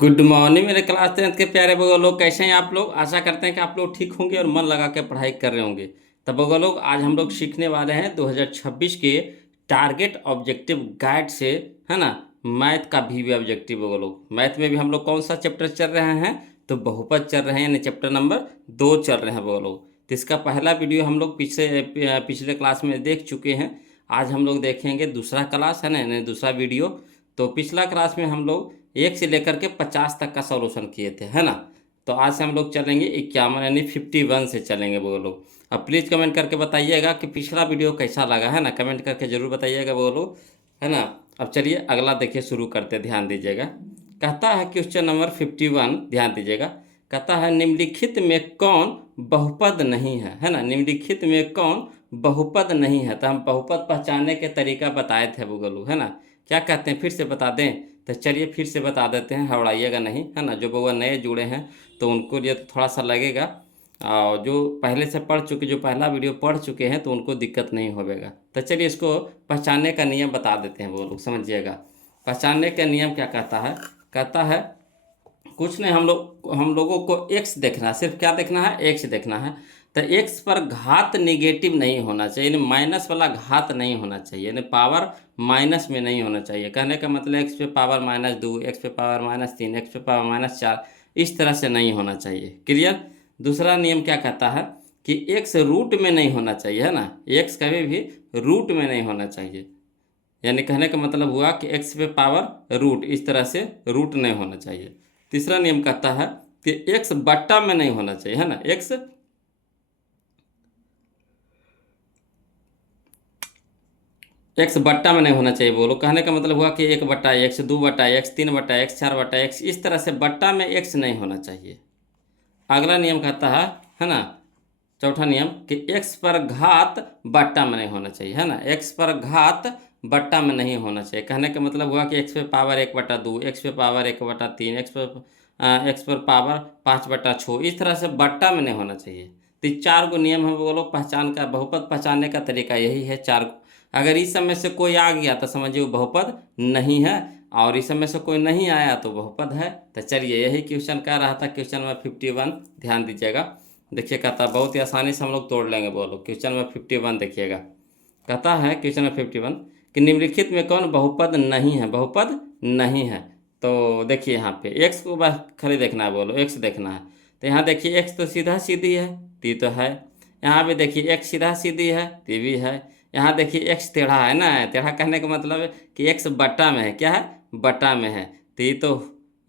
Good morning मेरे class 10th के प्यारे बगो लोग, कैसे हैं आप लोग। आशा करते हैं कि आप लोग ठीक होंगे और मन लगा के पढ़ाई कर रहे होंगे। तब बगो लोग, आज हम लोग सीखने वाले हैं 2026 के टारगेट ऑब्जेक्टिव गाइड से, है ना। मैथ का भी ऑब्जेक्टिव बगो लोग, मैथ में भी हम लोग कौन सा चैप्टर चल रहे हैं, तो बहुपद चल रहे हैं, यानी चैप्टर नंबर 2 चल रहे हैं बगो लोग। तो इसका पहला वीडियो हम लोग पिछले क्लास में देख चुके हैं। आज हम लोग देखेंगे दूसरा क्लास, है ना, यानी दूसरा वीडियो। तो पिछला क्लास में हम लोग 1 से लेकर के 50 तक का सॉल्यूशन किए थे, है ना। तो आज से हम लोग चलेंगे 51 यानी 51 से चलेंगे वो लोग। अब प्लीज़ कमेंट करके बताइएगा कि पिछला वीडियो कैसा लगा, है ना। कमेंट करके ज़रूर बताइएगा वो लोग, है ना। अब चलिए अगला देखिए, शुरू करते, ध्यान दीजिएगा। कहता है क्वेश्चन नंबर 51, ध्यान दीजिएगा। कहता है निम्नलिखित में कौन बहुपद नहीं है ना। निम्नलिखित में कौन बहुपद नहीं है। तो हम बहुपद पहचानने के तरीका बताए थे वो लोग, है ना। क्या कहते हैं, फिर से बता दें। तो चलिए फिर से बता देते हैं, हड़ाइएगा नहीं, है ना। जो बउआ नए जुड़े हैं तो उनको लिए तो थोड़ा सा लगेगा, और जो पहले से पढ़ चुके, जो पहला वीडियो पढ़ चुके हैं, तो उनको दिक्कत नहीं होगा। तो चलिए इसको पहचानने का नियम बता देते हैं वो लोग, समझिएगा। पहचानने का नियम क्या कहता है। कहता है कुछ नहीं, हम लोगों को एक्स देखना है, सिर्फ क्या देखना है, एक्स देखना है। तो एक्स पर घात निगेटिव नहीं होना चाहिए, यानी माइनस वाला घात नहीं होना चाहिए, यानी पावर माइनस में नहीं होना चाहिए। कहने का मतलब एक्स पे पावर -2, एक्स पे पावर -3, एक्स पे पावर -4, इस तरह से नहीं होना चाहिए। क्लियर। दूसरा नियम क्या कहता है कि एक्स रूट में नहीं होना चाहिए, है ना। एक्स कभी भी रूट में नहीं होना चाहिए, यानी कहने का मतलब हुआ कि एक्स पे पावर रूट, इस तरह से रूट नहीं होना चाहिए। तीसरा नियम कहता है कि एक्स बट्टा में नहीं होना चाहिए, है ना। एक्स बट्टा में नहीं होना चाहिए बोलो। कहने का मतलब हुआ कि 1/x, 2/x, 3/x, 4/x, इस तरह से बट्टा में एक्स नहीं होना चाहिए। अगला नियम कहता है ना, चौथा नियम कि एक्स पर घात बट्टा में नहीं होना चाहिए, है ना। एक्स पर घात बट्टा में नहीं होना चाहिए। कहने का मतलब हुआ कि एक्स पे पावर 1/2, एक्स पे पावर 1/3, एक्स पर पावर 5/6, इस तरह से बट्टा में नहीं होना चाहिए। तो ये 4 गो नियम है वो लोग पहचान का, बहुपद पहचानने का तरीका यही है, 4 गो। अगर इस समय से कोई आ गया तो समझिए वो बहुपद नहीं है, और इस समय से कोई नहीं आया तो बहुपद है। तो चलिए यही क्वेश्चन कह रहा था, क्वेश्चन नंबर 51, ध्यान दीजिएगा। देखिए कहता है, बहुत ही आसानी से हम लोग तोड़ लेंगे बोलो। क्वेश्चन नंबर 51 देखिएगा। कहता है क्वेश्चन नंबर 51 कि निम्नलिखित में कौन बहुपद नहीं है, बहुपद नहीं है। तो देखिए यहाँ पे एक्स को बस खाली देखना है बोलो, एक्स देखना है। तो यहाँ देखिए एक्स तो सीधा सीधी है, ती तो है। यहाँ भी देखिए एक्स सीधा सीधी है, ती भी है। यहाँ देखिए एक्स टेढ़ा है ना, टेढ़ा कहने का मतलब है कि एक्स बट्टा में है, क्या है, बट्टा में है। तो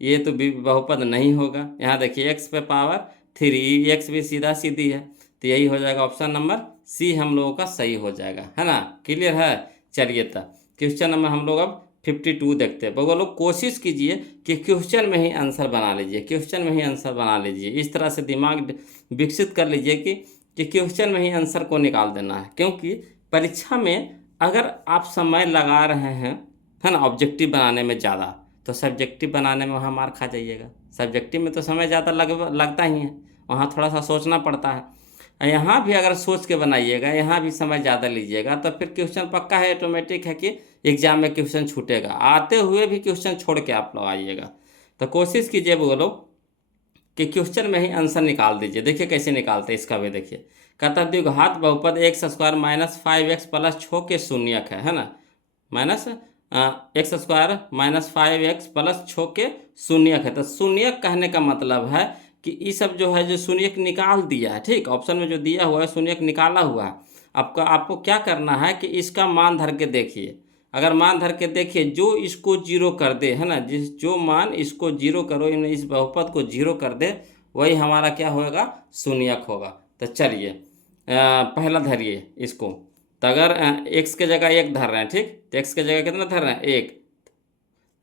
ये तो बहुपद नहीं होगा। यहाँ देखिए एक्स पे पावर 3, एक्स भी सीधा सीधी है। तो यही हो जाएगा ऑप्शन नंबर सी, हम लोगों का सही हो जाएगा, है ना। क्लियर है। चलिए तब क्वेश्चन नंबर हम लोग अब 52 देखते हैं। वो लोग कोशिश कीजिए कि क्वेश्चन में ही आंसर बना लीजिए, क्वेश्चन में ही आंसर बना लीजिए। इस तरह से दिमाग विकसित कर लीजिए कि क्वेश्चन में ही आंसर को निकाल देना है। क्योंकि परीक्षा में अगर आप समय लगा रहे हैं, है ना, ऑब्जेक्टिव बनाने में ज़्यादा, तो सब्जेक्टिव बनाने में वहाँ मार खा जाइएगा। सब्जेक्टिव में तो समय ज़्यादा लगता ही है, वहाँ थोड़ा सा सोचना पड़ता है। यहाँ भी अगर सोच के बनाइएगा, यहाँ भी समय ज़्यादा लीजिएगा, तो फिर क्वेश्चन पक्का है, ऑटोमेटिक है कि एग्जाम में क्वेश्चन छूटेगा। आते हुए भी क्वेश्चन छोड़ के आप लोग आइएगा। तो कोशिश कीजिए बोलो कि क्वेश्चन में ही आंसर निकाल दीजिए। देखिए कैसे निकालते हैं इसका भी, देखिए। कहता द्विघात बहुपद x² -5x + 6 के शून्यक है ना। माइनस x² -5x + 6 के शून्यक है। तो शून्यक कहने का मतलब है कि ये सब जो है, जो शून्यक निकाल दिया है, ठीक, ऑप्शन में जो दिया हुआ है शून्यक निकाला हुआ है। आपको क्या करना है कि इसका मान धर के देखिए। अगर मान धर के देखिए, जो इसको जीरो कर दे, है ना, जो मान इसको जीरो करो, इस बहुपद को जीरो कर दे, वही हमारा क्या होगा, शून्यक होगा। तो चलिए पहला धरिए इसको। तो अगर एक्स के जगह 1 धर रहे हैं, ठीक, तो एक्स के जगह कितना धर रहे हैं, 1।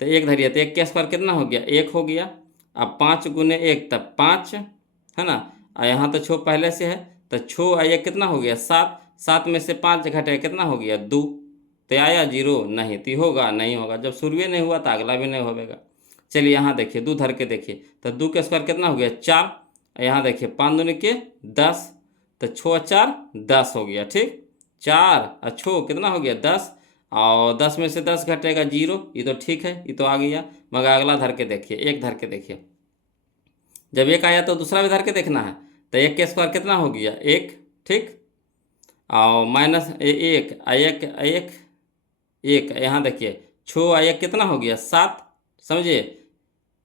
तो 1 धरिए, तो 1 के स्क्वायर कितना हो गया, 1 हो गया। अब 5 × 1 तब 5, है ना। और यहाँ तो 6 पहले से है, तो 6 और 1 कितना हो गया, 7। 7 में से 5 घटे कितना हो गया, 2। तो आया 0 नहीं, तो होगा नहीं होगा। जब शुरू नहीं हुआ तो अगला भी नहीं होगा। चलिए यहाँ देखिए 2 धर के देखिए, तो 2 के स्क्वायर कितना हो गया, 4। यहाँ देखिए 5 दूनी के 10, तो 6 और 4 10 हो गया, ठीक। 4 और 6 कितना हो गया, 10। और 10 में से 10 घटेगा 0, ये तो ठीक है, ये तो आ गया। मगर अगला धर के देखिए, एक धर के देखिए। जब एक आया तो दूसरा भी धर के देखना है। तो एक के स्क्वायर कितना हो गया? एक, ठीक। और माइनस एक, एक एक एक, यहाँ देखिए 6 एक कितना हो गया? 7। समझिए,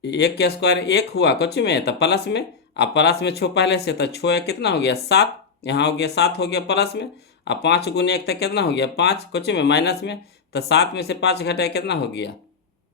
एक के स्क्वायर एक हुआ कुछ में तो प्लस में, अब प्लस में 6 पहले से, तो 6 एक कितना हो गया? 7। यहाँ हो गया 7 हो गया प्लस में। अब 5 गुने 1 तक कितना हो गया? 5 कुछ में माइनस में, तो 7 में से 5 घटाए कितना हो गया?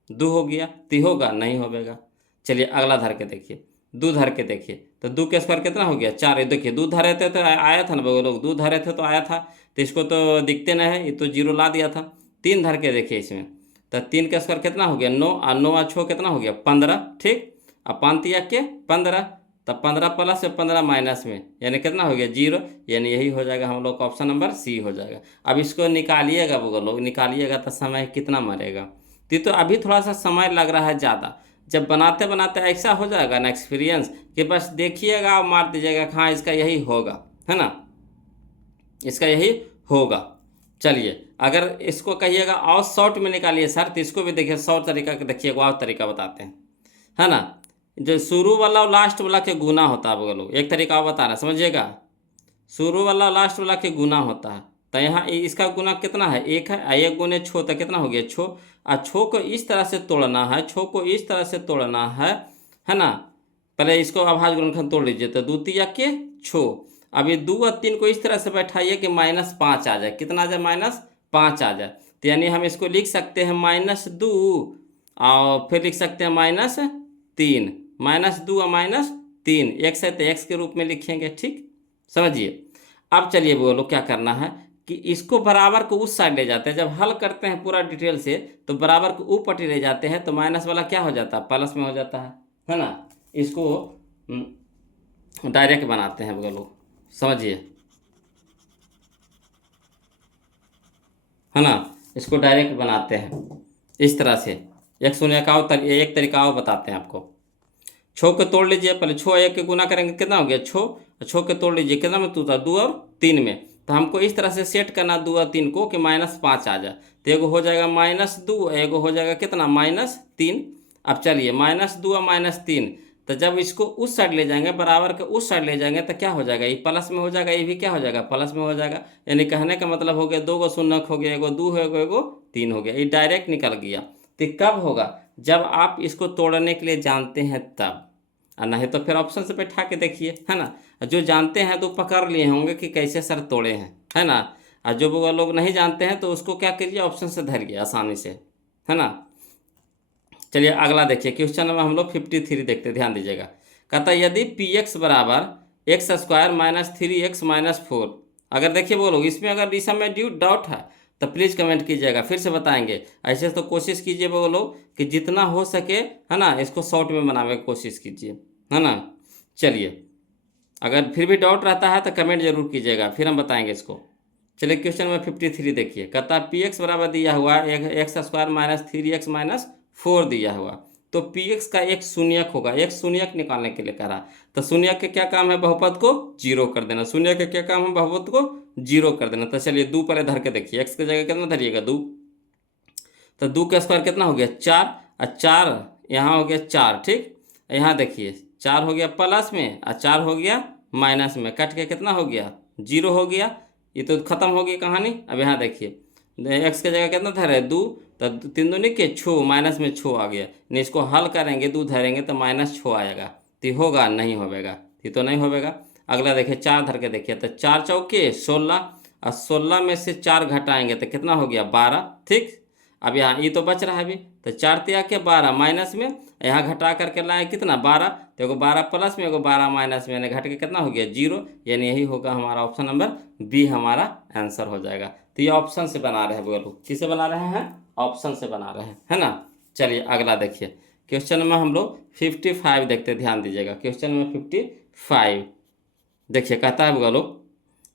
2 हो गया। तो होगा नहीं होगा। चलिए अगला धर के देखिए, 2 धर के देखिए। तो 2 के स्क्वायर कितना हो गया? 4। ये देखिए 2 धरे थे तो आया था ना वो लोग, 2 धरे थे तो आया था। तो इसको तो दिखते नहीं है, ये तो 0 ला दिया था। 3 धर के देखिए इसमें, तो 3 का स्क्वायर कितना हो गया? 9, और 9 और 6 कितना हो गया? 15, ठीक। अब 5 तिया के 15, तब 15 प्लस में 15 माइनस में, यानी कितना हो गया? 0। यानी यही हो जाएगा हम लोग का ऑप्शन नंबर सी हो जाएगा। अब इसको निकालिएगा वो लोग, निकालिएगा तो समय कितना मरेगा? तो अभी थोड़ा सा समय लग रहा है ज़्यादा। जब बनाते बनाते ऐसा हो जाएगा ना एक्सपीरियंस कि बस देखिएगा और मार दीजिएगा, हाँ इसका यही होगा, है ना, इसका यही होगा। चलिए अगर इसको कहिएगा और शॉर्ट में निकालिए सर, तो इसको भी देखिए शॉर्ट तरीका के देखिए, और तरीका बताते हैं, है ना। जो शुरू वाला और लास्ट वाला के गुना होता है वो लोग, एक तरीका और बता रहे हैं, समझिएगा। शुरू वाला और लास्ट वाला के गुना होता है, तो यहाँ इसका गुना कितना है? 1 है। 1 गुने 6 तो कितना हो गया? 6। और 6 को इस तरह से तोड़ना है, 6 को इस तरह से तोड़ना है ना। पहले इसको अभाज्य गुणनखंड तोड़ लीजिए, तो 2 तिया के 6। अब ये 2 और 3 को इस तरह से बैठाइए कि -5 आ जाए। कितना आ जाए? -5 आ जाए। तो यानी हम इसको लिख सकते हैं -2, और फिर लिख सकते हैं -3। -2 और -3 x है तो x के रूप में लिखेंगे, ठीक। समझिए। अब चलिए बोलो क्या करना है कि इसको बराबर को उस साइड ले जाते हैं। जब हल करते हैं पूरा डिटेल से, तो बराबर को ऊपर ले जाते हैं, तो माइनस वाला क्या हो जाता है? प्लस में हो जाता है ना। इसको डायरेक्ट बनाते हैं बोलो, समझिए, है ना। इसको डायरेक्ट बनाते हैं इस तरह से। एक शून्य का एक तरीका और बताते हैं आपको। 6 के तोड़ लीजिए, पहले 6 1 के गुना करेंगे, कितना हो गया? 6 के तोड़ लीजिए, कितना में टूटा? 2 और 3 में। तो हमको इस तरह से सेट करना 2 और 3 को कि -5 आ जाए। तो एगो हो जाएगा -2, एगो हो जाएगा कितना? -3। अब चलिए -2 और -3, तो जब इसको उस साइड ले जाएंगे, बराबर के उस साइड ले जाएंगे, तो क्या हो जाएगा? ये प्लस में हो जाएगा, ये भी क्या हो जाएगा? प्लस में हो जाएगा। यानी कहने का मतलब हो गया 2 गो शून्य हो गया, एगो 2 हो गया, एगो 3 हो गया। ये डायरेक्ट निकल गया। तो कब होगा? जब आप इसको तोड़ने के लिए जानते हैं तब, और नहीं तो फिर ऑप्शन से बैठा के देखिए, है ना। जो जानते हैं तो पकड़ लिए होंगे कि कैसे सर तोड़े हैं, है ना। और जो वो लोग नहीं जानते हैं तो उसको क्या करिए? ऑप्शन से धरिए आसानी से, है ना। चलिए अगला देखिए, क्वेश्चन नंबर हम लोग 53 देखते, ध्यान दीजिएगा। कहता है यदि px बराबर x स्क्वायर -3x-4, अगर देखिए वो लोग इसमें अगर इस समय ड्यू डाउट है तो प्लीज़ कमेंट कीजिएगा, फिर से बताएंगे। ऐसे तो कोशिश कीजिए वो लोग कि जितना हो सके, है ना, इसको शॉर्ट में बनाने की कोशिश कीजिए, है ना। चलिए अगर फिर भी डाउट रहता है तो कमेंट जरूर कीजिएगा, फिर हम बताएंगे इसको। चलिए क्वेश्चन नंबर 53 देखिए। कहता है px बराबर दिया हुआ x स्क्वायर -3x-4 दिया हुआ, तो px का एक शून्यक होगा। एक शून्यक निकालने के लिए कह रहा। तो शून्यक के क्या काम है? बहुपद को 0 कर देना। शून्य के क्या काम है? बहुपद को 0 कर देना। तो चलिए 2 पहले धर के देखिए, x की जगह कितना धरिएगा? 2। तो 2 का स्क्वायर कितना हो गया? 4, और 4 यहाँ हो गया 4, ठीक। यहाँ देखिए 4 हो गया प्लस में, और 4 हो गया माइनस में, कट के कितना हो गया? 0 हो गया। ये तो खत्म हो गई कहानी। अब यहाँ देखिए x की जगह कितना धरे? 2, तो 3 दूनी के 6, माइनस में 6 आ गया। नहीं इसको हल करेंगे, 2 धरेंगे तो -6 आएगा। तो होगा नहीं होगा? ये तो नहीं होगा। अगला देखिए 4 धर के देखिए, तो 4 चौके 16, और 16 में से 4 घटाएंगे तो कितना हो गया? 12, ठीक। अब यहाँ ये तो बच रहा है अभी, तो 4 तिया के 12 माइनस में, यहाँ घटा करके लाए कितना? 12। तो एगो 12 प्लस में, एगो 12 माइनस में, यानी घट के कितना हो गया? 0। यानी यही होगा हमारा ऑप्शन नंबर बी, हमारा आंसर हो जाएगा। तो ये ऑप्शन से बना रहे हैं वो लोग, किसे बना रहे हैं? ऑप्शन से बना रहे हैं, है ना। चलिए अगला देखिए, क्वेश्चन में हम लोग 55 देखते, ध्यान दीजिएगा। क्वेश्चन में 55 देखिए, कहता है वो लोग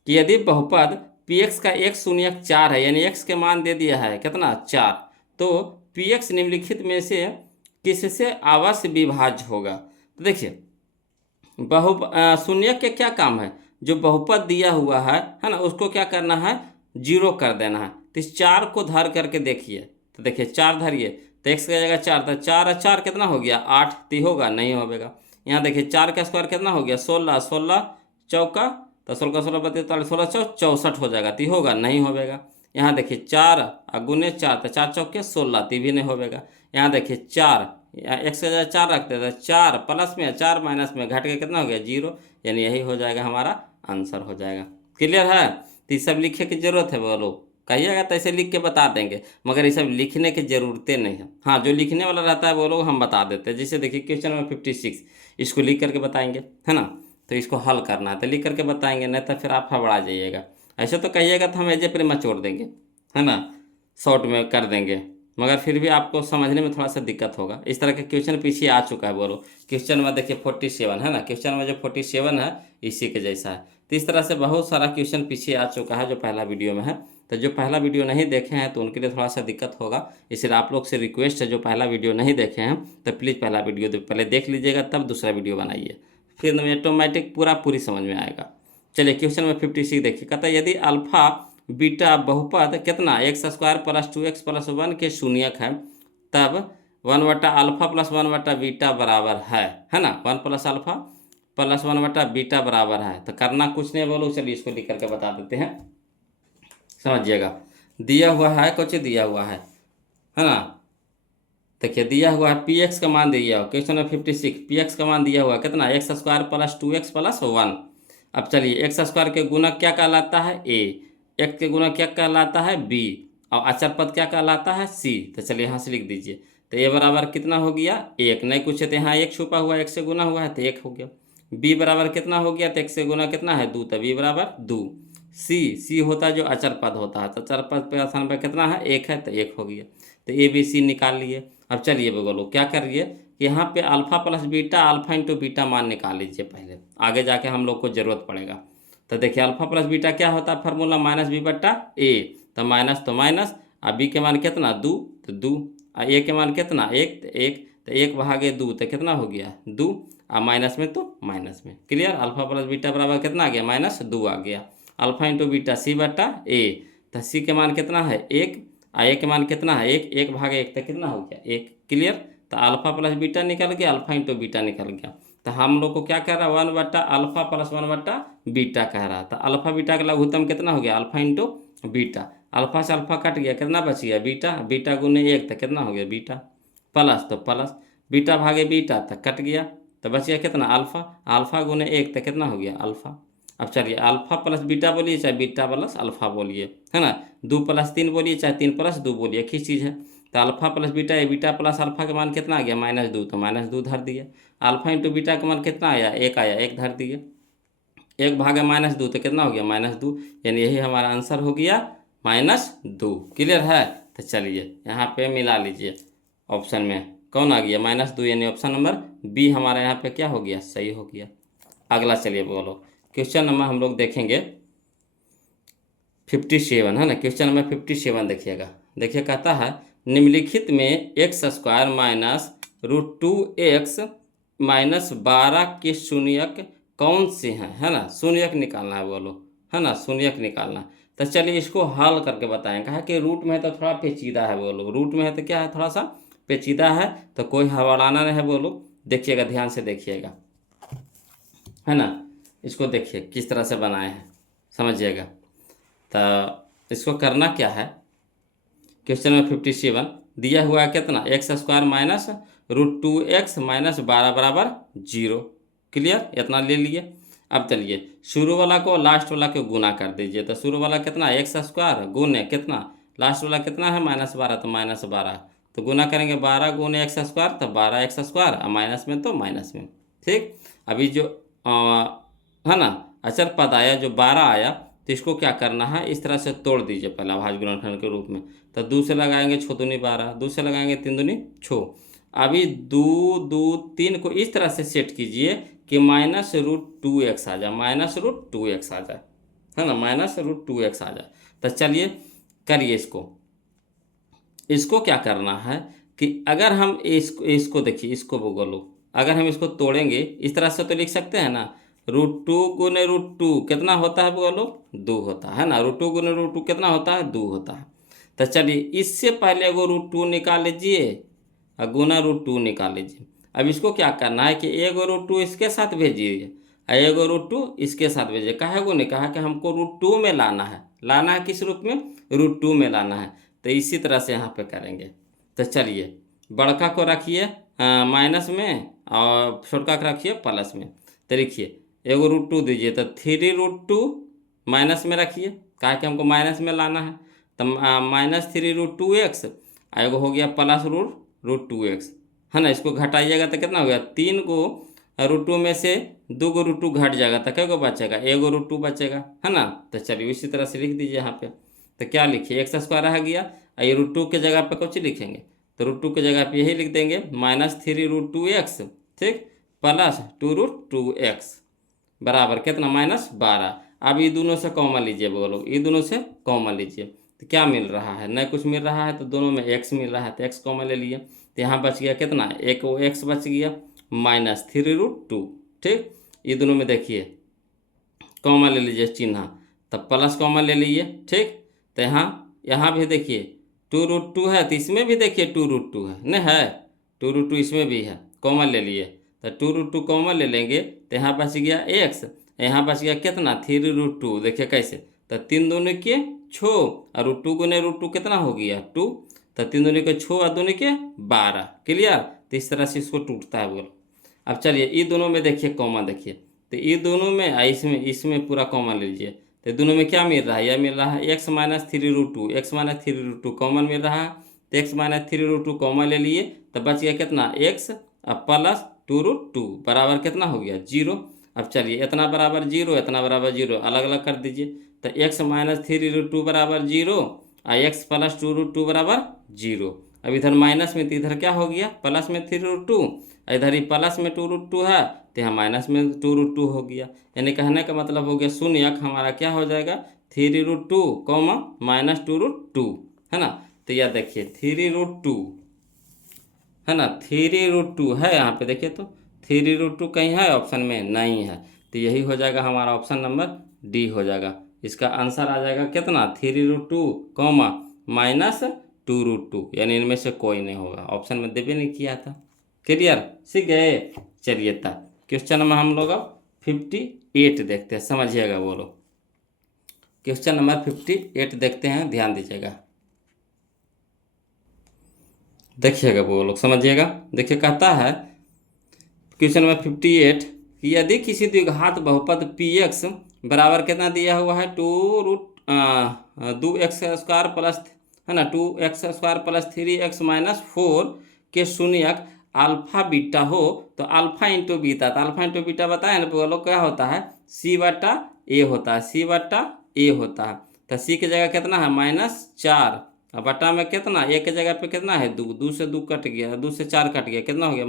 कि यदि बहुपद px का एक शून्यक 4 है, यानी x के मान दे दिया है कितना? 4, तो px निम्नलिखित में से किससे अवश्य विभाज्य होगा? तो देखिए शून्यक के क्या काम है? जो बहुपद दिया हुआ है ना, उसको क्या करना है? 0 कर देना है। तो इस 4 को धर करके देखिए, तो देखिए 4 धरिए तो x की जगह 4, तो 4 और 4 कितना हो गया 8, तो होगा नहीं होगा। यहाँ देखिए 4 का स्क्वायर कितना हो गया 16, 16 चौका तो 16 16 42 16 64 हो जाएगा, तो होगा नहीं होगा। यहाँ देखिए 4 गुने 4 तो 4 चौके 16, तो भी नहीं होगा। यहाँ देखिए 4 x की जगह 4 रखते हैं तो 4 प्लस में 4 माइनस में घट के कितना हो गया 0, यानी यही हो जाएगा हमारा आंसर हो जाएगा। क्लियर है? तो ये सब लिखे की जरूरत है बोलो, कहिएगा तो ऐसे लिख के बता देंगे, मगर ये सब लिखने की ज़रूरतें नहीं है। हाँ, जो लिखने वाला रहता है वो लोग हम बता देते हैं। जैसे देखिए क्वेश्चन नंबर 56 इसको लिख करके बताएंगे, है ना, तो इसको हल करना है तो लिख करके बताएंगे, नहीं तो फिर आप हबड़ा जाइएगा। ऐसे तो कहिएगा तो हम एजे पर मचोड़ देंगे, है ना, शॉर्ट में कर देंगे, मगर फिर भी आपको समझने में थोड़ा सा दिक्कत होगा। इस तरह के क्वेश्चन पीछे आ चुका है बोलो। क्वेश्चन में देखिए 47 है ना, क्वेश्चन में जो 47 है इसी के जैसा है। तो इस तरह से बहुत सारा क्वेश्चन पीछे आ चुका है जो पहला वीडियो में है। तो जो पहला वीडियो नहीं देखे हैं तो उनके लिए थोड़ा सा दिक्कत होगा, इसलिए आप लोग से रिक्वेस्ट है जो पहला वीडियो नहीं देखे हैं तो प्लीज़ पहला वीडियो पहले देख लीजिएगा, तब दूसरा वीडियो बनाइए, फिर ऑटोमेटिक पूरी समझ में आएगा। चलिए क्वेश्चन नंबर 56 देखिए, कहता है यदि अल्फा बीटा बहुपद कितना x² + 2x + 1 के शून्यक है तब 1/α + 1/β बराबर है ना, 1 + अल्फा + 1/β बराबर है। तो करना कुछ नहीं बोलो, चलिए इसको लिख करके बता देते हैं, समझिएगा। दिया हुआ है, कुछ दिया हुआ है ना, देखिए दिया हुआ है px का मान दिया हुआ, क्वेश्चन नंबर 56 px का मान दिया हुआ कितना x² + 2x + 1। अब चलिए x² के गुणक क्या कहलाता है a, x के गुणक क्या कहलाता है b, और अचर पद क्या कहलाता है c। तो चलिए यहाँ से लिख दीजिए, तो a बराबर कितना हो गया 1, नहीं कुछ है तो यहाँ 1 छुपा हुआ है, 1 से गुना हुआ है तो 1 हो गया। b बराबर कितना हो गया, तो 1 से गुना कितना है 2, तो b बराबर 2। c होता है जो अचर पद होता है, तो अचर पद पे स्थान पर कितना है 1 है तो 1 हो गया। तो a b c निकाल लिए। अब चलिए बोलो क्या करिए कि यहाँ पे alpha plus beta, alpha into beta मान निकाल लीजिए पहले, आगे जाके हम लोग को जरूरत पड़ेगा। तो देखिए अल्फा प्लस बीटा क्या होता है फार्मूला -b/a, तो माइनस और बी के मान कितना 2, तो 2 और ए के मान कितना 1, तो 1, तो 1/2 तो कितना हो गया 2, और माइनस में तो माइनस में। क्लियर? अल्फा प्लस बीटा बराबर कितना आ गया -2 आ गया। अल्फा इंटू बीटा c/a, तो c के मान कितना है 1, ए के मान कितना है 1, 1/1 तो कितना हो गया 1। क्लियर? तो अल्फा प्लस बीटा निकल गया, अल्फा इंटू बीटा निकल गया। तो हम लोग को क्या कह रहा है 1/α + 1/β कह रहा था। अल्फा बीटा का लघुत्तम कितना हो गया अल्फा इंटू बीटा, अल्फा से अल्फा कट गया, कितना बच गया बीटा, बीटा गुने 1 तो कितना हो गया बीटा, प्लस तो प्लस बीटा भागे बीटा तक कट गया, तो बच गया कितना अल्फा, अल्फा गुने 1 तो कितना हो गया अल्फा। अब चलिए अल्फा प्लस बीटा बोलिए चाहे बीटा प्लस अल्फा बोलिए, है ना, 2 + 3 बोलिए चाहे 3 + 2 बोलिए, एक ही चीज़ है। तो अल्फा प्लस बीटा या बीटा प्लस अल्फा का मान कितना आ गया -2, तो -2 धर दिए। अल्फा इंटू बीटा का मान कितना आया 1 आया, 1 धर दिए, 1/-2 तो कितना हो गया -2, यानी यही हमारा आंसर हो गया -2। क्लियर है? तो चलिए यहाँ पे मिला लीजिए, ऑप्शन में कौन आ गया -2, यानी ऑप्शन नंबर बी हमारा यहाँ पे क्या हो गया सही हो गया। अगला चलिए बोलो क्वेश्चन नंबर हम लोग देखेंगे 57, है ना, क्वेश्चन नंबर 57 देखिएगा। देखिए कहता है निम्नलिखित में x² - √2x - 12 के शून्यक कौन से हैं, है ना, शून्यक निकालना है बोलो, है ना, शून्यक निकालना। तो चलिए इसको हल करके बताएं। कहा कि रूट में है तो थोड़ा पेचीदा है बोलो, रूट में है तो क्या है थोड़ा सा पेचीदा है, तो कोई हवालाना नहीं है बोलो। देखिएगा ध्यान से देखिएगा, है ना, इसको देखिए किस तरह से बनाए हैं समझिएगा। तो इसको करना क्या है, क्वेश्चन नंबर 57 दिया हुआ है कितना x² - √2x - 12 बराबर 0। क्लियर? इतना ले लिए। अब चलिए शुरू वाला को लास्ट वाला को गुना कर दीजिए। तो शुरू वाला कितना x² गुने कितना, लास्ट वाला कितना है -12, तो -12, तो गुना करेंगे 12 गुने x² तो 12x² और माइनस में तो माइनस में। ठीक, अभी जो है ना अचर पद आया जो 12 आया, तो इसको क्या करना है इस तरह से तोड़ दीजिए पहले अभाज्य गुणनखंड के रूप में। तो 2 से लगाएंगे 6 दूनी 12, 2 से लगाएंगे 3 दूनी 6। अभी 2 2 3 को इस तरह से सेट कीजिए कि -√2x आ जाए, -√2x आ जाए, है ना, -√2x आ जाए। तो चलिए करिए इसको क्या करना है कि अगर हम इसको देखिए, इसको बोलो, अगर हम इसको तोड़ेंगे इस तरह से तो लिख सकते हैं ना, √2 गुने √2 कितना होता है बोलो 2 होता है ना, √2 गुने √2 कितना होता है 2 होता है। तो चलिए इससे पहले एगो √2 निकाल लीजिए और गुना √2 निकाल लीजिए। अब इसको क्या करना है कि एगो √2 इसके साथ भेजिए और एगो √2 इसके साथ भेजिए। कहा को नहीं कहा कि हमको √2 में लाना है किस रूप में, √2 में लाना है। तो इसी तरह से यहाँ पे करेंगे। तो चलिए बड़का को रखिए माइनस में और छोटका को रखिए प्लस में। तो लिखिए एगो √2 दीजिए तो 3√2 माइनस में रखिए, कहा कि हमको माइनस में लाना है। तो -3√2x एगो हो गया +√2x, है ना। इसको घटाइएगा तो कितना हो गया, 3 को √2 में से 2 को √2 घट जाएगा तो क्या बचेगा, एगो √2 बचेगा, है ना। तो चलिए इसी तरह से लिख दीजिए यहाँ पे। तो क्या लिखिए x² रह गया और ये √2 के जगह पे कुछ लिखेंगे तो √2 के जगह पे यही लिख देंगे -3√2x, ठीक, +2√2x बराबर कितना -12। अब ये दोनों से कॉमन लीजिए बोलो, ये दोनों से कॉमन लीजिए तो क्या मिल रहा है, न कुछ मिल रहा है तो दोनों में x मिल रहा है तो x कॉमन ले लिए। तो यहाँ बच गया कितना, एक वो x बच गया -3√2, ठीक। ये दोनों में देखिए कॉमन ले लीजिए चिन्ह, तब प्लस कॉमन ले लीजिए, ठीक। तो यहाँ भी देखिए 2√2 है तो इसमें भी देखिए 2√2 है, नहीं है 2√2 इसमें भी है, कॉमन ले लिए। तो 2√2 कॉमन ले लेंगे तो यहाँ बच गया x, यहाँ बच गया कितना 3√2। देखिए कैसे, तो 3 दूनी के 6 और √2 गुने √2 कितना हो गया 2, तो 3 दूनी के 6 और दूनी के 12, क्लियर। तो इस तरह से इसको टूटता है बोल। अब चलिए ये दोनों में देखिए कॉमन, देखिए तो ये दोनों में इसमें पूरा कॉमन लीजिए। तो दोनों में क्या मिल रहा है, यह मिल रहा है x -3√2 कॉमन मिल रहा है। तो x -3√2 कॉमन ले लिए तो बच गया कितना x अब +2√2 बराबर कितना हो गया 0। अब चलिए इतना बराबर 0, इतना बराबर 0 अलग अलग कर दीजिए। तो x -3√2 बराबर 0 और x +2√2 बराबर 0। अब इधर माइनस में तो इधर क्या हो गया प्लस में 3√2, इधर ही प्लस में 2√2 है तो यहाँ माइनस में 2√2 हो गया। यानी कहने का मतलब हो गया शून्यक हमारा क्या हो जाएगा 3√2, -2√2, है ना। तो यह देखिए 3√2 है ना, 3√2 है यहाँ पे देखिए। तो 3√2 कहीं है ऑप्शन में नहीं है, तो यही हो जाएगा हमारा ऑप्शन नंबर डी हो जाएगा। इसका आंसर आ जाएगा कितना 3√2, -2√2, यानी इनमें से कोई नहीं होगा, ऑप्शन में देवे नहीं किया था। क्लियर, सीख गए। चलिए तब क्वेश्चन नंबर हम लोग अब 58 देखते हैं, समझिएगा बोलो। क्वेश्चन नंबर 58 देखते हैं, ध्यान दीजिएगा, देखिएगा वो लोग समझिएगा। देखिए कहता है क्वेश्चन नंबर 58 कि यदि किसी द्विघात बहुपद px बराबर कितना दिया हुआ है 2x² प्लस, है ना, 2x² + 3x - 4 के शून्यक अल्फा बीटा हो तो अल्फा इंटू बीटा, तो अल्फा इंटू बीटा बताए ना वो लोग क्या होता है c/a होता है, c/a होता है। तो c की जगह कितना है -4 और बटा में कितना, ए के जगह पे कितना है 2, 2 से 2 कट गया, 2 से 4 कट गया, कितना हो गया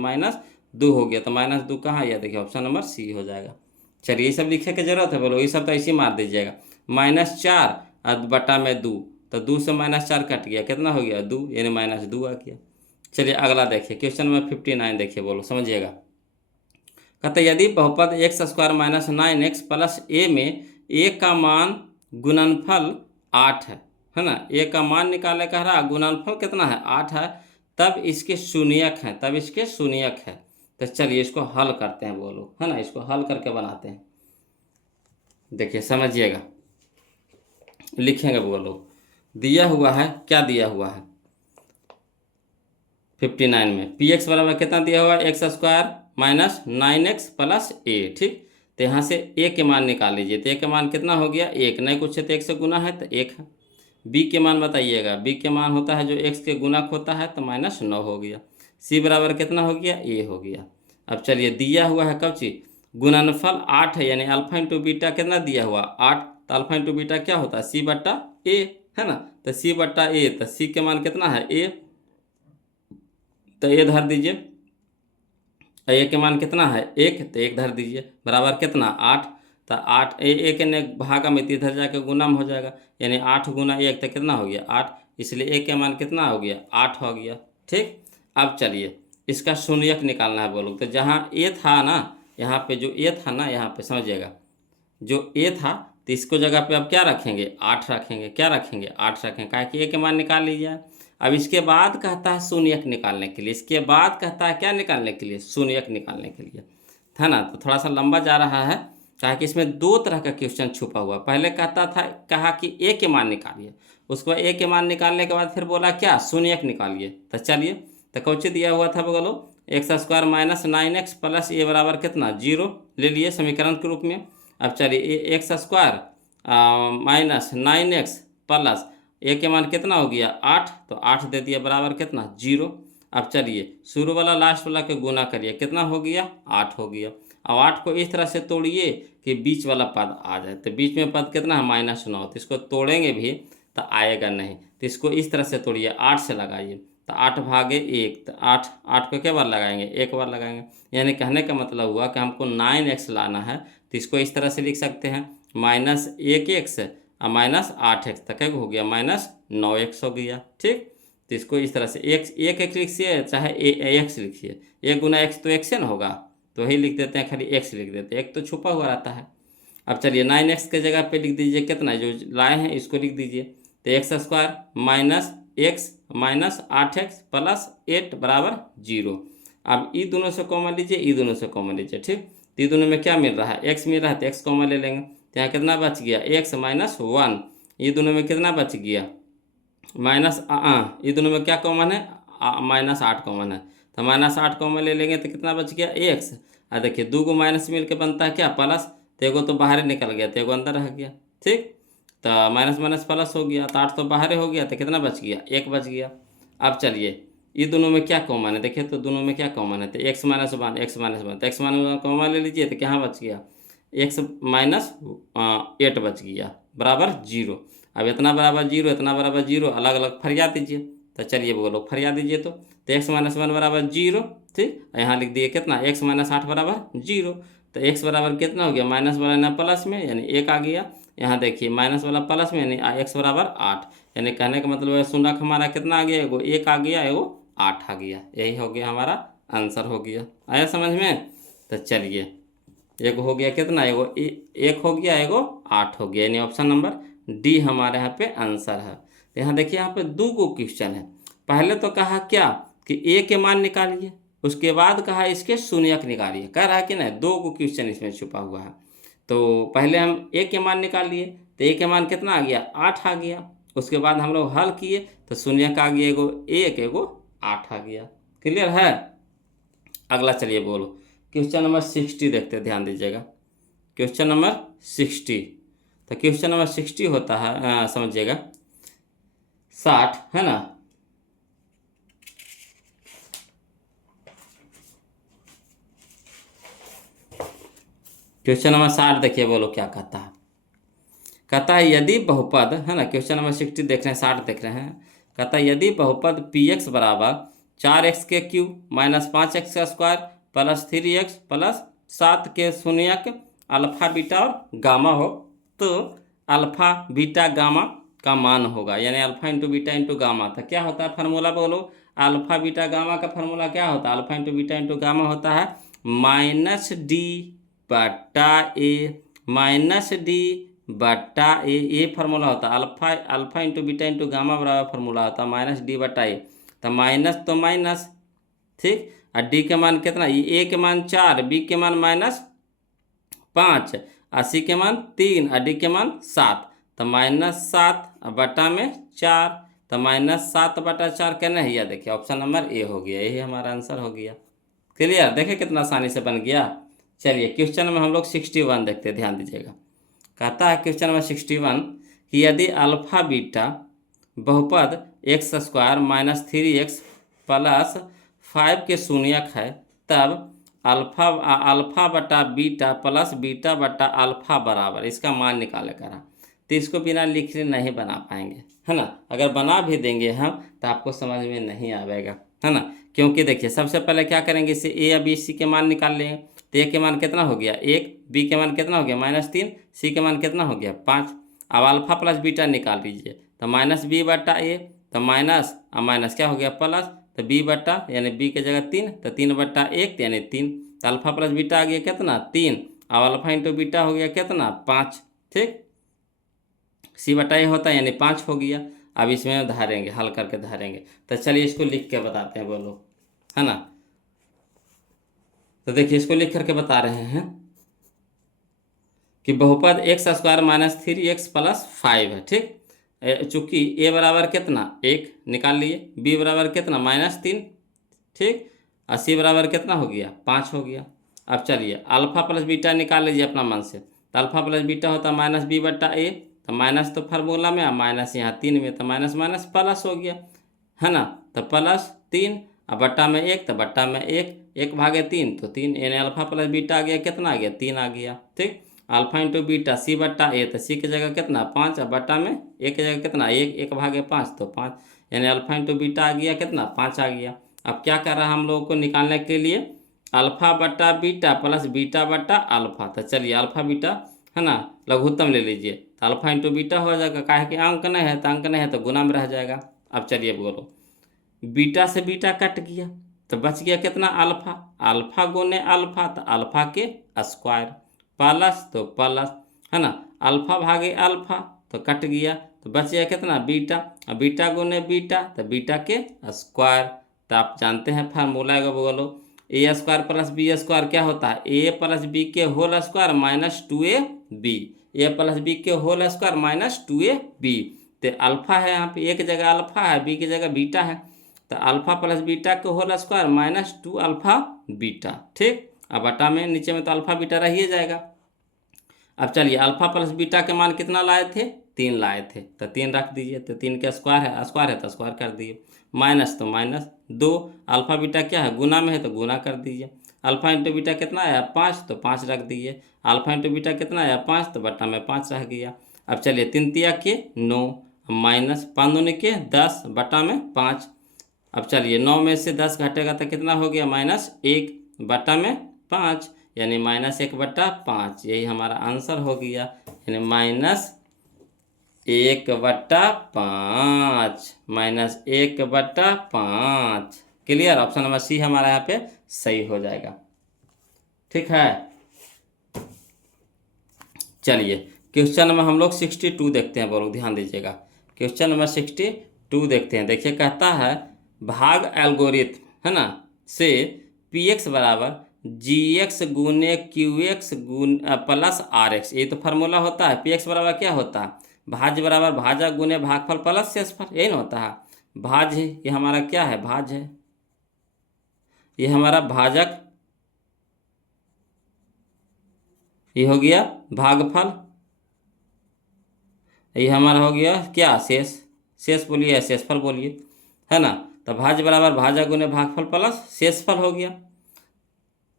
-2 हो गया। तो -2 कहाँ आया, देखिए ऑप्शन नंबर सी हो जाएगा। चलिए ये सब लिखे की जरूरत है बोलो, ये सब तो ऐसे ही मार दीजिएगा। -4 और बटा में 2, तो 2 से -4 कट गया, कितना हो गया 2, यानी -2 आ गया। चलिए अगला देखिए क्वेश्चन नंबर 59 देखिए बोलो, समझिएगा। कहते यदि बहुपद x² - 9x + a में a का मान गुणनफल 8 है ना, a का मान निकाले कह रहा, गुणनफल कितना है 8 है, तब इसके शून्यक है, तो चलिए इसको हल करते हैं बोलो, है ना, इसको हल करके बनाते हैं। देखिए समझिएगा, लिखेंगे बोलो। दिया हुआ है, क्या दिया हुआ है 59 में px बराबर कितना दिया हुआ है x² - 9x + a, ठीक। तो यहाँ से a के मान निकाल लीजिए। तो a के मान कितना हो गया 1, नहीं कुछ है तो 1 से गुना है तो 1 है। b के मान बताइएगा, b के मान होता है जो x के गुणक होता है तो -9 हो गया। c बराबर कितना हो गया a हो गया। अब चलिए दिया हुआ है कब चीज गुणनफल 8 है, यानी अल्फा इंटू बीटा कितना दिया हुआ 8, तो अल्फा इंटू बीटा क्या होता है c/a, है ना। तो c/a, तो c के मान कितना है a, तो ये धर दीजिए, ए के मान कितना है 1, तो 1 धर दीजिए बराबर कितना 8, तो 8 एक ने भागा में इधर जाके गुना में हो जाएगा, यानी 8 गुना 1 तो कितना हो गया 8, इसलिए ए के मान कितना हो गया 8 हो गया, ठीक। अब चलिए इसका शून्यक निकालना है बोलो। तो जहाँ ए था ना, यहाँ पे जो ए था ना, यहाँ पे समझिएगा जो ए था तो इसको जगह पे अब क्या रखेंगे, 8 रखेंगे। क्या रखेंगे, 8 रखेंगे, कहा कि ए के मान निकाल लीजिए। अब इसके बाद कहता है शून्यक निकालने के लिए, इसके बाद कहता है क्या निकालने के लिए, शून्यक निकालने के लिए, है ना। तो थोड़ा सा लंबा जा रहा है, कहा कि इसमें दो तरह का क्वेश्चन छुपा हुआ। पहले कहता था, कहा कि ए के मान निकालिए, उसके बाद ए के मान निकालने के बाद फिर बोला क्या, शून्यक निकालिए। तो चलिए, तो कौची दिया हुआ था बोलो, x square minus 9x plus A बराबर कितना, 0 ले लिए समीकरण के रूप में। अब चलिए x square minus 9x plus A के मान कितना हो गया, 8, तो 8 दे दिया बराबर कितना, 0। अब चलिए शुरू वाला लास्ट वाला के गुना करिए, कितना हो गया, 8 हो गया। अब 8 को इस तरह से तोड़िए कि बीच वाला पद आ जाए, तो बीच में पद कितना है, -9, तो इसको तोड़ेंगे भी तो आएगा नहीं, तो इसको इस तरह से तोड़िए, 8 से लगाइए, तो 8 भागे 1, तो 8 8 को क्या बार लगाएंगे, एक बार लगाएंगे। यानी कहने का मतलब हुआ कि हमको 9x लाना है, तो इसको इस तरह से लिख सकते हैं, -1x और -8x, तक हो गया -9x हो गया। ठीक, तो इसको इस तरह से x 1x लिखिए चाहे x लिखिए, 1 गुना x तो x ना होगा, तो वही लिख देते हैं, खाली x लिख देते हैं, एक तो छुपा हुआ रहता है। अब चलिए 9x के जगह पे लिख दीजिए कितना, जो लाए हैं इसको लिख दीजिए, तो x square minus x minus 8x plus 8 बराबर 0। अब ई दोनों से कॉमन लीजिए, ई दोनों से कॉमन लीजिए। ठीक, तो ई दोनों में क्या मिल रहा है, x मिल रहा है, तो x कॉमन ले लेंगे, तो यहाँ कितना बच गया, x माइनस 1। ये दोनों में कितना बच गया, माइनस, ये दोनों में क्या कॉमन है, -8 कॉमन है, तो -8 कॉमन ले लेंगे, तो कितना बच गया, x। और देखिए 2 को माइनस मिल के बनता है क्या, प्लस, तो एगो तो बाहर निकल गया, तो एगो अंदर रह गया। ठीक, तो माइनस माइनस प्लस हो गया, तो 8 तो बाहर हो गया, तो कितना बच गया, 1 बच गया। अब चलिए ये दोनों में क्या कॉमन है, देखिए तो दोनों में क्या कॉमन है, तो x माइनस 1 एक्स माइनस 1, तो एक्स माइनस कॉमन ले लीजिए, तो क्या बच गया, x माइनस 8 बच गया बराबर 0। अब इतना बराबर 0, इतना बराबर 0, अलग अलग फरिया दीजिए। तो चलिए बोलो फरिया दीजिए, तो x माइनस 1 बराबर 0। ठीक, यहाँ लिख दिए कितना, x माइनस 8 बराबर 0, तो x बराबर कितना हो गया, माइनस वाला ना प्लस में, यानी 1 आ गया। यहाँ देखिए माइनस वाला प्लस में, यानी x बराबर 8, यानी कहने का मतलब है शून्यक हमारा कितना आ गया, एगो 1 आ गया, एगो 8 आ गया। यही हो गया हमारा आंसर हो गया। आया समझ में। तो चलिए एक हो गया कितना, एगो 1 हो गया, एगो 8 हो गया, यानी ऑप्शन नंबर डी हमारे यहाँ पे आंसर है। तो यहाँ देखिए यहाँ पे 2 गो क्वेश्चन है। पहले तो कहा क्या कि ए के मान निकालिए, उसके बाद कहा इसके शून्यक निकालिए, कह रहा है कि नहीं, 2 गो क्वेश्चन इसमें छुपा हुआ है। तो पहले हम ए के मान निकाल लिए, तो ए के मान कितना आ गया, 8 आ गया। उसके बाद हम लोग हल किए तो शून्यक आ गया, एगो 1 एगो 8 आ गया। क्लियर है। अगला चलिए बोलो, क्वेश्चन नंबर 60 देखते, ध्यान दीजिएगा, क्वेश्चन नंबर 60। तो क्वेश्चन नंबर 60 होता है, समझिएगा 60 है ना। क्वेश्चन नंबर 60 देखिए, बोलो क्या कहता है। कहता है यदि बहुपद, है ना, क्वेश्चन नंबर 60 देख रहे हैं, 60 देख रहे हैं। कहता है यदि बहुपद px बराबर 4x के क्यूब माइनस 5x का स्क्वायर प्लस 3x प्लस 7 के शून्यक अल्फा बीटा और गामा हो, तो अल्फा बीटा गामा का मान होगा, यानी alpha into beta into gamma. तो क्या होता है फार्मूला बोलो, अल्फा बीटा गामा का फार्मूला क्या होता है, alpha into beta into gamma होता है -d बटा ए, -d बटा ए, ये फार्मूला होता है। Alpha into beta into gamma बराबर फार्मूला होता है -d बटा ए, तो माइनस तो माइनस। ठीक, और डी के मान कितना, ए के मान 4, बी के मान -5, और सी के मान 3, और डी के मान 7, तो -7 बटा में 4, तो -7 बटा 4 कहना है, यह देखिए ऑप्शन नंबर ए हो गया, यही हमारा आंसर हो गया। क्लियर, देखिए कितना आसानी से बन गया। चलिए क्वेश्चन में हम लोग 61 देखते हैं, ध्यान दीजिएगा। कहता है क्वेश्चन नंबर 61 कि यदि अल्फा बीटा बहुपद x square minus 3x plus 5 के शून्यक है, तब अल्फा बटा बीटा प्लस बीटा बटा अल्फा बराबर, इसका मान निकाले करा। तो इसको बिना लिखे नहीं बना पाएंगे, है ना। अगर बना भी देंगे हम तो आपको समझ में नहीं आएगा, है ना। क्योंकि देखिए सबसे पहले क्या करेंगे, इसे ए या बी सी के मान निकाल लेंगे। तो ए के मान कितना हो गया 1, बी के मान कितना हो गया -3, सी के मान कितना हो गया 5। अब अल्फा प्लस बीटा निकाल लीजिए, तो -b बटा ए, तो माइनस और माइनस क्या हो गया प्लस, तो b बटा, यानी b के जगह 3, तो 3 बटा 1 यानी 3, तो अल्फा प्लस बीटा आ गया कितना 3। अब अल्फा इंटू बीटा हो गया कितना 5। ठीक, सी बटा ए होता है यानी 5 हो गया। अब इसमें धारेंगे, हल करके धारेंगे। तो चलिए इसको लिख के बताते हैं, बोलो, है ना। तो देखिए इसको लिख करके बता रहे हैं कि बहुपद x square minus 3x plus 5 है, ठीक। चूंकि ए बराबर कितना 1 निकाल लिए, बी बराबर कितना -3, ठीक, और सी बराबर कितना हो गया 5 हो गया। अब चलिए अल्फा प्लस बीटा निकाल लीजिए अपना मन से। तो अल्फा प्लस बीटा होता है -b बट्टा ए, तो माइनस तो फार्मूला में, माइनस यहाँ 3 में, तो माइनस माइनस प्लस हो गया, है ना। तो +3, अब बट्टा में 1, तो बट्टा में 1 भागे 3 तो 3, यानी अल्फा प्लस बीटा आ गया कितना आ गया 3 आ गया, ठीक। अल्फा इंटू बीटा सी बट्टा ए, तो सी की जगह कितना 5, अब बट्टा में ए की जगह कितना 1 भागे 5 तो 5, यानी अल्फा इंटू बीटा आ गया कितना 5 आ गया। अब क्या कर रहा है हम लोगों को निकालने के लिए, अल्फा बट्टा बीटा प्लस बीटा बट्टा अल्फा। तो चलिए अल्फा बीटा, है ना, लघुत्तम ले लीजिए। तो अल्फा इंटू बीटा हो जाएगा, काहे कि अंक नहीं है, तो अंक नहीं है तो गुना में रह जाएगा। अब चलिए बोलो, बीटा से बीटा कट गया तो बच गया कितना अल्फा, अल्फा गुने अल्फा तो अल्फा के स्क्वायर, प्लस तो प्लस, है ना, अल्फा भागे अल्फा तो कट गया, तो बच गया कितना बीटा, बीटा गुने बीटा तो बीटा के स्क्वायर। तो आप जानते हैं फार्मूला का, बोलो ए स्क्वायर प्लस बी स्क्वायर क्या होता है, ए प्लस बी के होल स्क्वायर माइनस 2ab, ए प्लस बी के होल स्क्वायर माइनस 2ab। तो अल्फा है यहाँ पे, एक जगह अल्फा है, बी की जगह बीटा है, तो अल्फा प्लस बीटा के होल स्क्वायर -2 अल्फा बीटा, ठीक। अब बटा में नीचे में तो अल्फा बीटा रह ही जाएगा। अब चलिए अल्फा प्लस बीटा के मान कितना लाए थे 3 लाए थे, तो 3 रख दीजिए, तो 3 के स्क्वायर है तो स्क्वायर कर दिए, माइनस तो -2, अल्फा बीटा क्या है गुना में है तो गुना कर दीजिए। अल्फा इंटू बीटा कितना आया 5, तो 5 रख दीजिए, अल्फा इंटू बीटा कितना आया 5, तो बट्टा में 5 रह गया। अब चलिए 3 तिया के 9, माइनस 5 दूनी के 10 बट्टा में 5। अब चलिए 9 में से 10 घटेगा तो कितना हो गया -1 बट्टा में 5, यानी -1 बट्टा 5, यही हमारा आंसर हो गया, यानी -1 बट्टा 5, -1 बट्टा 5। क्लियर, ऑप्शन नंबर सी हमारा यहाँ पे सही हो जाएगा, ठीक है। चलिए क्वेश्चन नंबर हम लोग 62 देखते हैं, बोलो ध्यान दीजिएगा। क्वेश्चन नंबर 62 देखते हैं। देखिए कहता है भाग एल्गोरिथम, है ना, से px बराबर gx गुने qx प्लस rx, ये तो फार्मूला होता है। px बराबर क्या होता है, भाज्य बराबर भाजक गुने भागफल प्लस शेषफल, यही ना होता है। भाज्य ये हमारा क्या है, भाज्य है, ये हमारा भाजक, ये हो गया भागफल, ये हमारा हो गया क्या शेष, शेष बोलिए या शेषफल बोलिए, है ना। तो भाज्य बराबर भाजक गुने भागफल प्लस शेषफल हो गया,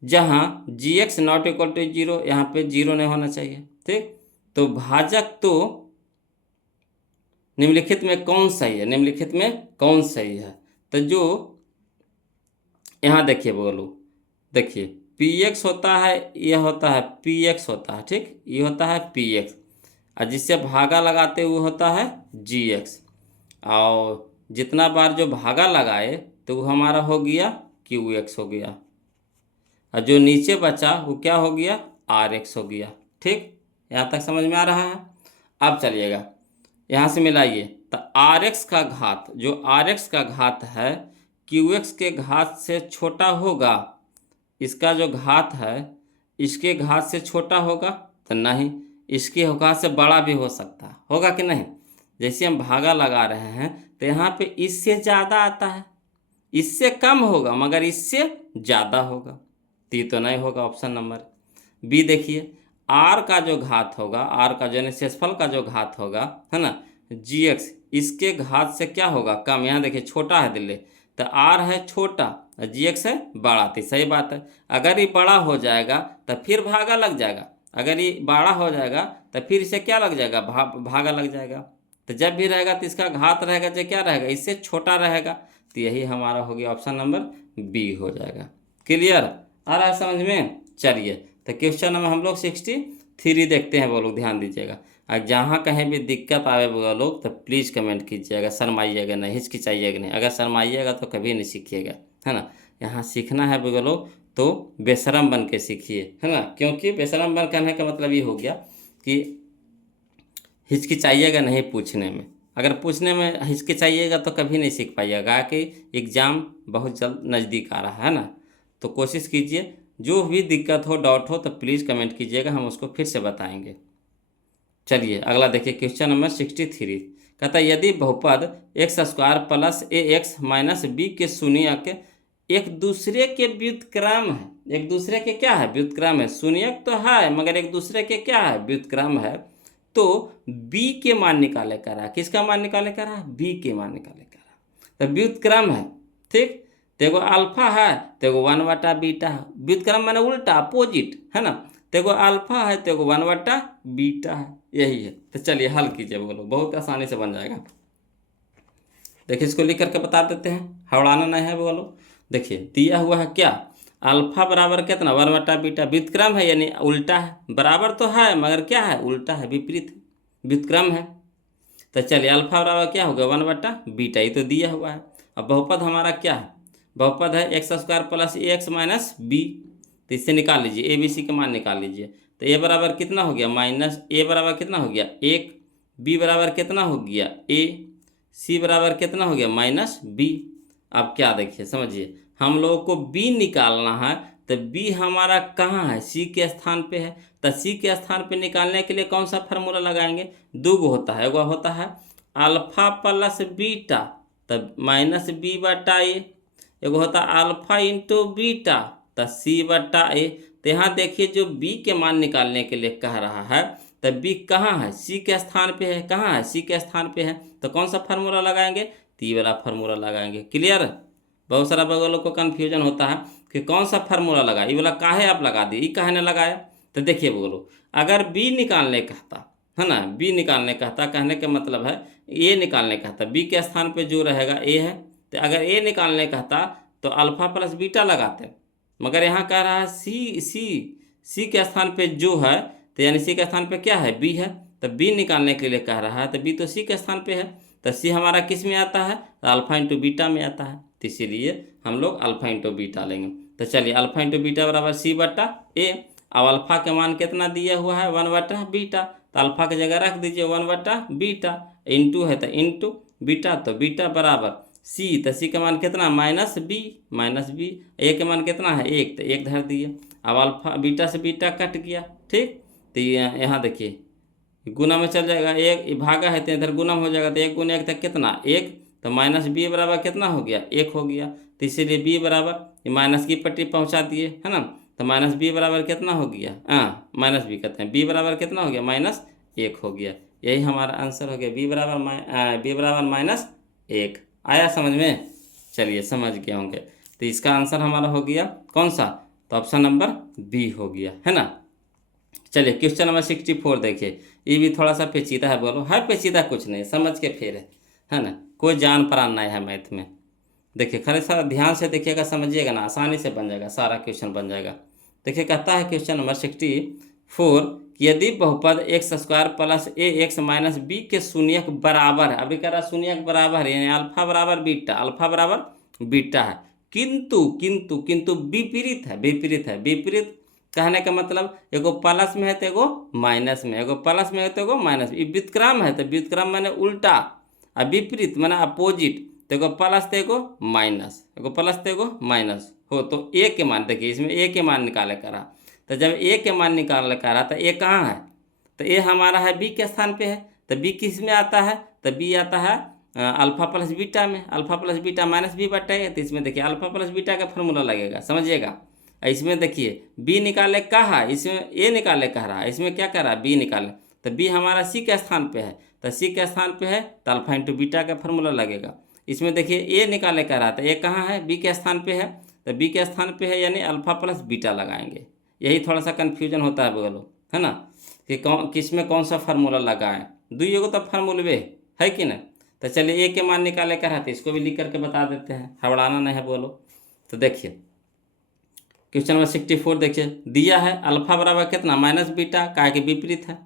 जहाँ gx नॉट इक्वल टू 0, यहाँ पे 0 नहीं होना चाहिए, ठीक। तो भाजक तो निम्नलिखित में कौन सही है, निम्नलिखित में कौन सही है, तो जो यहाँ देखिए बोलो, देखिए px होता है, यह होता है px होता है, ठीक, ये होता है px, और जिससे भागा लगाते हुए होता है gx, और जितना बार जो भागा लगाए तो वो हमारा हो गया qx हो गया, और जो नीचे बचा वो क्या हो गया rx हो गया, ठीक। यहाँ तक समझ में आ रहा है। अब चलिएगा यहाँ से मिलाइए, तो rx का घात, जो rx का घात है qx के घात से छोटा होगा, इसका जो घात है इसके घात से छोटा होगा तो नहीं, इसके घात से बड़ा भी हो सकता है, होगा कि नहीं। जैसे हम भागा लगा रहे हैं तो यहाँ पे इससे ज़्यादा आता है, इससे कम होगा मगर इससे ज़्यादा होगा, तो नहीं होगा, ऑप्शन नंबर बी देखिए। आर का जो घात होगा, आर का जो शेषफल का जो घात होगा, है ना, gx इसके घात से क्या होगा कम, यहाँ देखिए छोटा है दिल्ली, तो आर है छोटा, gx है बड़ा, तो सही बात है। अगर ये बड़ा हो जाएगा तो फिर भागा लग जाएगा, अगर ये बड़ा हो जाएगा तो फिर इसे क्या लग जाएगा भागा लग जाएगा, तो जब भी रहेगा तो इसका घात रहेगा जो क्या रहेगा इससे छोटा रहेगा, तो यही हमारा हो गया ऑप्शन नंबर बी हो जाएगा। क्लियर आ रहा है समझ में। चलिए तो क्वेश्चन नंबर हम लोग 63 देखते हैं, वो लोग ध्यान दीजिएगा। और जहाँ कहीं भी दिक्कत आवे वो लोग तो प्लीज़ कमेंट कीजिएगा, शर्माइएगा नहीं, हिचकिचाइएगा नहीं, अगर शर्माइएगा तो कभी नहीं सीखिएगा, है ना। यहाँ सीखना है वो लोग तो बेशरम बन के सीखिए, है ना, क्योंकि बेशरम बन कहने का मतलब ये हो गया कि हिचकिचाइएगा नहीं पूछने में। अगर पूछने में हिचकिचाइएगा तो कभी नहीं सीख पाइएगा कि एग्ज़ाम बहुत जल्द नज़दीक आ रहा है ना। तो कोशिश कीजिए, जो भी दिक्कत हो, डाउट हो तो प्लीज़ कमेंट कीजिएगा, हम उसको फिर से बताएंगे। चलिए अगला देखिए, क्वेश्चन नंबर 63। कहता है यदि बहुपद एक्स स्क्वायर प्लस ए एक्स माइनस बी के शून्यक एक दूसरे के व्युत्क्रम है। एक दूसरे के क्या है? व्युत्क्रम है। शून्यक तो है मगर एक दूसरे के क्या है? व्युत्क्रम है। तो बी के मान निकाले कर रहा है। किसका मान निकाले कर रहा है? बी के मान निकाले कर रहा है। तो व्युत्क्रम है, ठीक। तो एगो अल्फा है तो एगो 1/बीटा है। व्युत्क्रम माने उल्टा, अपोजिट है ना। तो एगो अल्फा है तो एगो 1/बीटा है, यही है। तो चलिए हल कीजिए, बोलो, बहुत आसानी से बन जाएगा। देखिए इसको लिख करके बता देते हैं, हवड़ाना नहीं है, बोलो। देखिए दिया हुआ है क्या? अल्फा बराबर कितना? 1/बीटा। व्युत्क्रम है यानी उल्टा है। बराबर तो है मगर क्या है? उल्टा है, विपरीत है, व्युत्क्रम है। तो चलिए अल्फा बराबर क्या होगा? 1/बीटा, ये तो दिया हुआ है। अब बहुपद हमारा क्या है? बहुपद है एक्स स्क्वायर प्लस ए एक्स माइनस बी। तो इससे निकाल लीजिए, ए बी सी का मान निकाल लीजिए। तो ए बराबर कितना हो गया? माइनस ए बराबर कितना हो गया? 1। बी बराबर कितना हो गया? ए। सी बराबर कितना हो गया? Minus B. अब क्या देखिए, समझिए, हम लोगों को बी निकालना है। तो बी हमारा कहाँ है? सी के स्थान पे है। तो सी के स्थान पे निकालने के लिए कौन सा फार्मूला लगाएंगे? दो गो होता है। एगो होता है अल्फा प्लस बीटा, तब माइनस बी बटा ए। एगो होता है अल्फा इंटू बीटा, तो सी बटा ए। तो यहाँ देखिए जो बी के मान निकालने के लिए कह रहा है, तो बी कहाँ है? सी के स्थान पे है। कहाँ है? सी के स्थान पे है। तो कौन सा फार्मूला लगाएंगे? तो ये वाला फार्मूला लगाएंगे। क्लियर? बहुत सारा बगलों को कन्फ्यूजन होता है कि कौन सा फार्मूला लगा, ये वाला काहे आप लगा दिए, ये काहे ने लगाया। तो देखिए बोलो, अगर बी निकालने कहता है ना, बी निकालने कहता, कहने का मतलब है ए निकालने कहता, बी के स्थान पे जो रहेगा ए है। तो अगर ए निकालने कहता तो अल्फा प्लस बीटा लगाते, मगर यहाँ कह रहा है सी के स्थान पे जो है, तो यानी सी के स्थान पे क्या है? बी है। तो बी निकालने के लिए कह रहा है, तो बी तो सी के स्थान पे है। तो सी हमारा किस में आता है? तो अल्फा इंटू बीटा में आता है। तो इसीलिए हम लोग अल्फा इंटू बीटा लेंगे। तो चलिए अल्फा इंटू बीटा बराबर सी बटा ए। अब अल्फा के मान कितना दिया हुआ है? 1/बीटा। तो अल्फा की जगह रख दीजिए 1/बीटा। इंटू है तो इंटू बीटा, तो बीटा बराबर सी। तो सी का मान कितना? Minus B. ए के मान कितना है? 1, तो 1 धर दिए। अब अल्फा बीटा से बीटा कट गया, ठीक। तो यहाँ देखिए गुना में चल जाएगा, एक भागा है तो इधर गुना हो जाएगा। तो 1 गुना 1 तक कितना? 1। तो माइनस बी बराबर कितना हो गया? 1 हो गया। तो इसीलिए बी बराबर माइनस की पट्टी पहुंचा दिए, है ना। तो माइनस बी बराबर कितना हो गया? माइनस बी कहते हैं। बी बराबर कितना हो गया? -1 हो गया। यही हमारा आंसर हो गया, बी बराबर -1। आया समझ में? चलिए समझ गए होंगे। तो इसका आंसर हमारा हो गया कौन सा? तो ऑप्शन नंबर बी हो गया, है ना। चलिए क्वेश्चन नंबर 64 देखिए, ये भी थोड़ा सा पेचीदा है। बोलो है पेचीदा कुछ नहीं, समझ के फिर है ना, कोई जान प्राण नहीं है मैथ में। देखिए खरे सारा ध्यान से देखिएगा, समझिएगा ना, आसानी से बन जाएगा, सारा क्वेश्चन बन जाएगा। देखिए कहता है क्वेश्चन नंबर 64 कि यदि बहुपद एक्स स्क्वायर प्लस ए एक्स माइनस बी के शून्यक बराबर है। अभी कह रहा शून्यक बराबर है, यानी अल्फा बराबर बीटा है, किंतु किंतु किंतु विपरीत है। विपरीत कहने का मतलब एगो प्लस में है तो एगो माइनस में, एगो प्लस में है तो एगो माइनस में। व्युत्क्रम है तो व्युत्क्रम माने उल्टा, और विपरीत माने अपोजिट। तो एगो प्लस तो एगो माइनस, एगो प्लस तो एगो माइनस हो। तो ए के मान देखिए, इसमें ए के मान निकाले करा। तो जब ए के मान निकाल करा तो ए कहाँ है? तो ए हमारा है बी के स्थान पे है। तो बी किस में आता है? तो बी आता है अल्फा प्लस बीटा में। Alpha plus beta minus B बटा ए। तो इसमें देखिए अल्फा प्लस बीटा का फॉर्मूला लगेगा, समझिएगा। इसमें देखिए बी निकाले कहा, इसमें ए निकाले कह रहा है, इसमें क्या कह रहा है? बी निकाले। तो बी हमारा सी के स्थान पे है। तो सी के स्थान पे है तो अल्फा इंटू बीटा का फॉर्मूला लगेगा। इसमें देखिए ए निकाले कह रहा था, ए कहाँ है? बी के स्थान पे है। तो बी के स्थान पे है यानी अल्फा प्लस बीटा लगाएंगे। यही थोड़ा सा कन्फ्यूजन होता है बोलो, है ना, कि किस में कौन सा फार्मूला लगाएं। दुइयों को तो फार्मूलवे है कि नहीं। तो चलिए ए के मान निकाले कह रहा था, इसको भी लिख करके बता देते हैं, हवड़ाना नहीं है बोलो। तो देखिए क्वेश्चन नंबर 64 देखिए, दिया है अल्फा बराबर कितना? माइनस बीटा, काहे के विपरीत है।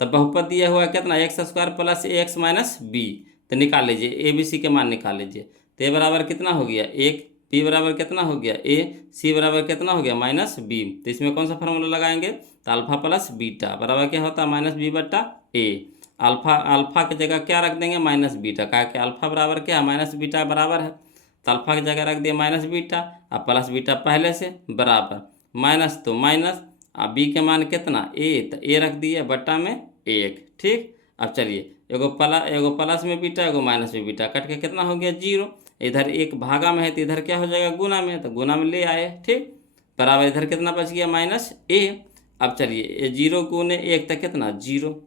तो बहुपद दिया हुआ है कितना? एक्स स्क्वायर प्लस ए एक्स माइनस बी। तो निकाल लीजिए, ए बी सी के मान निकाल लीजिए। तो ए बराबर कितना हो गया? 1। बी बराबर कितना हो गया? ए। सी बराबर कितना हो गया? -बी। तो इसमें कौन सा फार्मूला लगाएंगे? तो अल्फा प्लस बीटा बराबर क्या होता है? -b बटा ए। अल्फा अल्फा की जगह क्या रख देंगे माइनस बीटा, कहा कि अल्फा बराबर क्या माइनस बीटा बराबर है, तो अल्फा की जगह रख दिए माइनस बीटा, अब प्लस बीटा पहले से बराबर माइनस तो माइनस, अब बी के मान कितना ए, तो ए रख दिए बट्टा में 1। ठीक, अब चलिए एगो प्लस में बीटा एगो माइनस में बीटा, कट के कितना हो गया 0। इधर एक भागा में है तो इधर क्या हो जाएगा गुना में, तो गुना में ले आए। ठीक, बराबर इधर कितना बच गया माइनस ए। अब चलिए 0 गुने 1 तक कितना 0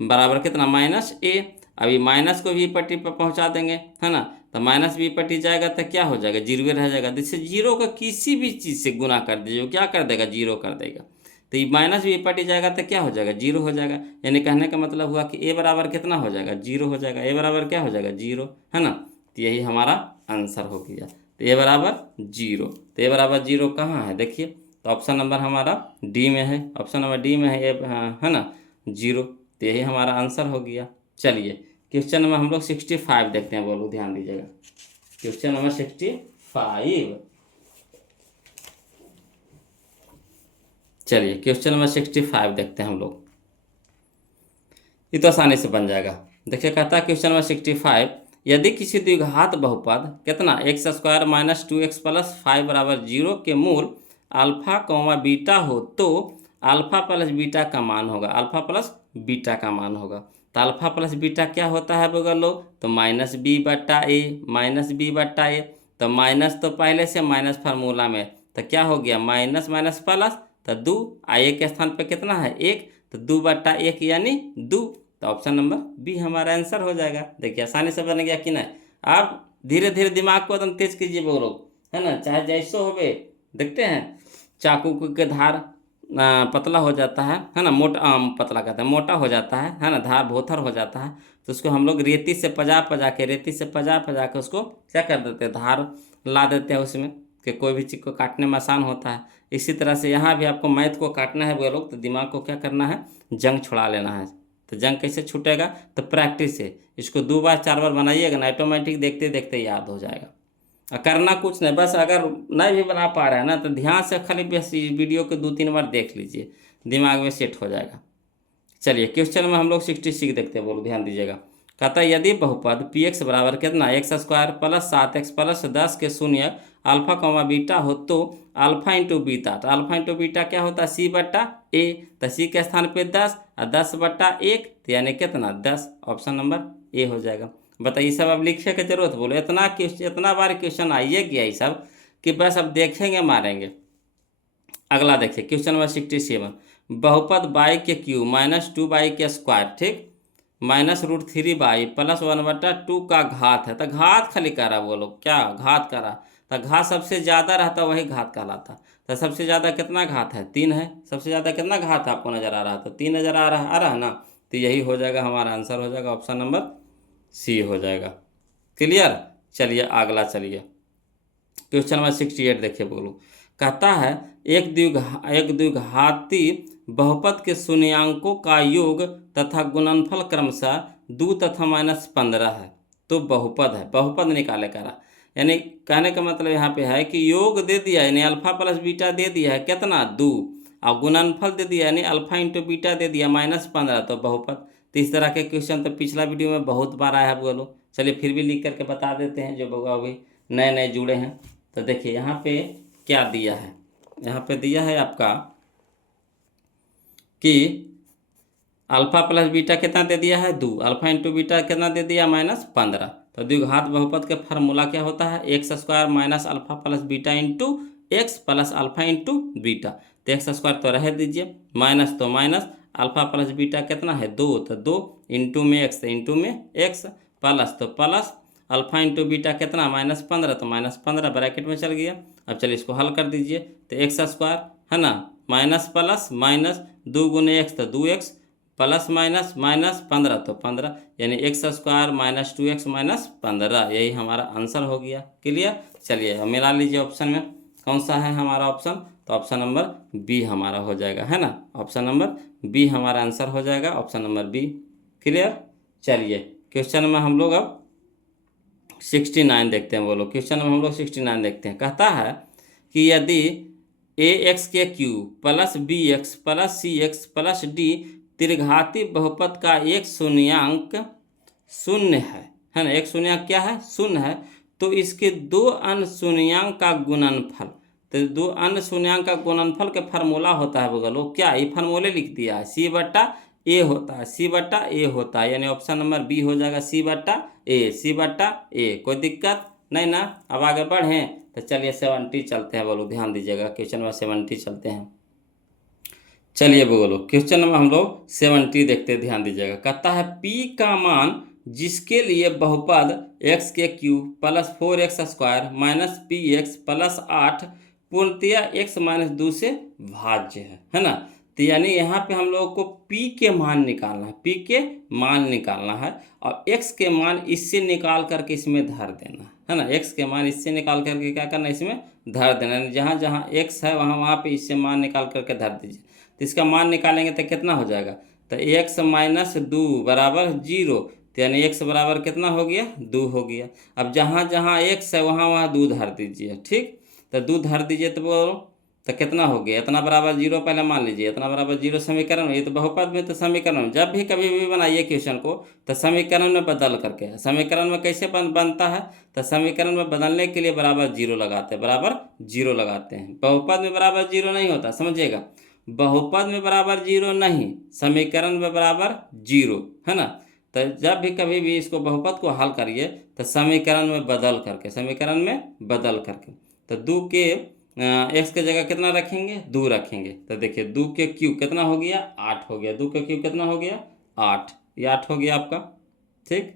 बराबर कितना माइनस ए। अभी माइनस को भी पट्टी पर पहुंचा देंगे, है ना, तो माइनस भी पट्टी जाएगा तो क्या हो जाएगा 0 रह जाएगा। जैसे 0 का किसी भी चीज़ से गुना कर दीजिए वो क्या कर देगा 0 कर देगा, तो ये माइनस भी पट्टी जाएगा तो क्या हो जाएगा 0 हो जाएगा। यानी कहने का मतलब हुआ कि ए बराबर कितना हो जाएगा 0 हो जाएगा, ए बराबर क्या हो जाएगा 0, है ना। तो यही हमारा आंसर हो गया, तो ए बराबर 0। तो ए बराबर 0 कहाँ है देखिए, तो ऑप्शन नंबर हमारा डी में है, ऑप्शन नंबर डी में है ए, है ना 0। तो यही हमारा आंसर हो गया। चलिए क्वेश्चन नंबर हम लोग 65 देखते हैं, बोलो ध्यान दीजिएगा, क्वेश्चन नंबर 65। चलिए क्वेश्चन नंबर 65 देखते हैं हम लोग, ये तो आसानी से बन जाएगा। देखिए कहता है क्वेश्चन नंबर 65, यदि किसी द्विघात बहुपद कितना x square minus 2x plus 5 बराबर 0 के मूल अल्फा कौमा बीटा हो तो अल्फा प्लस बीटा का मान होगा, अल्फा प्लस बीटा का मान होगा। तो अल्फा प्लस बीटा क्या होता है बगल लो, तो माइनस बी बट्टा ए, माइनस बी बट्टा ए। तो माइनस तो पहले से माइनस फार्मूला में, तो क्या हो गया माइनस माइनस प्लस, तो 2 ए के स्थान पे कितना है 1, तो 2 बट्टा 1 यानी 2। तो ऑप्शन नंबर बी हमारा आंसर हो जाएगा। देखिए आसानी से बन गया कि नहीं। आप धीरे धीरे दिमाग को एकदम तेज कीजिए बोलो, है ना, चाहे जैसो हो बे। देखते हैं चाकू के धार पतला हो जाता है ना, मोटा पतला कहते हैं मोटा हो जाता है ना, धार भोथर हो जाता है, तो उसको हम लोग रेती से पजा पजा के उसको क्या कर देते हैं धार ला देते हैं उसमें, कि कोई भी चीज़ को काटने में आसान होता है। इसी तरह से यहाँ भी आपको मैथ को काटना है वो लोग, तो दिमाग को क्या करना है जंग छुड़ा लेना है। तो जंग कैसे छूटेगा, तो प्रैक्टिस से इसको 2 बार 4 बार बनाइएगा ना, ऑटोमेटिक देखते देखते याद हो जाएगा। करना कुछ नहीं, बस अगर नहीं भी बना पा रहे हैं ना तो ध्यान से खाली बस इस वीडियो को 2-3 बार देख लीजिए, दिमाग में सेट हो जाएगा। चलिए क्वेश्चन में हम लोग 66 देखते हैं, बोलो ध्यान दीजिएगा। कहता है यदि बहुपद पी एक्स बराबर कितना x square plus 7x plus 10 के शून्य अल्फा कॉमा बीटा हो तो अल्फा इंटू बीटा, तो अल्फा इंटू बीटा क्या होता है सी बट्टा ए, तो सी के स्थान पे 10 और 10 बट्टा 1, तो यानी कितना 10, ऑप्शन नंबर ए हो जाएगा। बताइए सब अब लिखे की जरूरत बोलो, इतना बार क्वेश्चन आइए गया ये सब कि बस अब देखेंगे मारेंगे। अगला देखिए क्वेश्चन नंबर 67, बहुपद बाई के क्यूब माइनस 2 बाई के स्क्वायर, ठीक, माइनस √3 बाई प्लस 1/2 का घात है। तो घात खाली करा बोलो, क्या घात करा, तो घात सबसे ज़्यादा रहता वही घात कहलाता। तो सबसे ज़्यादा कितना घात है 3 है, सबसे ज़्यादा कितना घात आपको नज़र आ रहा, तो 3 नज़र आ रहा है ना, तो यही हो जाएगा हमारा आंसर हो जाएगा, ऑप्शन नंबर सी हो जाएगा। क्लियर। चलिए अगला, चलिए क्वेश्चन नंबर 68 देखिए, बोलो कहता है एक द्विघाती बहुपद के शून्यांकों का योग तथा गुणनफल क्रमशः 2 तथा -15 है, तो बहुपद है, बहुपद निकाले करा। यानी कहने का मतलब यहाँ पे है कि योग दे दिया यानी अल्फा प्लस बीटा दे दिया है कितना 2, और गुणनफल दे दिया यानी अल्फा इंटू बीटा दे दिया -15, तो बहुपद। तो इस तरह के क्वेश्चन तो पिछला वीडियो में बहुत बार आया है बोलो। चलिए फिर भी लिख करके बता देते हैं जो बउआ अभी नए नए जुड़े हैं। तो देखिए यहाँ पे क्या दिया है, यहाँ पे दिया है आपका कि अल्फा प्लस बीटा कितना दे दिया है 2, अल्फा इंटू बीटा कितना दे दिया -15। तो द्विघात बहुपद के फार्मूला क्या होता है x square minus alpha plus beta into x plus alpha into beta. तो एक्स स्क्वायर तो रह दीजिए, माइनस तो माइनस, अल्फा प्लस बीटा कितना है 2, तो 2 इंटू में एक्स, तो इंटू में एक्स, प्लस तो प्लस अल्फा इंटू बीटा कितना -15, तो -15 ब्रैकेट में चल गया। अब चलिए इसको हल कर दीजिए, तो एक्स स्क्वायर है ना माइनस प्लस माइनस 2 गुने एक्स, तो 2x प्लस माइनस माइनस 15, तो 15, यानी x square minus 2x minus 15, यही हमारा आंसर हो गया। क्लियर। चलिए अब मिला लीजिए ऑप्शन में कौन सा है हमारा ऑप्शन, तो ऑप्शन नंबर बी हमारा हो जाएगा, है ना, ऑप्शन नंबर बी हमारा आंसर हो जाएगा, ऑप्शन नंबर बी। क्लियर। चलिए क्वेश्चन में हम लोग अब 69 देखते हैं, बोलो क्वेश्चन में हम लोग 69 देखते हैं। कहता है कि यदि ax के cube plus bx plus cx plus d त्रिघाती बहुपद का एक शून्यांक शून्य है ना, एक शून्यांक क्या है, शून्य है, तो इसके दो अन्य शून्यांक का गुणनफल, तो दो अन्य शून्यांक का गुणनफल का फार्मूला होता है बगल, वो क्या, ये फार्मूले लिख दिया है, सी बट्टा ए होता है, सी बट्टा ए होता है, यानी ऑप्शन नंबर बी हो जाएगा सी बट्टा ए, सी बट्टा ए। कोई दिक्कत नहीं ना। अब आगे बढ़ें तो चलिए 70 चलते हैं, बोलो ध्यान दीजिएगा, क्वेश्चन नंबर 70 चलते हैं। चलिए बोलो क्वेश्चन नंबर हम लोग 70 देखते हैं, ध्यान दीजिएगा। कहता है p का मान जिसके लिए बहुपद x के cube plus 4x square minus P x plus 8 पूर्णतया x माइनस 2 से भाज्य है ना। तो यानी यहाँ पे हम लोगों को p के मान निकालना है, p के मान निकालना है, और x के मान इससे निकाल करके इसमें धर देना है ना, x के मान इससे निकाल करके क्या करना है, इसमें धर देना, जहाँ जहाँ x है वहाँ वहाँ पे इससे मान निकाल करके धर दीजिए। तो इसका मान निकालेंगे तो कितना हो जाएगा, तो x माइनस 2 बराबर 0, तो यानी x बराबर कितना हो गया, 2 हो गया। अब जहाँ जहाँ x है वहाँ वहाँ 2 धर दीजिए, ठीक, तो 2 धर दीजिए तो बोलो तो कितना हो गया, इतना बराबर 0 पहले मान लीजिए, इतना बराबर 0 समीकरण, ये तो बहुपद में, तो समीकरण में जब भी कभी भी बनाइए क्वेश्चन को तो समीकरण में बदल करके, समीकरण में कैसे बनता है, तो समीकरण में बदलने के लिए बराबर 0 लगाते हैं, बराबर 0 लगाते हैं। बहुपद में बराबर 0 नहीं होता, समझिएगा, बहुपद में बराबर 0 नहीं, समीकरण में बराबर 0 है ना। तो जब भी कभी भी इसको बहुपद को हल करिए तो समीकरण में बदल करके, समीकरण में बदल करके, तो 2 के x के जगह कितना रखेंगे, 2 रखेंगे, तो देखिए 2 के क्यूब कितना हो गया, 8 हो गया, 2 के क्यूब कितना हो गया, 8, ये 8 हो गया आपका, ठीक,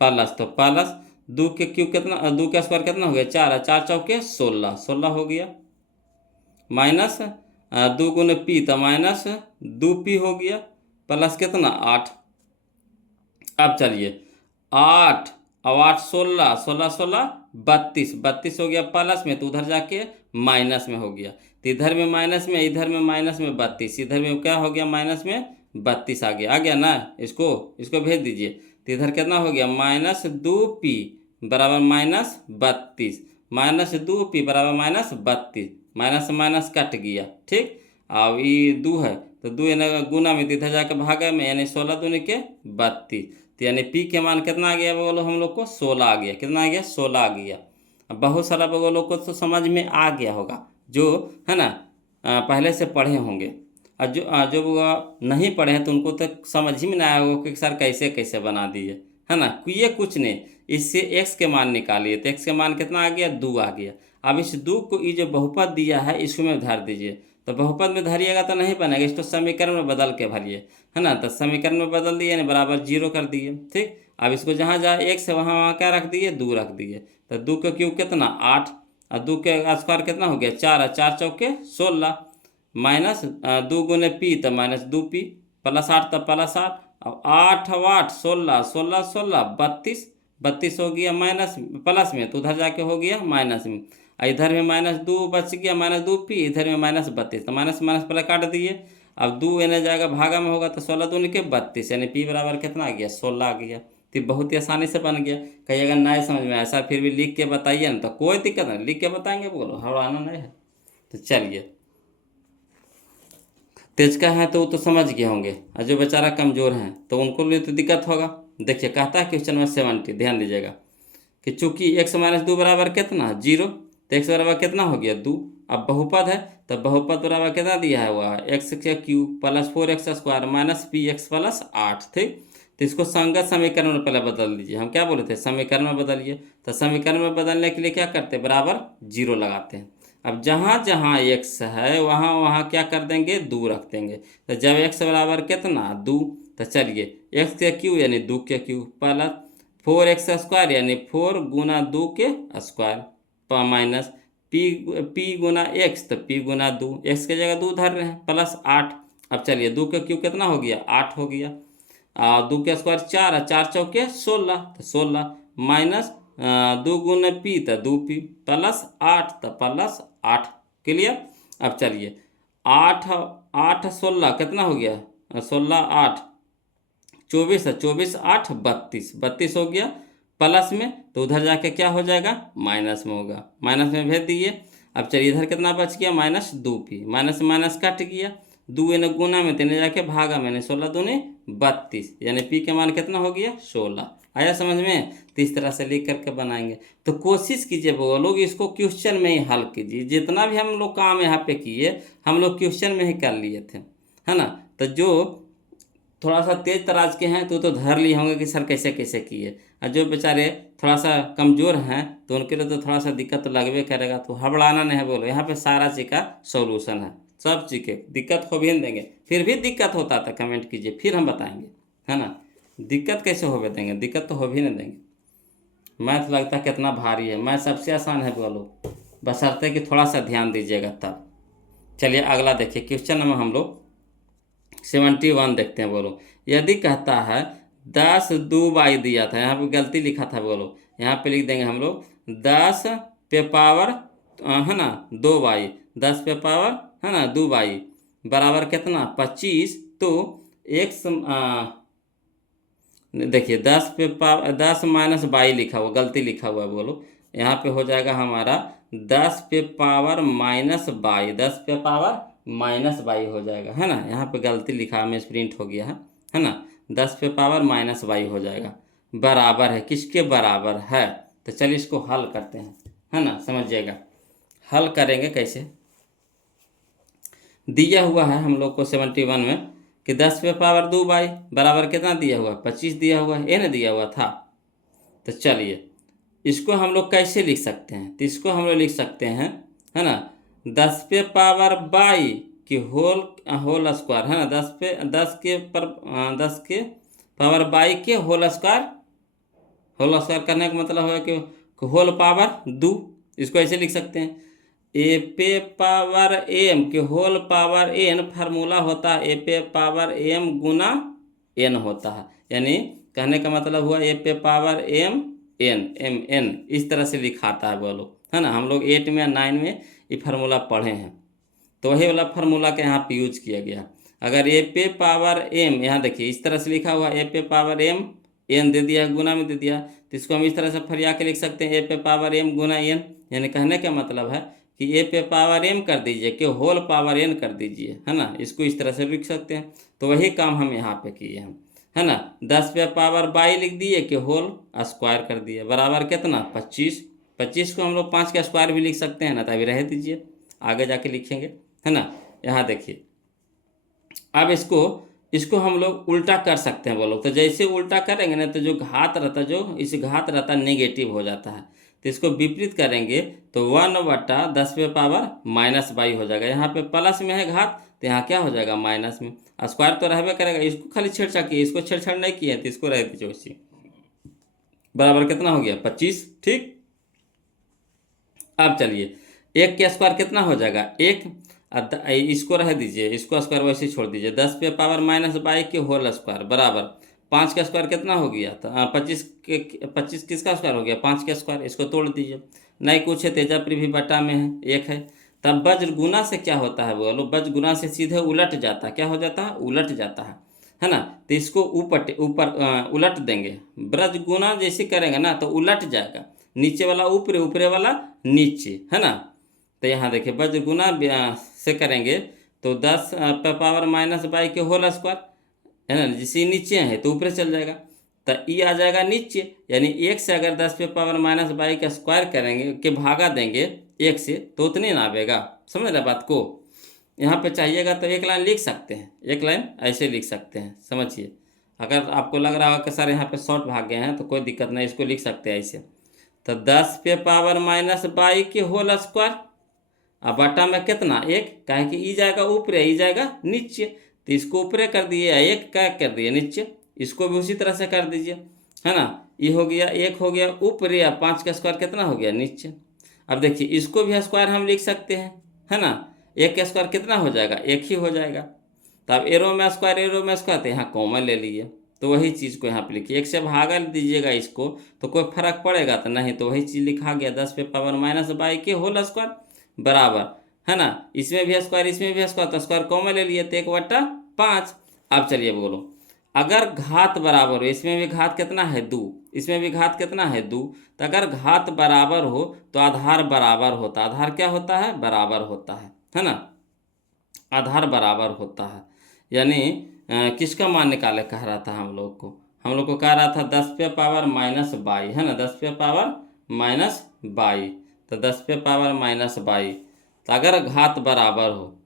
प्लस, तो प्लस 2 के क्यूब कितना, 2 का स्क्वायर कितना हो गया, 4 है, 4 चौके 16, 16 हो गया, माइनस 2 गुने पी, तो माइनस 2p हो गया, प्लस कितना 8। अब चलिए 8 और 8 16, 16 16 32, 32 हो गया प्लस में, तो उधर जाके माइनस में हो गया, तो इधर में माइनस में, इधर में माइनस में 32, इधर में क्या हो गया, माइनस में 32 आ गया ना, इसको भेज दीजिए, तो इधर कितना हो गया, माइनस 2p बराबर माइनस 32, माइनस 2p बराबर माइनस 32, माइनस से माइनस कट गया, ठीक। अब ये 2 है तो 2 यानी गुना में, इधर जाकर भागा में, यानी 16 दूनी के 32, तो यानी p के मान कितना आ गया बोलो हम लोग को, 16 आ गया, कितना आ गया, 16 आ गया। अब बहुत सारा लोग को तो समझ में आ गया होगा, जो है ना पहले से पढ़े होंगे, और जो नहीं पढ़े हैं तो उनको तो समझ ही में ना आया होगा कि सर कैसे कैसे बना दिए, है ना। ये कुछ नहीं, इससे x के मान निकालिए, तो x के मान कितना आ गया, 2 आ गया। अब इस 2 को ये जो बहुपद दिया है इसमें धर दीजिए, तो बहुपद में धरिएगा तो नहीं बनेगा, इसको समीकरण में बदल के भरिए, है ना, तो समीकरण में बदल दिए यानी बराबर 0 कर दिए, ठीक। अब इसको जहाँ जहाँ x है वहाँ वहाँ क्या रख दिए, 2 रख दिए, तो 2 का क्यूब कितना 8, और 2 के स्क्वायर कितना हो गया, 4 है, 4 चौके 16, माइनस 2 गुने पी, तो माइनस 2p, प्लस 8 तो प्लस 8, अब 8 और 8 16, 16 16 32, 32 हो गया माइनस प्लस में, तो उधर जाके हो गया माइनस में, इधर में माइनस 2 बच गया, माइनस 2p, इधर में माइनस 32, तो माइनस माइनस पहले काट दिए। अब 2 यानी जाएगा भागा में होगा, तो 16 दूनी के 32, यानी p बराबर कितना आ गया, 16 आ गया। तो बहुत ही आसानी से बन गया। कहीं अगर ना समझ में ऐसा फिर भी लिख के बताइए ना, तो कोई दिक्कत नहीं, लिख के बताएंगे, बोलो हड़ाना नहीं है। तो चलिए, तेज का है तो वो तो समझ गए होंगे, और जो बेचारा कमज़ोर हैं तो उनको लिए तो दिक्कत होगा। देखिए कहता है क्वेश्चन नंबर 70, ध्यान दीजिएगा कि चूंकि x माइनस 2 बराबर कितना 0, तो x बराबर कितना हो गया 2। अब बहुपद है तो बहुपद बराबर कितना दिया है, वह x का cube plus 4x square minus P x plus 8, ठीक। तो इसको संगत समीकरण में पहले बदल दीजिए, हम क्या बोले थे, समीकरण में बदलिए। तो समीकरण में बदलने के लिए क्या करते हैं, बराबर 0 लगाते हैं। अब जहाँ जहाँ x है वहाँ वहाँ क्या कर देंगे, 2 रख देंगे। तो जब x बराबर कितना 2, तो चलिए x के क्यूब यानी 2 के क्यूब प्लस 4x स्क्वायर यानी 4 गुना 2 के स्क्वायर माइनस p गुना x, तो p गुना 2, x के जगह 2 धर रहे हैं, प्लस 8। अब चलिए 2 के क्यूब कितना हो गया, 8 हो गया, 2 के स्क्वायर 4 है, 4 चौके 16, तो 16 माइनस 2 गुने p, तो 2p प्लस 8, तो प्लस 8, क्लियर। अब चलिए 8 8 16 कितना हो गया, 16 8 24 है, 24 8 32, 32 हो गया प्लस में, तो उधर जाके क्या हो जाएगा, माइनस में होगा, माइनस में भेज दिए। अब चलिए इधर कितना बच गया, minus 2p, minus minus cut गया, दो ने गुना में 3 जाके भागा मैंने 16 दूनी 32, यानी पी के मान कितना हो गया 16। आया समझ में? तो इस तरह से लिख करके बनाएंगे। तो कोशिश कीजिए वो लोग इसको क्वेश्चन में ही हल कीजिए। जितना भी हम लोग काम यहाँ पे किए हम लोग क्वेश्चन में ही कर लिए थे, है ना। तो जो थोड़ा सा तेज तराज के हैं तो धर लिए होंगे कि सर कैसे कैसे किए, और जो बेचारे थोड़ा सा कमज़ोर हैं तो उनके लिए तो थोड़ा सा दिक्कत तो लगबे करेगा। तो हड़बड़ाना नहीं है, बोलो यहाँ पे सारा चीज़ का सॉल्यूशन है। सब चीज़ के दिक्कत हो भी नहीं देंगे। फिर भी दिक्कत होता था कमेंट कीजिए, फिर हम बताएंगे, है ना। दिक्कत कैसे हो देंगे? दिक्कत तो हो भी नहीं देंगे। मैथ लगता है कितना भारी है, मैथ सबसे आसान है बोलो, बशर्ते कि थोड़ा सा ध्यान दीजिएगा तब। चलिए अगला देखिए, क्वेश्चन नंबर हम लोग 71 देखते हैं। बोलो यदि कहता है 10 2 बाई दिया था, यहाँ पे गलती लिखा था, बोलो यहाँ पे लिख देंगे हम लोग 10 पे पावर है ना 2 बाई, 10 पे पावर है ना 2 बाई बराबर कितना 25। तो एक देखिए 10 पे पावर 10 माइनस बाई लिखा हुआ, गलती लिखा हुआ है। बोलो यहाँ पे हो जाएगा हमारा 10 पे पावर माइनस बाई, 10 पे पावर माइनस बाई हो जाएगा, है ना। यहाँ पे गलती लिखा है, प्रिंट हो गया है ना। 10 पे पावर माइनस बाई हो जाएगा, बराबर है किसके बराबर है। तो चलिए इसको हल करते हैं, है ना। समझिएगा हल करेंगे कैसे। दिया हुआ है हम लोग को 71 में कि 10 पे पावर 2 बाई बराबर कितना दिया हुआ है 25 दिया हुआ है, ये ना दिया हुआ था। तो चलिए इसको हम लोग कैसे लिख सकते हैं। तो इसको हम लोग लिख सकते हैं, है ना, 10 पे पावर बाई की होल स्क्वायर, है ना। 10 के पावर बाई के होल स्क्वायर करने का मतलब है कि होल पावर 2। इसको ऐसे लिख सकते हैं, ए पे पावर एम के होल पावर एन फार्मूला होता है ए पे पावर एम गुना एन होता है। यानी कहने का मतलब हुआ ए पे पावर एम एन इस तरह से लिखाता है बोलो, है ना। हम लोग 8 में या 9 में ये फार्मूला पढ़े हैं, तो वही वाला फार्मूला के यहाँ पे यूज किया गया। अगर ए पे पावर एम, यहाँ देखिए इस तरह से लिखा हुआ ए पे पावर एम एन दे दिया गुना में दे दिया, तो इसको हम इस तरह से फरिया के लिख सकते हैं ए पे पावर एम गुना एन। यानी कहने का मतलब है कि ए पे पावर एम कर दीजिए कि होल पावर एन कर दीजिए, है ना। इसको इस तरह से लिख सकते हैं। तो वही काम हम यहाँ पे किए हैं, है ना। 10 पे पावर बाई लिख दिए कि होल स्क्वायर कर दिए बराबर कितना 25। 25 को हम लोग 5 का स्क्वायर भी लिख सकते हैं ना, तो अभी रह दीजिए आगे जाके लिखेंगे, है ना। यहाँ देखिए अब इसको हम लोग उल्टा कर सकते हैं बोलो। तो जैसे उल्टा करेंगे ना तो जो घात रहता इस घात रहता नेगेटिव हो जाता है। तो इसको विपरीत करेंगे तो 1/10 पे पावर माइनस बाई हो जाएगा। यहाँ पे प्लस में है घात तो यहाँ क्या हो जाएगा माइनस में, स्क्वायर तो रहबे करेगा। इसको खाली छेड़छाड़ किए, इसको छेड़छाड़ नहीं किए तो इसको रह दीजिए उसी बराबर कितना हो गया 25। ठीक, अब चलिए एक के स्क्वायर कितना हो जाएगा एक, इसको रह दीजिए, इसको स्क्वायर वैसे ही छोड़ दीजिए। 10 पे पावर माइनस बाई के होल स्क्वायर बराबर 5 का स्क्वायर कितना हो गया, तो 25 किसका स्क्वायर हो गया 5 का स्क्वायर। इसको तोड़ दीजिए, नहीं कुछ है तेजापुरी भी बटा में है 1 है। तब वज्र गुना से क्या होता है बोलो, वज्र गुना से सीधे उलट जाता है, क्या हो जाता है उलट जाता है ना। तो इसको ऊपर ऊपर उलट देंगे, ब्रज गुना जैसे करेंगे ना तो उलट जाएगा, नीचे वाला ऊपरे ऊपरे वाला नीचे, है ना। तो यहाँ देखिए वज्र गुना से करेंगे तो 10 पे पावर माइनस बाई के होल स्क्वायर, है ना। जैसे नीचे है तो ऊपर चल जाएगा तो ई आ जाएगा नीचे। यानी 1 से अगर 10 पे पावर माइनस बाई का स्क्वायर करेंगे के भागा देंगे 1 से तो उतने ना आएगा। समझ रहे बात को। यहाँ पे चाहिएगा तो एक लाइन लिख सकते हैं, एक लाइन ऐसे लिख सकते हैं, समझिए। अगर आपको लग रहा हो कि सर यहाँ पे शॉर्ट भाग गए हैं तो कोई दिक्कत नहीं, इसको लिख सकते हैं ऐसे। तो 10 पे पावर माइनस बाई के होल स्क्वायर अब बटा में कितना 1, काहे कि ई जाएगा ऊपर ई जाएगा नीचे, तो इसको ऊपर कर दिए 1 क्या कर दिए नीचे, इसको भी उसी तरह से कर दीजिए, है ना। ये हो गया 1 हो गया ऊपर या 5 का स्क्वायर कितना हो गया नीचे। अब देखिए इसको भी स्क्वायर हम लिख सकते हैं, है ना। 1 का स्क्वायर कितना हो जाएगा 1 ही हो जाएगा। तो अब एरो में स्क्वायर तो यहाँ कॉमन ले लिए, तो वही चीज़ को यहाँ पे लिखिए। 1 से भागा दीजिएगा इसको तो कोई फर्क पड़ेगा तो नहीं, तो वही चीज़ लिखा गया 10 पे पावर माइनस बाई के होल स्क्वायर बराबर, है ना। इसमें भी स्क्वायर इसमें भी स्क्वायर तो स्क्वायर कॉमन ले लिए तो 1/5। अब चलिए बोलो अगर घात बराबर हो, इसमें भी घात कितना है 2, इसमें भी घात कितना है 2, तो अगर घात बराबर हो तो आधार बराबर होता, आधार क्या होता है बराबर होता है ना। आधार बराबर होता है। यानी किसका मान निकाले कह रहा था हम लोग को कह रहा था 10 पे पावर -22 है ना, 10 पे पावर -22। तो 10 पे पावर -22, तो अगर घात बराबर हो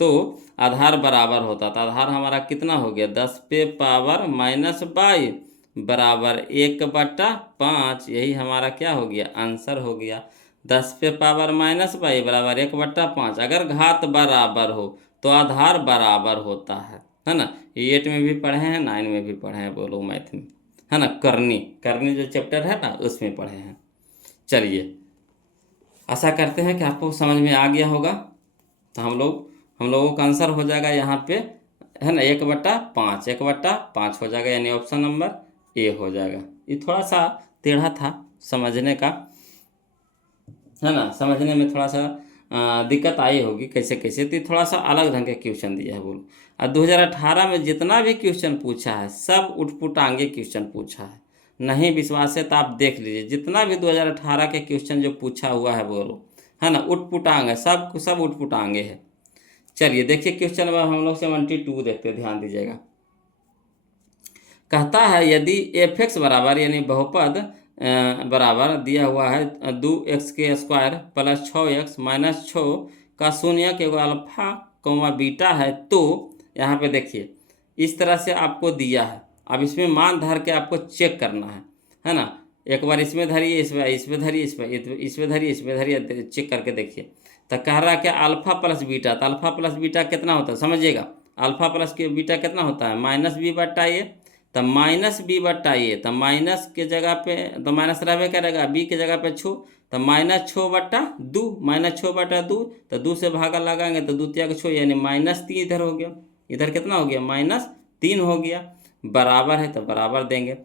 तो आधार बराबर होता। तो आधार हमारा कितना हो गया, 10 पे पावर -22 बराबर 1/5। यही हमारा क्या हो गया, आंसर हो गया। 10 पे पावर -22 बराबर 1/5। अगर घात बराबर हो तो आधार बराबर होता है ना। 8 में भी पढ़े हैं, 9 में भी पढ़े हैं, बोलो मैथ में, है ना। करनी करनी जो चैप्टर है ना उसमें पढ़े हैं। चलिए, आशा करते हैं कि आपको समझ में आ गया होगा। तो हम लोगों का आंसर हो जाएगा यहाँ पे, है ना, 1/5, 1/5 हो जाएगा, यानी ऑप्शन नंबर ए हो जाएगा। ये थोड़ा सा टेढ़ा था समझने का, है ना, समझने में थोड़ा सा दिक्कत आई होगी कैसे कैसे। तो ये थोड़ा सा अलग ढंग के क्वेश्चन दिया है बोलो। और 2018 में जितना भी क्वेश्चन पूछा है सब उठपुटांगे क्वेश्चन पूछा है। नहीं विश्वास है तो आप देख लीजिए, जितना भी 2018 के क्वेश्चन जो पूछा हुआ है बोलो, है ना, उठपुटांग है, सब उठपुटांगे है। चलिए देखिए क्वेश्चन नंबर हम लोग 72 देखते हैं, ध्यान दीजिएगा। कहता है यदि f(x) बराबर, यानी बहुपद बराबर दिया हुआ है 2x² प्लस 6x माइनस 6 का शून्यक एगो अल्फा कौमा बीटा है, तो यहाँ पे देखिए इस तरह से आपको दिया है। अब इसमें मान धर के आपको चेक करना है ना। एक बार इसमें धरिए, इसमें धरिए, इसमें धरिए, इसमें धरिए, चेक करके देखिए। तो कह रहा है कि अल्फा प्लस बीटा, तो अल्फा प्लस बीटा कितना होता है समझिएगा। अल्फा प्लस के बीटा कितना होता है, -b/a। तो -b/a, तो माइनस के जगह पे तो माइनस रहबे करेगा, b के जगह पे छो, तो -6/2, -6/2। तो 2 से भागा लगाएंगे तो 2 तिया के 6, यानी -3 इधर हो गया। इधर कितना हो गया, -3 हो गया। बराबर है तो बराबर देंगे।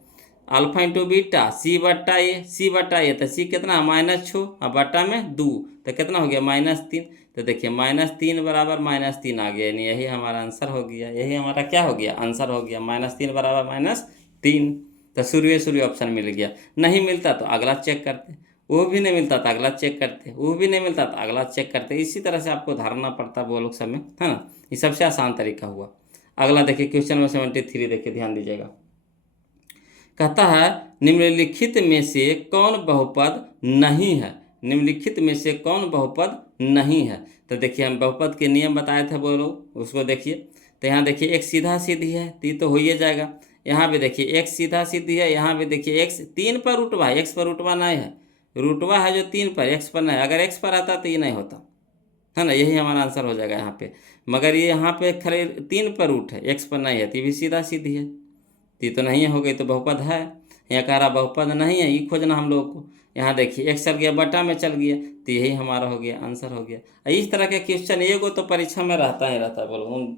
Alpha into beta c/a, c/a, तो c कितना, -6 और बट्टा में 2, तो कितना हो गया, -3। तो देखिए -3 बराबर -3 आ गया, यानी यही हमारा आंसर हो गया। यही हमारा क्या हो गया, आंसर हो गया। -3 बराबर -3। तो शुरू ऑप्शन मिल गया। नहीं मिलता तो अगला चेक करते, वो भी नहीं मिलता तो अगला चेक करते, वो भी नहीं मिलता तो अगला चेक करते। इसी तरह से आपको धारना पड़ता है वो लोग सब में, है ना। ये सबसे आसान तरीका हुआ। अगला देखिए क्वेश्चन नंबर 73 देखिए, ध्यान दीजिएगा। कहता है निम्नलिखित में से कौन बहुपद नहीं है, निम्नलिखित में से कौन बहुपद नहीं है। तो देखिए हम बहुपद के नियम बताए थे बोलो, उसको देखिए। तो यहाँ देखिए एक सीधा सीधी है तो ये तो हो ही जाएगा। यहाँ पे देखिए एक सीधा सीधी है, यहाँ पे देखिए x 3 पर रुटवा है, x पर रुटवा नहीं है, रुटवा है जो 3 पर, x पर नहीं। अगर x पर आता तो ये नहीं होता, है ना। यही हमारा आंसर हो जाएगा यहाँ पे। मगर ये यहाँ पे खड़े 3 पर रूट है, x पर नहीं है, तो ये भी सीधा सीधी है, ये तो नहीं हो गई, तो बहुपद है। यहाँ कह रहा बहुपद नहीं है, ये खोजना हम लोग को। यहाँ देखिए x चल गया बटा में चल गया, तो यही हमारा हो गया, आंसर हो गया। इस तरह के क्वेश्चन एगो तो परीक्षा में रहता ही रहता है, बोलो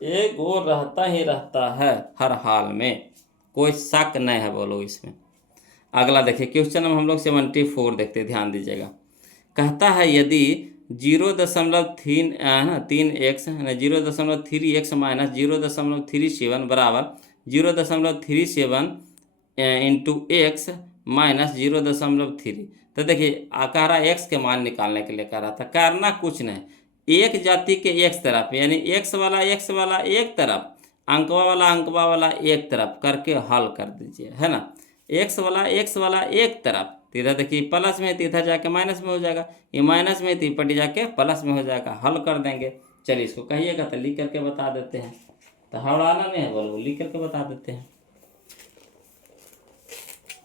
एगो रहता ही रहता है हर हाल में, कोई शक नहीं है बोलो इसमें। अगला देखिए क्वेश्चन नंबर हम लोग 74 देखते हैं, ध्यान दीजिएगा। कहता है यदि 0.3x 0.3x माइनस 0.37 बराबर 0.37 इंटू एक्स माइनस 0.3। तो देखिए कह रहा एक्स के मान निकालने के लिए कह रहा था। करना कुछ नहीं, एक जाति के एक तरफ, यानी एक्स वाला एक तरफ, अंकवा वाला एक तरफ करके हल कर दीजिए, है ना। एक्स वाला एक तरफ, तो इधर देखिए प्लस में, तो इधर जाके माइनस में हो जाएगा, ये माइनस में तो पटी जाके प्लस में हो जाएगा, हल कर देंगे। चलिए इसको कहिएगा तो लिख करके बता देते हैं, तो हड़ाना नहीं है बोलो, लिख करके बता देते हैं।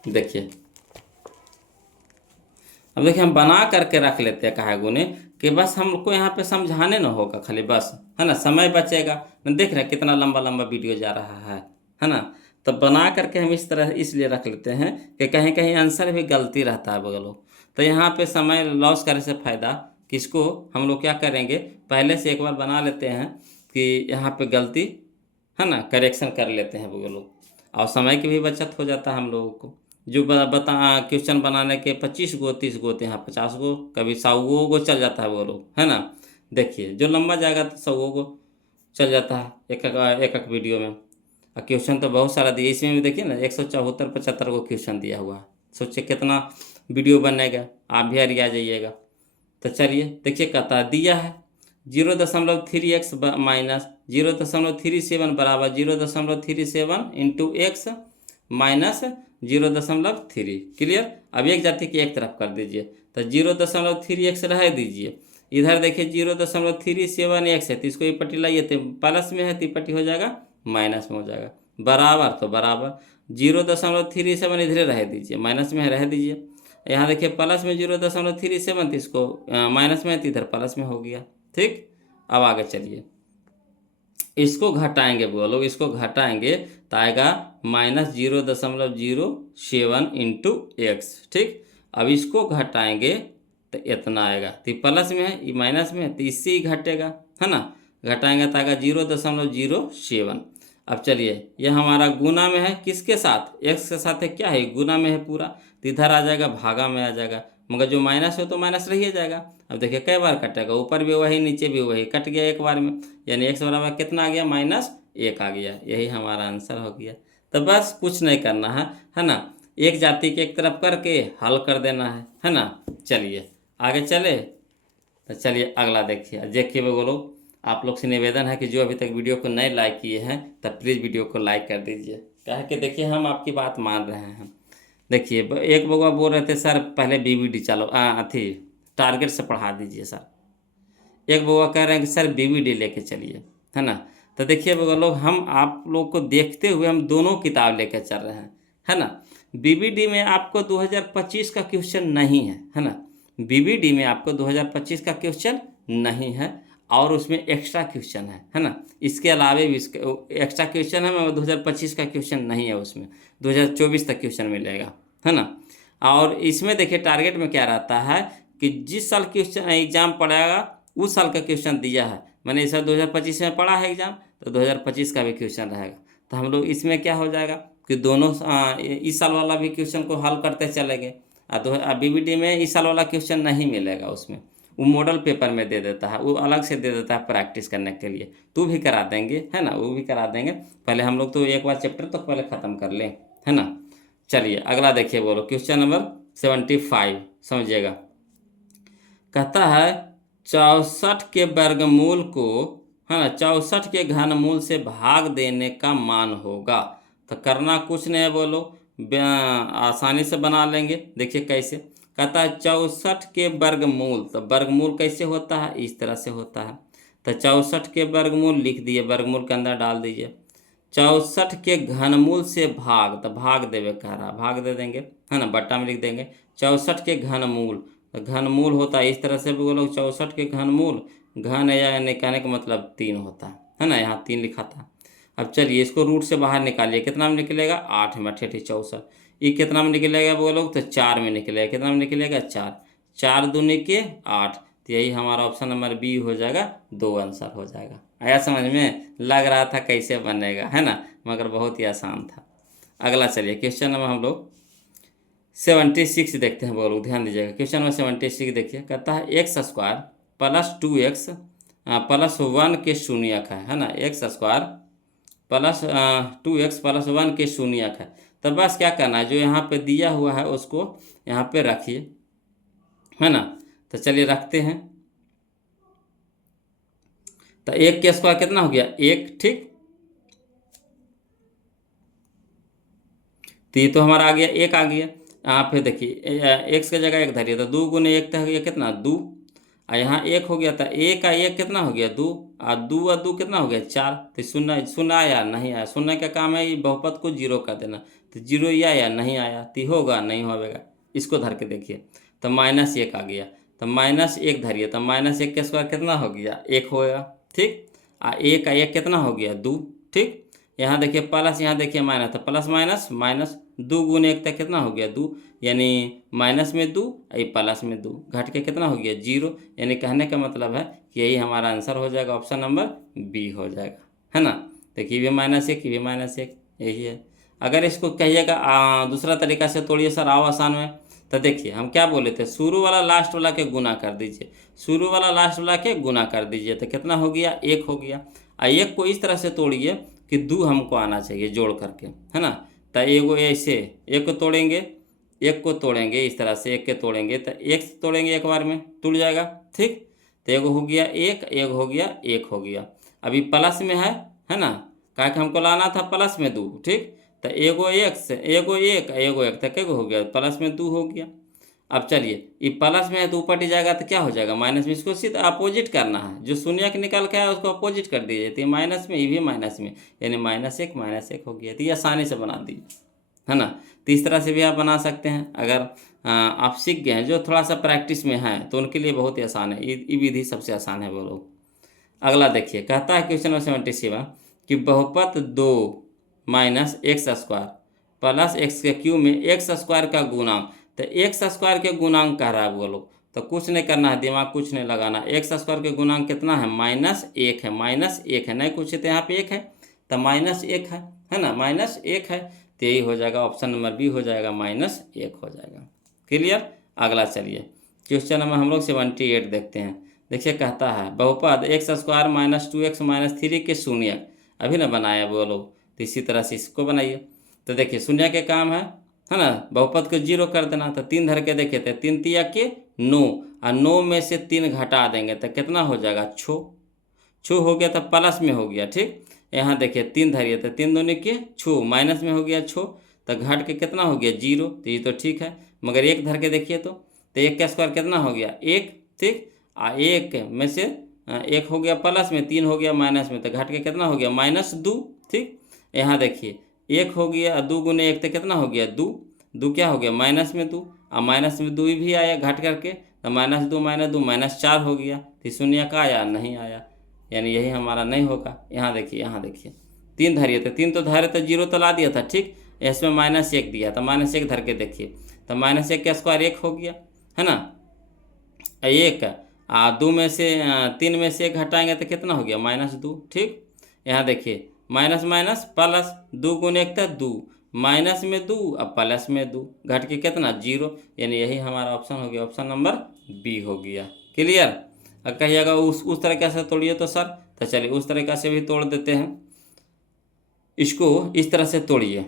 देखिए अब देखिए हम बना करके रख लेते हैं कहा गुने, कि बस हमको यहाँ पे समझाने ना होगा खाली, बस, है ना, समय बचेगा। देख रहे हैं कितना लंबा लंबा वीडियो जा रहा है ना। तो बना करके हम इस तरह इसलिए रख लेते हैं कि कहीं कहीं आंसर भी गलती रहता है बगलों। तो यहाँ पे समय लॉस करने से फ़ायदा किसको, हम लोग क्या करेंगे, पहले से एक बार बना लेते हैं कि यहाँ पे गलती, है ना, करेक्शन कर लेते हैं बगलों, और समय की भी बचत हो जाता है हम लोगों को। जो बता क्वेश्चन बनाने के 25 गो 30 गो होते हैं, यहाँ 50 गो कभी 100 गो चल जाता है वो लोग, है ना। देखिए जो लंबा जाएगा तो 100 गो चल जाता है एक वीडियो में। और क्वेश्चन तो बहुत सारा दिया, इसमें भी देखिए ना 174-75 गो क्वेश्चन दिया हुआ है। सोचिए कितना वीडियो बनेगा, आप भी आ जाइएगा। तो चलिए देखिए कहता दिया है 0.3x माइनस 0.37 बराबर 0.37 इंटू एक्स माइनस 0.3। क्लियर। अब एक जाति की एक तरफ कर दीजिए, तो 0.3x रह दीजिए। इधर देखिए 0.37x है, तो इसको ये पट्टी लाइए, तो प्लस में है तो पट्टी हो जाएगा माइनस में हो जाएगा। बराबर तो बराबर 0.37 इधर रह दीजिए, माइनस में है रह दीजिए। यहाँ देखिए प्लस में 0.37, तो इसको माइनस में है तो इधर प्लस में हो गया। ठीक। अब आगे चलिए, इसको घटाएंगे बोलो, इसको घटाएंगे तो आएगा -0.07 इंटू एक्स। ठीक। अब इसको घटाएंगे तो इतना आएगा, तो प्लस में है ये माइनस में है तो इससे ही घटेगा, है ना। घटाएंगे तो आएगा 0.07। अब चलिए ये हमारा गुना में है, किसके साथ, एक्स के साथ है, क्या है गुना में है पूरा, तो इधर आ जाएगा भागा में आ जाएगा, मगर जो माइनस है तो माइनस रह जाएगा। अब देखिए कई बार कटेगा, ऊपर भी वही नीचे भी वही, कट गया एक बार में, यानी एक्स बराबर कितना आ गया -1 आ गया। यही हमारा आंसर हो गया। तो बस कुछ नहीं करना है ना, एक जाति के एक तरफ करके हल कर देना है ना। चलिए आगे चले, तो चलिए अगला देखिए बोलो। आप लोग से निवेदन है कि जो अभी तक वीडियो को नहीं लाइक किए हैं तब प्लीज़ वीडियो को लाइक कर दीजिए, कहे कि देखिए हम आपकी बात मान रहे हैं। देखिए एक बउआ बोल रहे थे सर पहले बीवीडी चलो अथी टारगेट से पढ़ा दीजिए सर। एक बउआ कह रहे हैं कि सर बीवीडी लेके चलिए, है ना। तो देखिए बउआ लोग, हम आप लोग को देखते हुए हम दोनों किताब लेके चल रहे हैं, है ना। बीवीडी में आपको 2025 का क्वेश्चन नहीं है ना। बीवीडी में आपको 2025 का क्वेश्चन नहीं है, और उसमें एक्स्ट्रा क्वेश्चन है ना। इसके अलावे भी एक्स्ट्रा क्वेश्चन है, मगर 2025 का क्वेश्चन नहीं है, उसमें 2024 तक क्वेश्चन मिलेगा, है ना। और इसमें देखिए टारगेट में क्या रहता है कि जिस साल क्वेश्चन एग्जाम पड़ेगा उस साल का क्वेश्चन दिया है, मैंने इस साल 2025 में पढ़ा है एग्जाम, तो 2025 का भी क्वेश्चन रहेगा। तो हम लोग इसमें क्या हो जाएगा कि दोनों इस साल वाला भी क्वेश्चन को हल करते चलेंगे। बीवीडी में इस साल वाला क्वेश्चन नहीं मिलेगा, उसमें वो मॉडल पेपर में दे देता है, वो अलग से दे देता है प्रैक्टिस करने के लिए। तो भी करा देंगे, है ना, वो भी करा देंगे। पहले हम लोग तो एक बार चैप्टर तो पहले ख़त्म कर लें, है ना। चलिए अगला देखिए बोलो, क्वेश्चन नंबर 75 समझिएगा। कहता है 64 के वर्गमूल को, है ना, 64 के घनमूल से भाग देने का मान होगा। तो करना कुछ नहीं है बोलो, आसानी से बना लेंगे। देखिए कैसे, कहता है 64 के वर्गमूल, तो वर्गमूल कैसे होता है, इस तरह से होता है। तो 64 के वर्गमूल लिख दिए, वर्गमूल के अंदर डाल दीजिए। 64 के घनमूल से भाग, तो भाग देवे कह रहा, भाग दे देंगे, है ना, बट्टा में लिख देंगे 64 के घनमूल। तो घनमूल होता है इस तरह से बोलो, 64 के घनमूल, घन या निकालने का मतलब 3 होता है ना, यहाँ 3 लिखा था। अब चलिए इसको रूट से बाहर निकालिए, कितना में निकलेगा 8 में 8 64, ये कितना में निकलेगा बोलो, तो 4 में निकलेगा, कितना में निकलेगा 4, 4 दूनी के 8। तो यही हमारा ऑप्शन नंबर बी हो जाएगा, 2 आंसर हो जाएगा। आया समझ में, लग रहा था कैसे बनेगा, है ना, मगर बहुत ही आसान था। अगला चलिए क्वेश्चन नंबर हम लोग 76 देखते हैं बोलो, ध्यान दीजिएगा। क्वेश्चन नंबर 76 देखिए, कहता है x² प्लस 2x प्लस 1 के शून्यक है ना, x² प्लस 2x प्लस 1 के शून्यक है। तो बस क्या करना है, जो यहाँ पे दिया हुआ है उसको यहाँ पे रखिए, है ना। तो चलिए रखते हैं। तो 1 के स्क्वायर कितना हो गया 1, ठीक। तो ये तो हमारा आ गया 1 आ गया। यहाँ पे देखिए एक्स की जगह 1 धरिए, तो 2 गुने 1 तो हो गया कितना 2, और यहाँ 1 हो गया था, 1 का 1 कितना हो गया 2, और 2 और 2 कितना हो गया 4। तो शून्य आया नहीं आया, शून्य का काम है ये बहुपद को 0 कर देना। तो 0 ही आया नहीं आया, तो होगा नहीं होगा, इसको धर के देखिए। तो -1 आ गया, तो -1 धरिए, तो -1 के स्क्वायर कितना हो गया 1 होगा, ठीक। और 1 का 1 कितना हो गया 2, ठीक। यहाँ देखिए प्लस, यहाँ देखिए माइनस, तो प्लस माइनस माइनस, 2 गुने 1 तक कितना हो गया 2, यानी माइनस में 2, ये प्लस में 2, घट के कितना हो गया 0। यानी कहने का मतलब है कि यही हमारा आंसर हो जाएगा, ऑप्शन नंबर बी हो जाएगा, है ना। देखिए भी -1 भी -1, यही है। अगर इसको कहिएगा दूसरा तरीका से तोड़िए सर आओ आसान में, तो देखिए हम क्या बोले थे, शुरू वाला लास्ट वाला के गुना कर दीजिए, शुरू वाला लास्ट वाला के गुना कर दीजिए, तो कितना हो गया 1 हो गया। और 1 को इस तरह से तोड़िए कि 2 हमको आना चाहिए जोड़ करके, है ना। तो एगो ऐसे 1 को तोड़ेंगे, 1 को तोड़ेंगे इस तरह से, 1 के तोड़ेंगे तो 1 तोड़ेंगे एक बार में टूट जाएगा, ठीक। तो एक हो गया एक हो गया एक हो गया। अभी प्लस में है ना, क्या कि हमको लाना था प्लस में 2, ठीक। तो एगो एक से एगो एक तो क्या हो गया, प्लस में 2 हो गया। अब चलिए ये प्लस में है तो ऊपर जाएगा तो क्या हो जाएगा माइनस में, इसको सीधा अपोजिट करना है, जो शून्य निकल के आया उसको अपोजिट कर दीजिए, तो ये माइनस में, ये भी माइनस में, यानी माइनस एक हो गया। तो ये आसानी से बना दी, है ना। तो इस तरह से भी आप बना सकते हैं। अगर आप सीख गए हैं, जो थोड़ा सा प्रैक्टिस में है तो उनके लिए बहुत ही आसान है, ये विधि सबसे आसान है बोलो। अगला देखिए, कहता है क्वेश्चन नंबर 77 कि बहुपद 2 minus x square plus x के क्यूब में एक्स स्क्वायर का गुणांक, तो एक्स स्क्वायर के गुणांक कह रहा है बोलो। तो कुछ नहीं करना है, दिमाग कुछ नहीं लगाना। एक्स स्क्वायर के गुणांक कितना है, -1 है, -1 है, नहीं कुछ है तो यहाँ पे 1 है, तो -1 है ना, -1 है, तो यही हो जाएगा, ऑप्शन नंबर बी हो जाएगा, -1 हो जाएगा। क्लियर। अगला चलिए क्वेश्चन नंबर हम लोग 78 देखते हैं। देखिए कहता है बहुपद एक्स स्क्वायर -2x -3 के शून्य, अभी ना बनाया बोलो, तो इसी तरह से इसको बनाइए। तो देखिए शून्य के काम है ना, बहुपद को 0 कर देना। तो 3 धर के देखिए, तो 3 तिया के 9, और 9 में से 3 घटा देंगे तो कितना हो जाएगा, 6 हो गया, तो प्लस में हो गया, ठीक। यहाँ देखिए 3 धरिए, तो 3 दूनी के 6, माइनस में हो गया 6, तो घट के कितना हो गया 0, तो ये तो ठीक है। मगर 1 धर के देखिए तो 1 का स्क्वायर कितना हो गया 1, ठीक। 1 में से 1 हो गया प्लस में, 3 हो गया माइनस में, तो घट के कितना हो गया -2, ठीक। यहाँ देखिए 1 हो गया, 2 गुने 1 तो कितना हो गया 2, 2 क्या हो गया -2, और माइनस में 2 भी आया घट करके, तो -2 -4 हो गया, तो शून्य का आया नहीं आया, यानी यही हमारा नहीं होगा। यहाँ देखिए 3 धरिए, तो 3 तो धरे तो 0 तो ला दिया था, ठीक। इसमें -1 दिया, तो -1 धर के देखिए, तो -1 का स्क्वायर 1 हो गया, है ना। 1 2 में से 3 में से 1 घटाएंगे तो कितना हो गया -2, ठीक। यहाँ देखिए माइनस माइनस प्लस, 2 गुने 1 था 2, माइनस में 2 अब प्लस में 2, घट के कितना 0, यानी यही हमारा ऑप्शन हो गया, ऑप्शन नंबर बी हो गया। क्लियर। अब कहिएगा उस तरीके से तोड़िए तो सर, तो चलिए उस तरीके से भी तोड़ देते हैं। इसको इस तरह से तोड़िए,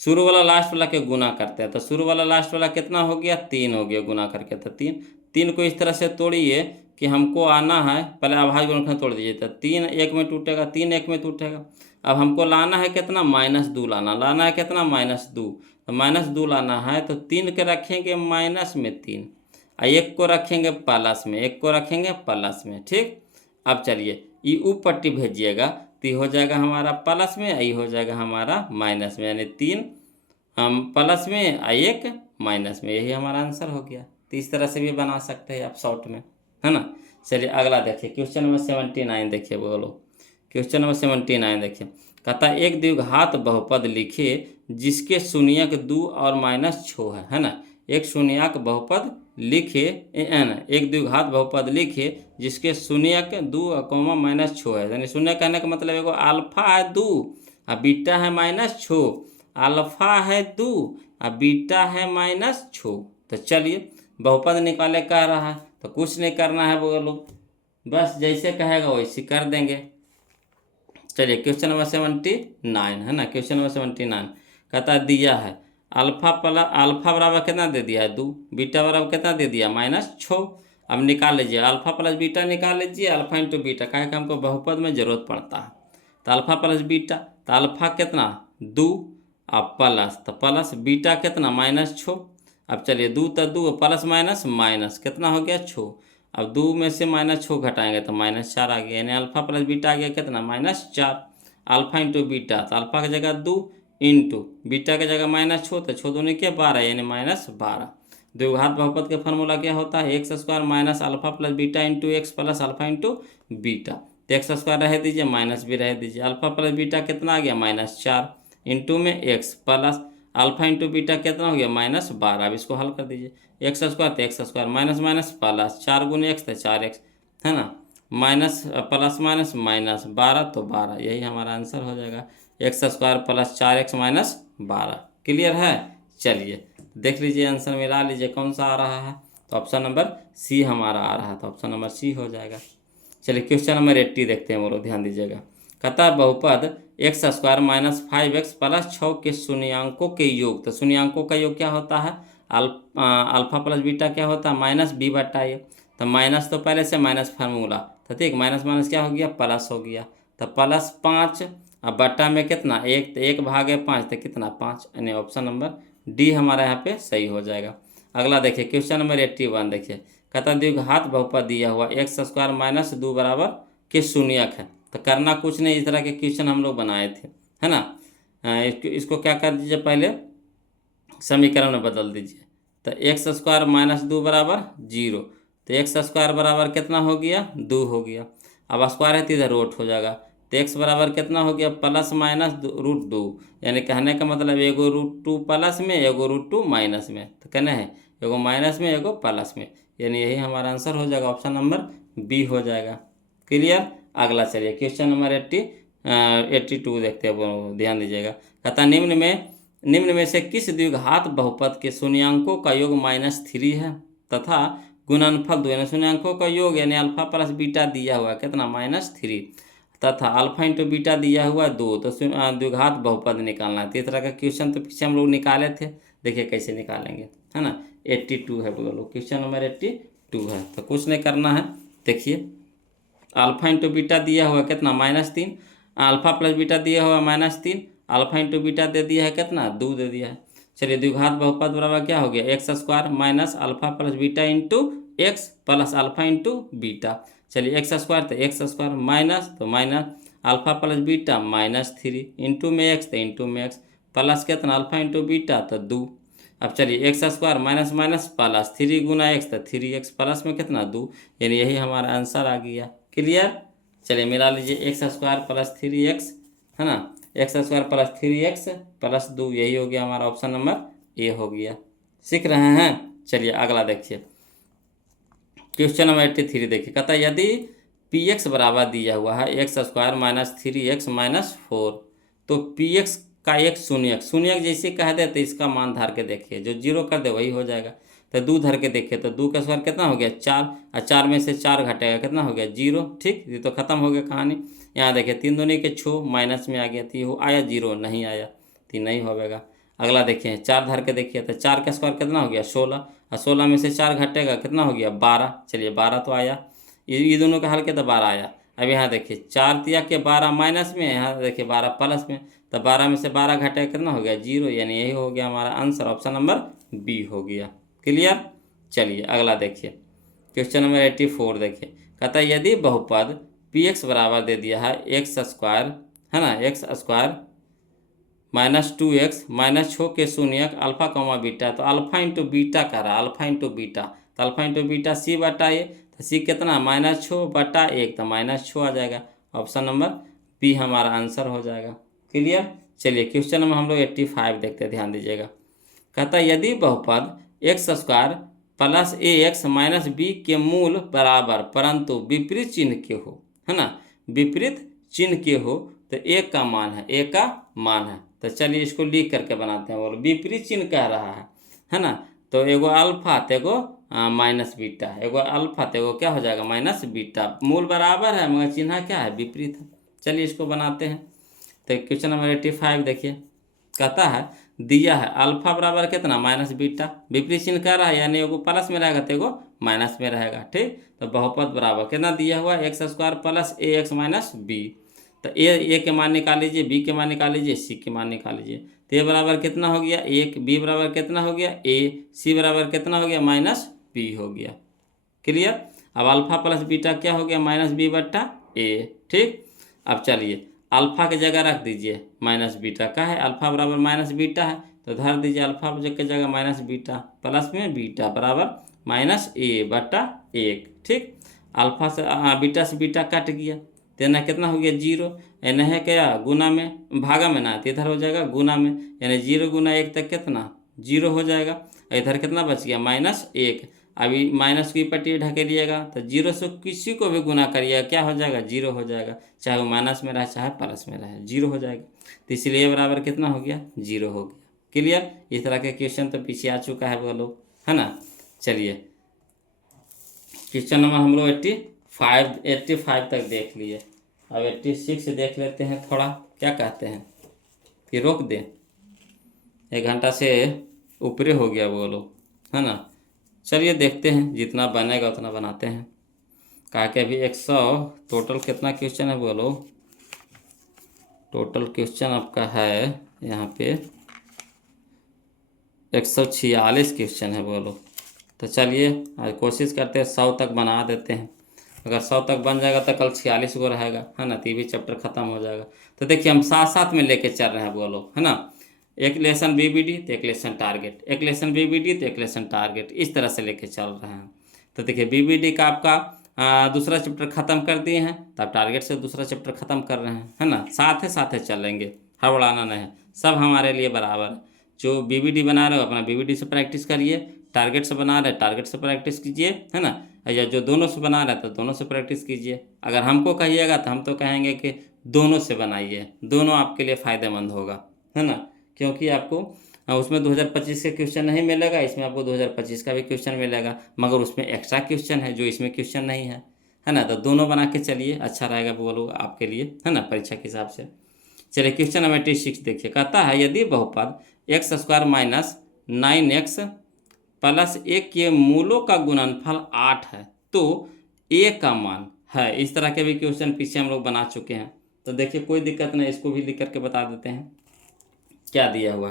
शुरू वाला लास्ट वाला के गुना करते हैं, तो शुरू वाला लास्ट वाला कितना हो गया 3 हो गया, गुना करके तो 3 को इस तरह से तोड़िए कि हमको आना है, पहले अभाज्य गुणनखंड तोड़ दीजिए, तो 3 1 में टूटेगा, 3 1 में टूटेगा। अब हमको लाना है कितना -2 लाना है कितना -2, तो -2 लाना है, तो 3 के रखेंगे माइनस में 3, और 1 को रखेंगे प्लस में, 1 को रखेंगे प्लस में, ठीक। अब चलिए ये ऊपर पट्टी भेजिएगा, तो ये हो जाएगा हमारा प्लस में, ये हो जाएगा हमारा माइनस में, यानी 3 हम प्लस में 1 माइनस में, यही हमारा आंसर हो गया। तो इस तरह से भी बना सकते हैं आप शॉर्ट में, है ना। चलिए अगला देखिए क्वेश्चन नंबर 79 देखिए बोलो। क्वेश्चन नंबर 79 देखिए, कहता है एक द्विघात बहुपद लिखे जिसके शून्यक 2 और -6 है ना। एक शून्यक बहुपद लिखे एक द्विघात बहुपद लिखे जिसके शून्यक 2 -6 है, यानी शून्य कहने का मतलब एगो अल्फा है 2 और बीटा है -6, अल्फा है 2 और बीटा है -6। तो चलिए बहुपद निकाले कह रहा है, तो कुछ नहीं करना है बोलो, बस जैसे कहेगा वैसे कर देंगे। चलिए क्वेश्चन नंबर 79 है ना, क्वेश्चन नंबर 79 कहता दिया है अल्फा बराबर कितना दे दिया है 2, बीटा बराबर कितना दे दिया -6। अब निकाल लीजिए अल्फा प्लस बीटा निकाल लीजिए, अल्फा इंटू बीटा, क्या है कि हमको बहुपद में जरूरत पड़ता है। तो अल्फा प्लस बीटा, तो अल्फा कितना 2 अब प्लस, तो प्लस बीटा कितना -6। अब चलिए 2 तो 2 प्लस माइनस माइनस कितना हो गया 6, अब 2 में से -6 घटाएंगे तो -4 आ गया, यानी अल्फा प्लस बीटा आ गया कितना -4। अल्फा इंटू बीटा, तो अल्फा की जगह 2 इंटू बीटा की जगह -6, तो 6 दूनी के 12 यानी -12। द्विघात बहुपद का फॉर्मूला क्या होता है, x square minus alpha plus beta into x plus alpha into beta. तो एक्स स्क्वायर रह दीजिए, माइनस भी रह दीजिए, अल्फा प्लस बीटा कितना आ गया -4 इंटू में x plus alpha into beta कितना हो गया -12। अब इसको हल कर दीजिए, एक्स स्क्वायर तो x square minus minus plus 4 गुने एक्स तो 4x, है ना, माइनस प्लस माइनस -12 तो 12, यही हमारा आंसर हो जाएगा, x square plus 4x -12। Clear है। चलिए देख लीजिए आंसर मिला लीजिए कौन सा आ रहा है, तो ऑप्शन नंबर सी हमारा आ रहा है, तो ऑप्शन नंबर सी हो जाएगा। चलिए क्वेश्चन नंबर 80 देखते हैं, बोलो ध्यान दीजिएगा। कहता बहुपद एक्स स्क्वायर -5x प्लस 6 के शून्यांकों के योग, तो शून्यांकों का योग क्या होता है, अल्फा प्लस बीटा क्या होता है -b/a, तो माइनस तो पहले से माइनस फार्मूला, तो ठीक, माइनस माइनस क्या हो गया, प्लस हो गया। तो +5, अब बट्टा में कितना, 1, तो 1/5, तो कितना 5, यानी ऑप्शन नंबर डी हमारा यहाँ पे सही हो जाएगा। अगला देखिए क्वेश्चन नंबर 81 देखिए, कहता द्विघात बहुपद दिया हुआ x² - 2 बराबर के शून्यक है। तो करना कुछ नहीं, इस तरह के क्वेश्चन हम लोग बनाए थे, है ना। इसको क्या कर दीजिए, पहले समीकरण में बदल दीजिए। तो x² - 2 बराबर 0, तो x² बराबर कितना हो गया, 2 हो गया। अब स्क्वायर है तो इधर रूट हो जाएगा, तो x बराबर कितना हो गया, +-√2, यानी कहने का मतलब एगो √2 प्लस में, एगो √2 माइनस में। तो कहना है एगो माइनस में, एगो प्लस में, यानी यही हमारा आंसर हो जाएगा, ऑप्शन नंबर बी हो जाएगा। क्लियर। अगला चलिए क्वेश्चन नंबर 82 देखते हैं, वो ध्यान दीजिएगा। कहता निम्न में से किस द्विघात बहुपद के शून्यांकों का योग -3 है तथा गुणनफल 2, यानी शून्यांकों का योग यानी अल्फा प्लस बीटा दिया हुआ है कितना, -3, तथा अल्फा इंटू बीटा दिया हुआ 2, तो द्विघात बहुपद निकालना है। तीसरा का क्वेश्चन तो पीछे हम लोग निकाले थे, देखिए कैसे निकालेंगे, है ना। 82 है बोलो, क्वेश्चन नंबर 82 है, तो कुछ नहीं करना है। देखिए अल्फा इंटू बीटा दिया हुआ कितना, -3, अल्फा प्लस बीटा दिया हुआ -3, अल्फा इंटू बीटा दे दिया है कितना, 2 दे दिया है। चलिए द्विघात बहुपद बराबर क्या हो गया, x² minus alpha plus beta into x plus alpha into beta. चलिए x² तो x² माइनस, तो minus alpha plus beta -3 into में x, तो इंटू में x प्लस कितना, अल्फा इंटू बीटा तो 2। अब चलिए x² माइनस माइनस प्लस 3 गुना x, तो 3x प्लस में कितना 2, यानी यही हमारा आंसर आ गया। क्लियर। चलिए मिला लीजिए x² प्लस 3x, है ना, x² प्लस 3x प्लस 2, यही हो गया हमारा ऑप्शन नंबर ए हो गया। सीख रहे हैं। चलिए अगला देखिए क्वेश्चन नंबर 83 देखिए, कहता यदि px बराबर दिया हुआ है x² - 3x - 4, तो px का एक शून्यक जैसे कह दे तो इसका मान धार के देखिए, जो 0 कर दे वही हो जाएगा। तो 2 धर के देखिए, तो 2 का स्क्वायर कितना हो गया, 4, और 4 में से 4 घटेगा कितना हो गया, 0। ठीक, ये तो खत्म हो गया कहानी। यहाँ देखिए 3 दूनी के 6 माइनस में आ गया, तो ये आया 0, नहीं आया तो नहीं होगा। अगला देखिए 4 धर के देखिए, तो 4 का स्क्वायर कितना हो गया, 16, और 16 में से 4 घटेगा कितना हो गया, 12। चलिए 12 तो आया, ये दोनों का हल के तो 12 आया। अब यहाँ देखिए 4 तिया के 12 माइनस में, यहाँ देखिए 12 प्लस में, तो 12 में से 12 घटेगा कितना हो गया, 0, यानी यही हो गया हमारा आंसर, ऑप्शन नंबर बी हो गया। क्लियर। चलिए अगला देखिए क्वेश्चन नंबर 84 देखिए, कहता है यदि बहुपद px बराबर दे दिया है x², है ना, x² - 2x - 6 के शून्यक अल्फा कॉमा बीटा, तो अल्फा इंटू बीटा कह रहा है, अल्फा इंटू बीटा, तो अल्फा इंटू बीटा c बटा ए, तो c कितना -6/1, तो -6 आ जाएगा, ऑप्शन नंबर बी हमारा आंसर हो जाएगा। क्लियर। चलिए क्वेश्चन नंबर हम लोग 85 देखते हैं, ध्यान दीजिएगा। कहता है यदि बहुपद x² plus ax minus b के मूल बराबर परंतु विपरीत चिन्ह के हो, है ना, विपरीत चिन्ह के हो, तो a का मान है। तो चलिए इसको लिख करके बनाते हैं, और विपरीत चिन्ह कह रहा है ना, तो एगो अल्फा तो एगो माइनस बीटा, एगो अल्फा तो एगो क्या हो जाएगा, माइनस बीटा। मूल बराबर है मगर चिन्ह क्या है, विपरीत है। चलिए इसको बनाते हैं। तो क्वेश्चन नंबर 85 देखिए, कहता है दिया है अल्फा बराबर कितना, माइनस बीटा, विपरीत चिन्ह कह रहा है, यानी एगो प्लस में रहेगा तो एगो माइनस में रहेगा। ठीक, तो बहुपद बराबर कितना दिया हुआ है, x² plus ax minus b, तो ए के मान निकाल लीजिए, बी के मान निकाल लीजिए, सी के मान निकाल लीजिए। तो ए बराबर कितना हो गया 1, बी बराबर कितना हो गया a, सी बराबर कितना हो गया -b हो गया। क्लियर। अब अल्फा प्लस बीटा क्या हो गया, -b/a। ठीक, अब चलिए अल्फा की जगह रख दीजिए -बीटा का है, अल्फा बराबर -बीटा है, तो धर दीजिए अल्फा के जगह -बीटा प्लस में बीटा बराबर -a/1। ठीक, अल्फा से बीटा से बीटा कट गया, तो यहाँ कितना हो गया 0, यानी है क्या गुना में, भागा में ना, तो इधर हो जाएगा गुना में, यानी 0 गुना 1 तक कितना 0 हो जाएगा। इधर कितना बच गया -1, अभी माइनस की पट्टी ढकेलिएगा, तो 0 से किसी को भी गुना करिएगा क्या हो जाएगा, 0 हो जाएगा, चाहे वो माइनस में रहे चाहे प्लस में रहे, 0 हो जाएगा। तो इसलिए बराबर कितना हो गया, 0 हो गया। क्लियर। इस तरह के क्वेश्चन तो पीछे आ चुका है बोलो, है ना। चलिए क्वेश्चन नंबर हम लोग 85 तक देख लिए, अब 86 देख लेते हैं थोड़ा, क्या कहते हैं कि रोक दें, 1 घंटा से ऊपरे हो गया बोलो, है ना। चलिए देखते हैं, जितना बनेगा उतना बनाते हैं। कहा कि अभी 100 टोटल कितना क्वेश्चन है बोलो। टोटल क्वेश्चन आपका है यहाँ पे 146 क्वेश्चन है बोलो। तो चलिए आज कोशिश करते हैं 100 तक बना देते हैं। अगर 100 तक बन जाएगा तो कल 46 को रहेगा, है ना, तो ये भी चैप्टर खत्म हो जाएगा। तो देखिए हम साथ साथ में लेके चल रहे हैं बोलो, है ना। एक लेसन बीबीडी तो एक लेसन टारगेट, एक लेसन बीबीडी तो एक लेसन टारगेट, इस तरह से लेके चल रहे हैं। तो देखिए बीबीडी का आपका दूसरा चैप्टर खत्म कर दिए हैं, तो आप टारगेट से दूसरा चैप्टर खत्म कर रहे हैं, है ना। साथ ही चलेंगे, हड़बड़ाना नहीं है, सब हमारे लिए बराबर है। जो बीबीडी बना रहे हो अपना बीबीडी से प्रैक्टिस करिए, टारगेट से बना रहे टारगेट से प्रैक्टिस कीजिए, है ना। या जो दोनों से बना रहे तो दोनों से प्रैक्टिस कीजिए। अगर हमको कहिएगा तो हम तो कहेंगे कि दोनों से बनाइए, दोनों आपके लिए फ़ायदेमंद होगा, है ना। क्योंकि आपको उसमें 2025 के क्वेश्चन नहीं मिलेगा, इसमें आपको 2025 का भी क्वेश्चन मिलेगा, मगर उसमें एक्स्ट्रा क्वेश्चन है जो इसमें क्वेश्चन नहीं है ना। तो दोनों बना के चलिए, अच्छा रहेगा बोलो आपके लिए, है ना, परीक्षा के हिसाब से। चलिए क्वेश्चन नंबर 86 देखिए, कहता है यदि बहुपद x² माइनस 9x प्लस 1 के मूलों का गुणनफल 8 है तो a का मान है। इस तरह के भी क्वेश्चन पीछे हम लोग बना चुके हैं। तो देखिए कोई दिक्कत नहीं, इसको भी लिख करके बता देते हैं क्या दिया हुआ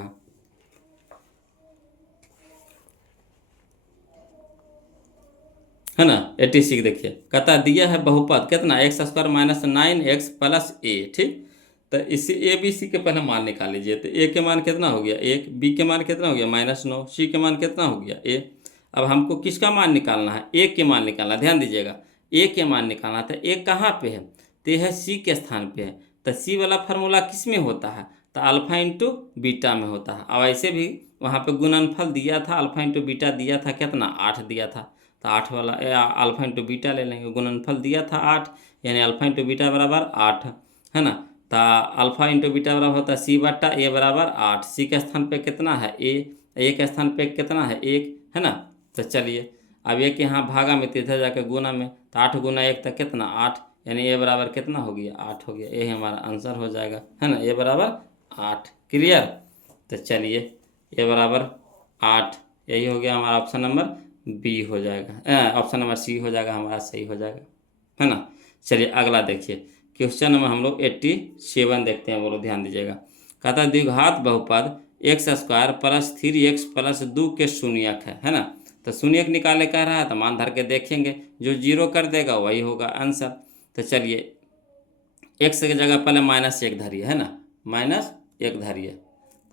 है ना। 86 देखिए, कहता दिया है बहुपद कितना x² minus 9x plus a, ठीक। तो इसी ए बी सी के पहले मान निकाल लीजिए। तो ए के मान कितना हो गया 1, बी के मान कितना हो गया -9, सी के मान कितना हो गया a। अब हमको किसका मान निकालना है, ए के मान निकालना, ध्यान दीजिएगा, ए के मान निकालना। तो ए कहाँ पे है, तो यह है सी के स्थान पे है। तो सी वाला फार्मूला किस में होता है, तो अल्फा इंटू बीटा में होता है। अब ऐसे भी वहाँ पे गुणनफल दिया था, अल्फा इंटू बीटा दिया था, कितना 8 दिया था। तो 8 वाला अल्फा इंटू बीटा ले लेंगे, गुणनफल दिया था 8, यानी अल्फा इंटू बीटा बराबर 8, है ना। तो अल्फा इंटू बीटा बराबर होता है सी बट्टा ए बराबर 8। सी के स्थान पे कितना है ए के स्थान पे कितना है 1, है ना। तो चलिए अब एक यहाँ भागा में तीसरा जाकर गुना में, तो 8 गुना 1 तक कितना 8, यानी ए बराबर कितना हो गया 8 हो गया। ये हमारा आंसर हो जाएगा, है ना, ए बराबर 8। क्लियर। तो चलिए ए बराबर 8, यही हो गया हमारा ऑप्शन नंबर बी हो जाएगा, ऑप्शन नंबर सी हो जाएगा हमारा, सही हो जाएगा, है ना। चलिए अगला देखिए क्वेश्चन नंबर हम लोग 87 देखते हैं बोलो, ध्यान दीजिएगा। कहता है द्विघात बहुपद x² प्लस 3x प्लस 2 के शून्यक है ना। तो शून्यक निकाले कह रहा है, तो मान धर के देखेंगे, जो 0 कर देगा वही होगा आंसर। तो चलिए x की जगह पहले -1 धरिए, है ना, -1 धरिए।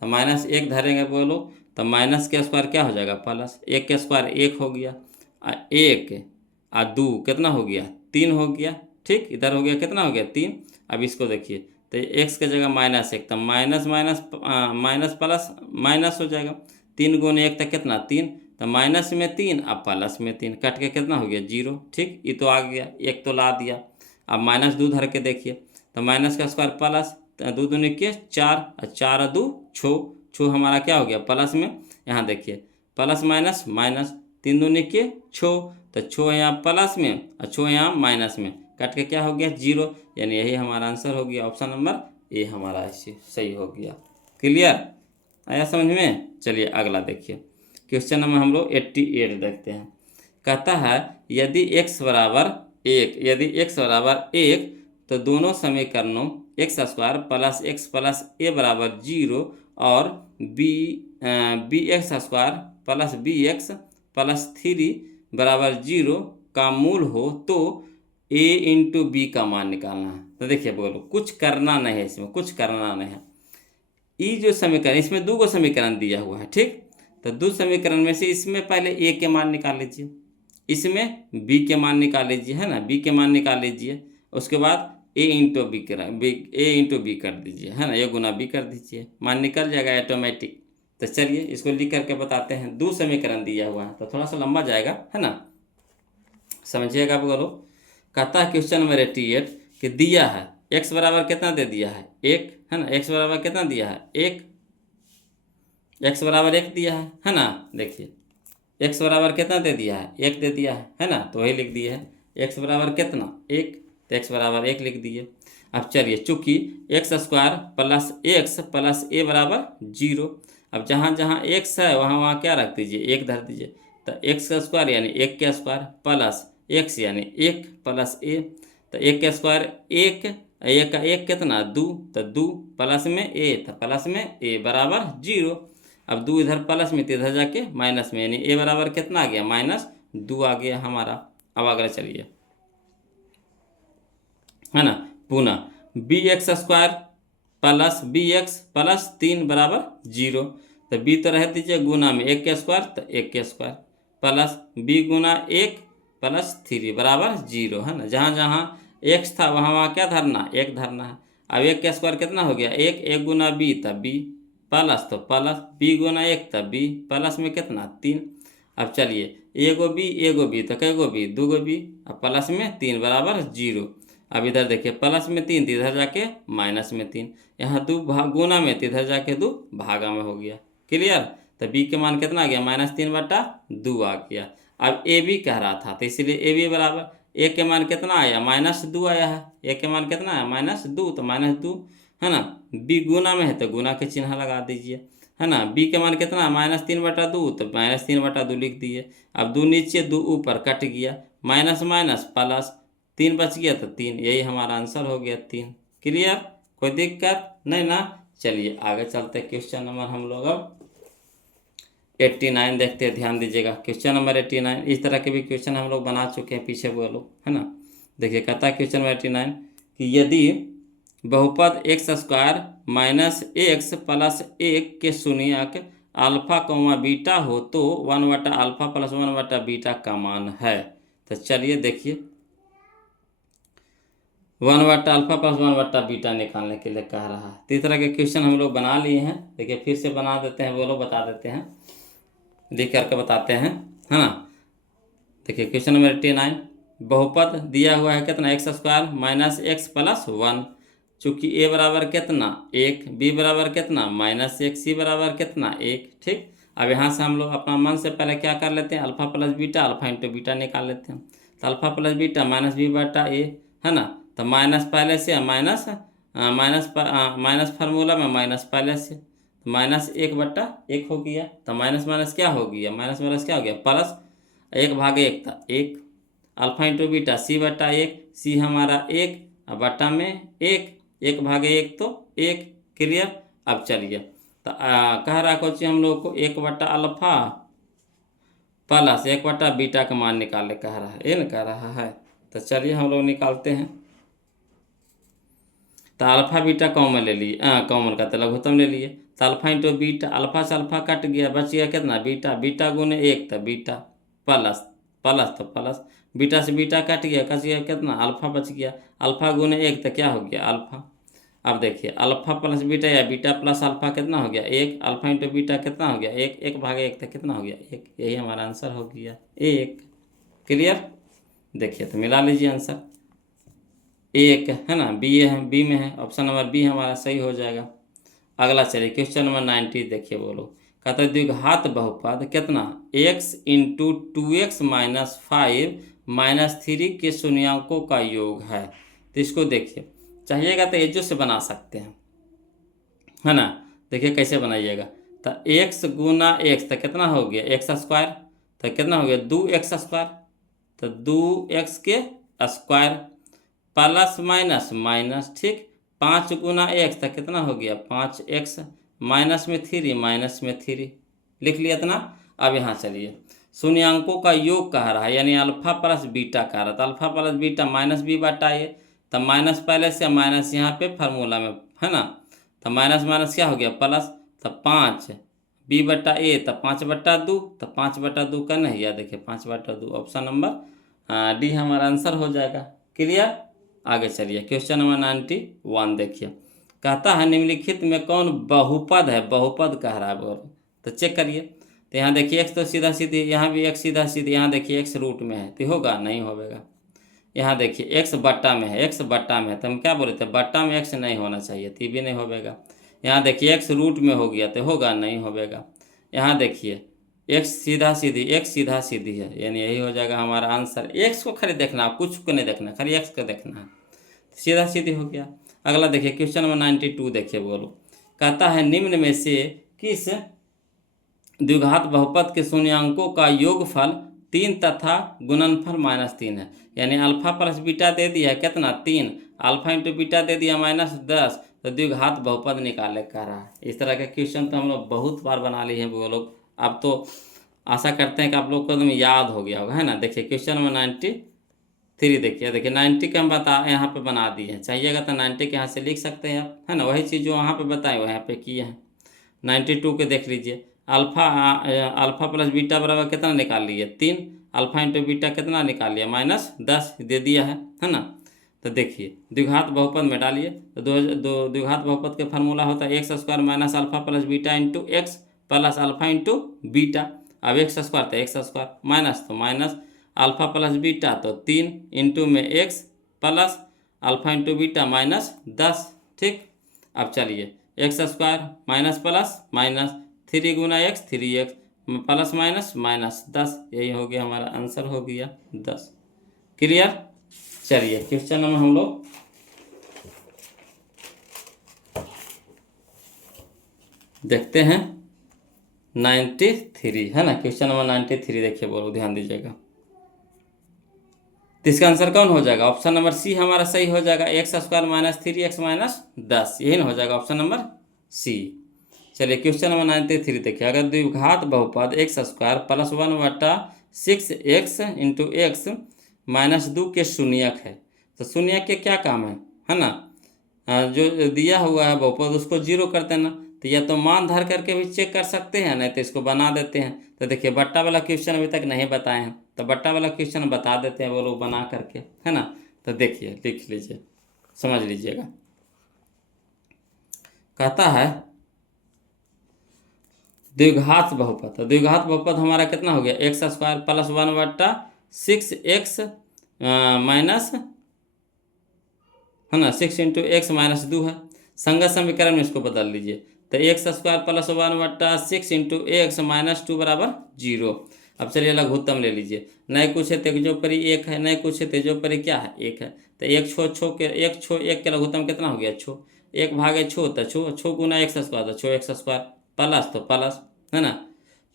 तो -1 धरेंगे बोलो, तो माइनस के स्क्वायर क्या हो जाएगा प्लस, 1 के स्क्वायर 1 हो गया, 1 और 2 कितना हो गया 3 हो गया, ठीक। इधर हो गया कितना हो गया 3। अब इसको देखिए, तो x के जगह -1, तो minus minus minus plus minus हो जाएगा, 3 गुने 1 तक कितना 3, तो माइनस में 3 अब प्लस में 3, कट के कितना हो गया 0, ठीक। ये तो आ गया, एक तो ला दिया। अब -2 धर के देखिए, तो माइनस का स्क्वायर प्लस 2 दूनी के 4, 4 और 2 6 हमारा क्या हो गया प्लस में। यहाँ देखिए प्लस माइनस माइनस, 3 दूनी के 6, तो 6 यहाँ प्लस में और 6 यहाँ माइनस में, कट के क्या हो गया 0, यानी यही हमारा आंसर हो गया, ऑप्शन नंबर ए हमारा ऐसे सही हो गया। क्लियर आया समझ में। चलिए अगला देखिए क्वेश्चन नंबर हम लोग 88 देखते हैं। कहता है यदि x बराबर 1, यदि x बराबर 1 तो दोनों समीकरणों x² plus x plus a बराबर 0 और bx² प्लस bx प्लस 3 बराबर 0 का मूल हो तो a इंटू बी का मान निकालना है। तो देखिए बोलो कुछ करना नहीं है, इसमें कुछ करना नहीं है। ये जो समीकरण, इसमें 2 समीकरण दिया हुआ है, ठीक। तो 2 समीकरण में से इसमें पहले a के मान निकाल लीजिए, इसमें b के मान निकाल लीजिए, है ना, b के मान निकाल लीजिए। उसके बाद a इंटू बी कर दीजिए, है ना, a गुना b कर दीजिए, मान निकल जाएगा ऑटोमेटिक। तो चलिए इसको लिख करके बताते हैं। 2 समीकरण दिया हुआ है तो थोड़ा सा लंबा जाएगा, है ना, समझिएगा बोलो। कहता है क्वेश्चन नंबर 88 कि दिया है x बराबर कितना दे दिया है 1, है ना, x बराबर कितना दिया है 1, x बराबर 1 दिया है ना। देखिए x बराबर कितना दे दिया है 1 दे दिया है ना, तो वही लिख दिए है x बराबर कितना 1, तो x बराबर 1 लिख दिए। अब चलिए चूँकि x² plus x plus a बराबर 0, अब जहाँ जहाँ x है वहाँ वहाँ क्या रख दीजिए 1 धर दीजिए, तो एक्स का स्क्वायर यानी एक का स्क्वायर प्लस एक्स यानी एक प्लस ए, तो एक का स्क्वायर एक, एक का एक कितना दो, तो दो प्लस में ए, तो प्लस में ए बराबर जीरो। अब दो इधर प्लस में तो इधर जाके माइनस में, यानी ए बराबर कितना आ गया माइनस दो आ गया हमारा। अब अगला चलिए, है ना, पुनः B X square plus B X plus तीन बराबर जीरो, तो बी तो रह दीजिए गुना में एक के स्क्वायर, तो एक के स्क्वायर प्लस बी गुना एक प्लस थ्री बराबर जीरो, है ना। जहाँ जहाँ एक्स था वहाँ वहाँ क्या धरना, एक धरना है। अब एक का स्क्वायर कितना हो गया एक, एक गुना बी तब बी प्लस, तो प्लस बी गुना एक तब बी प्लस में कितना तीन। अब चलिए एगो बी तो कई गो बी दो गो बी, अब प्लस में तीन बराबर जीरो। अब इधर देखिए प्लस में तीन तो इधर जाके माइनस में तीन, यहाँ दो भाग गुना में तो इधर जाके दो भागा में हो गया। क्लियर, तो बी के मान कितना आ गया माइनस तीन बटा दो आ गया। अब ए बी कह रहा था तो इसलिए ए बी बराबर ए के मान कितना आया माइनस दो आया है, ए के मान कितना आया माइनस दो, तो माइनस दो, है ना। बी गुना में है तो गुना के चिन्ह लगा दीजिए, है ना। बी के मान कितना माइनस तीन बटा दो, तो माइनस तीन बटा दो लिख दिए। अब दो नीचे दो ऊपर कट गया, माइनस माइनस प्लस तीन बच गया तो तीन, यही हमारा आंसर हो गया तीन। क्लियर, कोई दिक्कत नहीं ना। चलिए आगे चलते हैं, क्वेश्चन नंबर हम लोग अब 89 देखते हैं। ध्यान दीजिएगा क्वेश्चन नंबर 89, इस तरह के भी क्वेश्चन हम लोग बना चुके हैं पीछे वो लोग, है ना। देखिए कहता है क्वेश्चन नंबर 89 कि यदि बहुपद x square minus x plus एक के शून्यक अल्फा कौमा बीटा हो तो वन बटा अल्फा प्लस वन बटा बीटा का मान है। तो चलिए देखिए, वन बट्टा अल्फा प्लस वन बट्टा बीटा निकालने के लिए कह रहा है। तो इस तरह के क्वेश्चन हम लोग बना लिए हैं। देखिए फिर से बना देते हैं, वो लोग बता देते हैं, लिख करके बताते हैं, है ना। देखिए क्वेश्चन नंबर 89, बहुपद दिया हुआ है कितना x square minus x plus one, चूँकि ए बराबर कितना एक, बी बराबर कितना माइनस एक, सी बराबर कितना एक। ठीक, अब यहाँ से हम लोग अपना मन से पहले क्या कर लेते हैं, alpha plus beta, alpha into beta निकाल लेते हैं। तो alpha plus beta minus B बटा ए, है ना। तो माइनस पहले से माइनस माइनस फार्मूला में माइनस पहले से, तो माइनस एक बट्टा एक हो गया, तो माइनस माइनस क्या हो गया माइनस माइनस क्या हो गया प्लस, एक भागे एक था एक, अल्फा इंटू बीटा सी बट्टा एक, सी हमारा एक, अब बट्टा में एक, एक भागे एक तो एक। क्लियर, अब चलिए तो कह रहा कोची हम लोग को एक बट्टा अल्फा प्लस एक बट्टा बीटा का मान निकाले कह रहा है, ये ना कह रहा है। तो चलिए हम लोग निकालते हैं। तो अल्फा बीटा कॉमन ले लिए, कॉमन का तो लघुत्तम ले लिए, तो अल्फा इंटू बीटा, अल्फा से अल्फा कट गया, बच गया कितना बीटा, बीटा गुने एक तो बीटा प्लस प्लस तो प्लस, बीटा से बीटा कट गया, कट गया कितना अल्फा बच गया, अल्फा गुने एक तो क्या हो गया अल्फा। अब देखिए अल्फा प्लस बीटा या बीटा प्लस अल्फा कितना हो गया एक, अल्फा इंटू बीटा कितना हो गया एक, एक भागे एक तो कितना हो गया एक, यही हमारा आंसर हो गया एक। क्लियर, देखिए तो मिला लीजिए आंसर एक, है ना। बी है, बी में है, ऑप्शन नंबर बी हमारा सही हो जाएगा। अगला चलिए क्वेश्चन नंबर 90 देखिए, बोलो कहते हैं द्विघात बहुपद कितना x into two x minus five minus three के शून्यांकों का योग है। तो इसको देखिए, चाहिएगा तो एजो से बना सकते हैं, है ना। देखिए कैसे बनाइएगा, तो एक्स गुना एक्स तो कितना हो गया एक्स स्क्वायर, तो कितना हो गया दो एक्स स्क्वायर, तो दो एक्स के स्क्वायर प्लस माइनस माइनस, ठीक, पाँच गुना एक्स तो कितना हो गया पाँच एक्स, माइनस में थ्री माइनस में थ्री, लिख लिया इतना। अब यहाँ चलिए शून्यांकों का योग कह रहा है, यानी अल्फा प्लस बीटा कह रहा है, तो alpha plus beta minus B बटा ए, तो माइनस पहले से माइनस यहाँ पे फार्मूला में, है ना। तो माइनस माइनस क्या हो गया प्लस, तो पाँच बी बटा ए, तो पाँच बट्टा दो, तो पाँच बट्टा दो का नहीं याद, देखिए पाँच बट्टा दो, ऑप्शन नंबर डी हमारा आंसर हो जाएगा। क्लियर, आगे चलिए क्वेश्चन नंबर 91 देखिए, कहता है निम्नलिखित में कौन बहुपद है, बहुपद कह रहा है बोलो, तो चेक करिए। तो यहाँ देखिए एक्स तो सीधा सीधी, यहाँ भी एक्स सीधा सीधी, यहाँ देखिए एक्स रूट में है तो होगा नहीं होगा। यहाँ देखिए एक्स बट्टा में है, एक्स बट्टा में है, तो हम क्या बोले थे बट्टा में एक्स नहीं होना चाहिए, तो भी नहीं होगा। यहाँ देखिए एक्स रूट में हो गया तो होगा नहीं होगा। यहाँ देखिए एक्स सीधा सीधी, एक्स सीधा सीधी है, यानी यही हो जाएगा हमारा आंसर। एक्स को खाली देखना, कुछ को नहीं देखना, खाली एक्स को देखना है, सीधा सीधी हो गया। अगला देखिए क्वेश्चन नंबर 92 देखिए, बोलो कहता है निम्न में से किस द्विघात बहुपद के शून्यांकों का योगफल 3 तथा गुणनफल -3 है। यानी अल्फा प्लस बीटा दे दिया कितना 3, अल्फा इंटू बीटा दे दिया -10, तो द्विघात बहुपद निकाले कह रहा है। इस तरह के क्वेश्चन तो हम लोग बहुत बार बना लिए हैं वो लोग। अब तो आशा करते हैं कि आप लोग को एकदम याद हो गया होगा, है ना। देखिए क्वेश्चन नंबर 93 देखिए 90 के हम यहाँ पे बना दिए हैं। चाहिएगा तो 90 के यहाँ से लिख सकते हैं आप, है ना। वही चीज़ जो वहाँ पे बताए हुए यहाँ पे किए हैं। 92 के देख लीजिए, अल्फा प्लस बीटा बराबर कितना निकाल लिए 3, अल्फा इंटू बीटा कितना निकाल लिया -10 दे दिया है ना। तो देखिए द्विघात बहुपद में डालिए तो दो द्विघात बहुपद के फार्मूला होता है x² minus alpha plus beta into x plus alpha into beta. अब x² तो x² माइनस तो माइनस अल्फा प्लस बीटा तो 3 इंटू में x plus alpha into beta -10। ठीक, अब चलिए x² माइनस प्लस माइनस 3 गुना x 3x प्लस माइनस -10, यही हो गया हमारा आंसर हो गया 10। क्लियर। चलिए क्वेश्चन नंबर हम लोग देखते हैं 93, है ना। क्वेश्चन नंबर 93 देखिए, बोलो ध्यान दीजिएगा। तो इसका आंसर कौन हो जाएगा? ऑप्शन नंबर सी हमारा सही हो जाएगा, x² माइनस 3x -10, यही ना हो जाएगा ऑप्शन नंबर सी। चलिए क्वेश्चन नंबर 93 देखिए, अगर द्विघात बहुपद x² plus 1/6x into x -2 के शून्यक है, तो शून्यक के क्या काम है ना। जो दिया हुआ है बहुपद उसको जीरो कर देना। तो या तो मान धर करके भी चेक कर सकते हैं, नहीं तो इसको बना देते हैं। तो देखिए बट्टा वाला क्वेश्चन अभी तक नहीं बताए हैं, तो बट्टा वाला क्वेश्चन बता देते हैं वो लोग बना करके, है ना। तो देखिए लिख लीजिए, समझ लीजिएगा। कहता है द्विघात बहुपद, तो द्विघात बहुपद हमारा कितना हो गया x² प्लस 1/6x माइनस, है ना, 6 इंटू एक्स -2 है। संगत समीकरण में इसको बदल लीजिए, तो x² प्लस 1/6 इंटू एक्स -2 बराबर 0। अब चलिए लघुत्तम ले लीजिए, नए कुछ है तेजोपरि 1 है, नए कुछ है तेजोपरि क्या है 1 है। तो एक के लघुत्तम कितना हो गया छो, 1 भागे छो, तो छो गुना x² तो छो x² प्लस तो प्लस, है ना।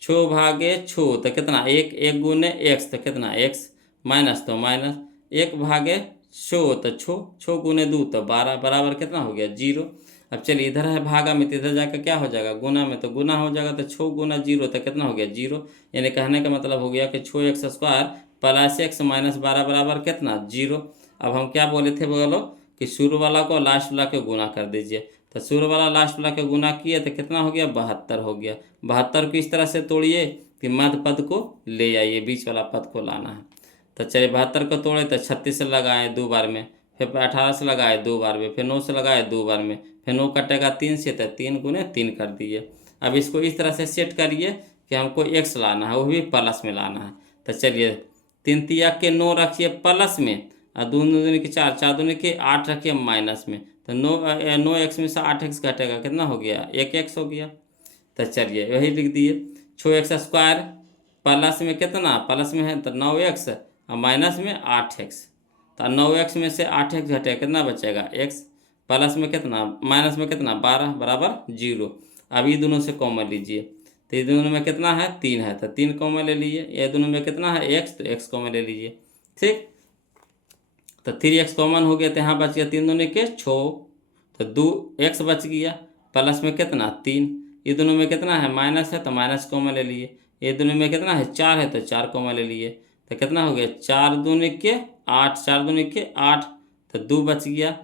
छो भागे छो तो कितना 1 गुने x तो कितना x माइनस तो माइनस, 1 भागे छो तो छो गुने 2 तो 12 बराबर कितना हो गया 0। अब चलिए इधर है भागा में, तो इधर जाकर क्या हो जाएगा गुना में, तो गुना हो जाएगा, तो 6 गुना 0 तो कितना हो गया 0। यानी कहने का मतलब हो गया कि 6x² प्लस x -12 बराबर कितना 0। अब हम क्या बोले थे बोलो कि शुरू वाला को लास्ट वाला के गुना कर दीजिए, तो शुरू वाला लास्ट वाला के गुना किए तो कितना हो गया 72 हो गया। 72 को इस तरह से तोड़िए कि मध्य पद को ले आइए, बीच वाला पद को लाना है। तो चलिए 72 को तोड़े तो 36 से लगाए 2 बार में, फिर 18 से लगाए 2 बार में, फिर 9 से लगाए 2 बार में, फिर 9 कटेगा 3 से, तो 3 गुने 3 कर दिए। अब इसको इस तरह से सेट करिए कि हमको x लाना है, वो भी प्लस में लाना है। तो चलिए 3 तिया के 9 रखिए प्लस में, और 2 दूनी के 4, 4 दूनी के 8 रखिए माइनस में। तो 9x में से 8x घटेगा, कितना हो गया 1x हो गया। तो चलिए वही लिख दिए, 6x² प्लस में कितना प्लस में है तो 9x और माइनस में 8x, तो 9x में से 8x घटेगा कितना बचेगा x, प्लस में कितना माइनस में कितना 12 बराबर 0। अब ये दोनों से कॉमन लीजिए, तो ये दोनों में कितना है 3 है, तो 3 कॉमन ले लीजिए। ये दोनों में कितना है x, तो x कॉमन ले लीजिए। ठीक, तो 3x कॉमन हो गया, तो यहाँ बच गया 3 दूनी के 6, तो 2x बच गया, प्लस में कितना 3, ये दोनों में कितना है माइनस है, तो माइनस कॉमन ले लिए। ये दोनों में कितना है 4 है, तो 4 कॉमन ले लिए, तो कितना हो गया 4 दूनी के 8, 4 दूनी के 8, तो 2 बच गया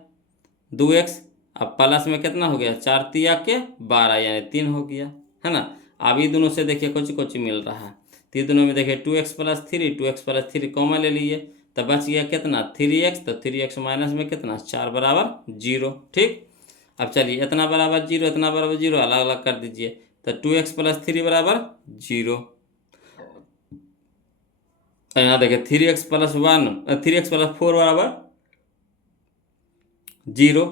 2x। अब प्लस में कितना हो गया 4 तिया के 12 यानी 3 हो गया, है ना। अब ये दोनों से देखिए कुछ मिल रहा है, तो ये दोनों में देखिए 2x + 3 कॉमन ले लिए, तो बच गया कितना 3x, तो 3x माइनस में कितना 4 बराबर 0। ठीक, अब चलिए इतना बराबर 0 इतना बराबर 0 अलग अलग कर दीजिए, तो 2x + 3 बराबर 0। यहाँ देखिए 3x + 4 बराबर 0।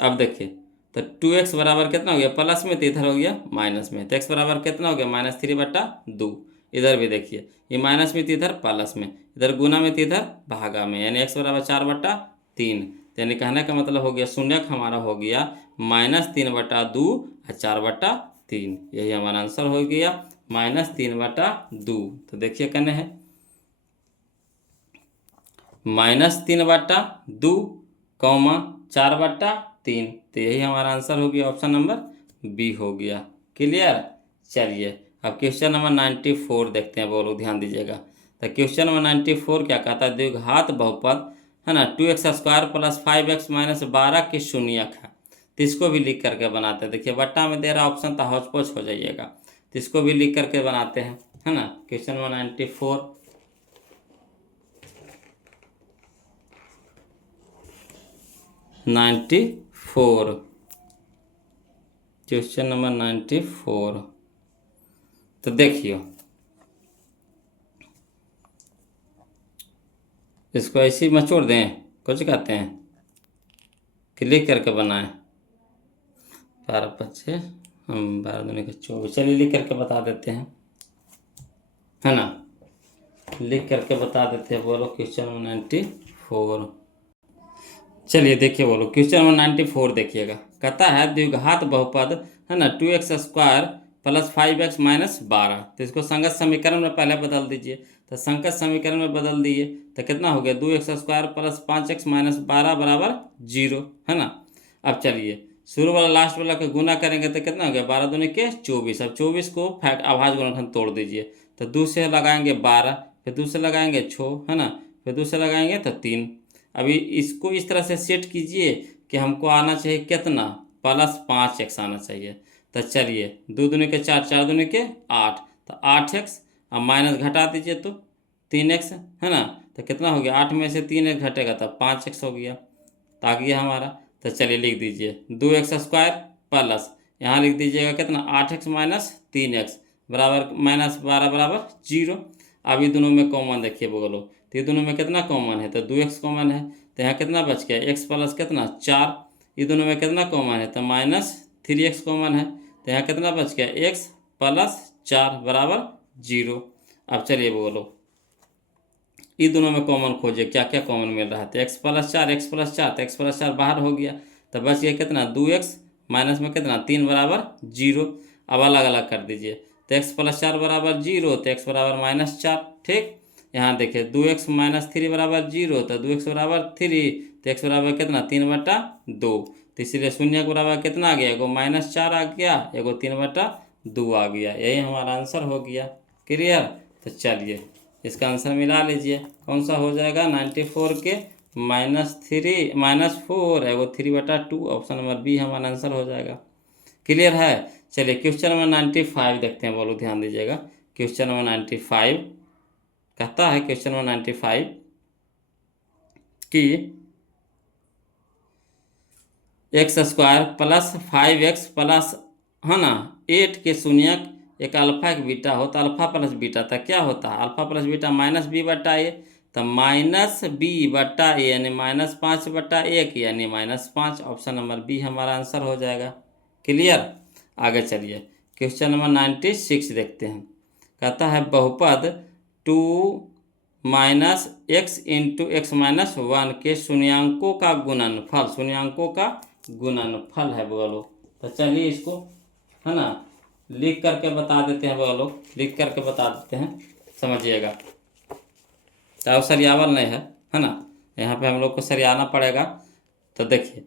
अब देखिए तो 2x बराबर कितना हो गया प्लस में, तो इधर हो गया माइनस में, तो x बराबर कितना हो गया -3/2। इधर भी देखिए ये माइनस में, तो इधर प्लस में, इधर गुना में, तो इधर भागा में, यानी x बराबर 4/3। यानी कहने का मतलब हो गया शून्यक हमारा हो गया -3/2 और 4/3, यही हमारा आंसर हो गया माइनस 3/2। तो देखिए कने है -3/2 कौमा 4/3। तो यही हमारा आंसर हो गया, ऑप्शन नंबर बी हो गया। क्लियर। चलिए अब क्वेश्चन नंबर 94 देखते हैं, बोलो ध्यान दीजिएगा। तो क्वेश्चन नंबर 94 क्या कहता है, द्विघात बहुपद है ना 2x² + 5x - 12 के शून्यक है। तो इसको भी लिख करके बनाते हैं। देखिए बट्टा में दे रहा ऑप्शन तो हौच पौच हो जाइएगा, तो इसको भी लिख करके बनाते हैं, है ना। Question number 94 question number 94। तो देखियो इसको ऐसे ही मचोड़ दें, कुछ कहते हैं कि लिख करके बनाएं। 12×5 हम 12×2 = 24। चलिए लिख करके बता देते हैं, है ना, लिख करके बता देते हैं। बोलो क्वेश्चन नंबर 94। चलिए देखिए, बोलो क्वेश्चन नंबर 94 देखिएगा। कहता है द्विघात बहुपद है ना 2x² + 5x - 12। तो इसको संगत समीकरण में पहले बदल दीजिए। तो संगत समीकरण में बदल दिए तो कितना हो गया, 2x² + 5x - 12 बराबर 0, है ना। अब चलिए शुरू वाला लास्ट वाला को गुना करेंगे तो कितना हो गया, 12×2 = 24। अब 24 को फैक्ट अभाज्य गुणनखंड तोड़ दीजिए। तो 2 से लगाएंगे 12, फिर 2 से लगाएंगे 6, है ना, फिर 2 से लगाएंगे तो 3। अभी इसको इस तरह से सेट कीजिए कि हमको आना चाहिए कितना, +5x आना चाहिए। तो चलिए 2 दूनी के 4, 4 दूनी के 8, तो 8x। अब माइनस घटा दीजिए तो 3x, है ना। तो कितना हो गया, 8 में से 3x घटेगा तब 5x हो गया। तो आ गया हमारा। तो चलिए लिख दीजिए 2x² प्लस यहाँ लिख दीजिएगा कितना, 8x - 3x बराबर -12 बराबर 0। अब ये दोनों में कॉमन देखिए बोलो, तो ये दोनों में कितना कॉमन है, तो 2x कॉमन है। तो यहाँ कितना बच गया, x प्लस कितना 4। ये दोनों में कितना कॉमन है, तो -3x कॉमन है। तो यहाँ कितना बच गया, x + 4 बराबर 0। अब चलिए बोलो ये दोनों में कॉमन खोजिए, क्या क्या कॉमन मिल रहा है। तो x + 4, x + 4, तो x + 4 बाहर हो गया। तो बच गया कितना, 2x माइनस में कितना 3 बराबर 0। अब अलग अलग कर दीजिए। तो x + 4 बराबर 0, तो x बराबर -4। ठीक, यहाँ देखिए 2x - 3 बराबर 0, तो 2x बराबर 3, तो x बराबर कितना 3/2। तो इसलिए शून्य के बराबर कितना आ गया, एगो -4 आ गया, एगो 3/2 आ गया। यही हमारा आंसर हो गया। क्लियर। तो चलिए इसका आंसर मिला लीजिए, कौन सा हो जाएगा, 94 के -4 एगो 3/2, ऑप्शन नंबर बी हमारा आंसर हो जाएगा। क्लियर है। चलिए क्वेश्चन नंबर 95 देखते हैं, बोलो ध्यान दीजिएगा। क्वेश्चन नंबर 95 कहता है, क्वेश्चन नंबर 95 कि x² + 5x प्लस, है ना, 8 के शून्यक एक अल्फा एक बीटा हो, तो अल्फा प्लस बीटा था क्या होता है, अल्फा प्लस बीटा -b/a। तो -b/a यानी -5/1 यानी -5, ऑप्शन नंबर बी हमारा आंसर हो जाएगा। क्लियर। आगे चलिए क्वेश्चन नंबर 96 देखते हैं। कहता है बहुपद 2 - x × x - 1 के शून्यांकों का गुणनफल, शून्यांकों का गुणनफल है बोलो। तो चलिए इसको, है ना, लिख करके बता देते हैं बोलो, लिख करके बता देते हैं, समझिएगा। तो सरियावल नहीं है ना, यहाँ पे हम लोग को सरियाना पड़ेगा। तो देखिए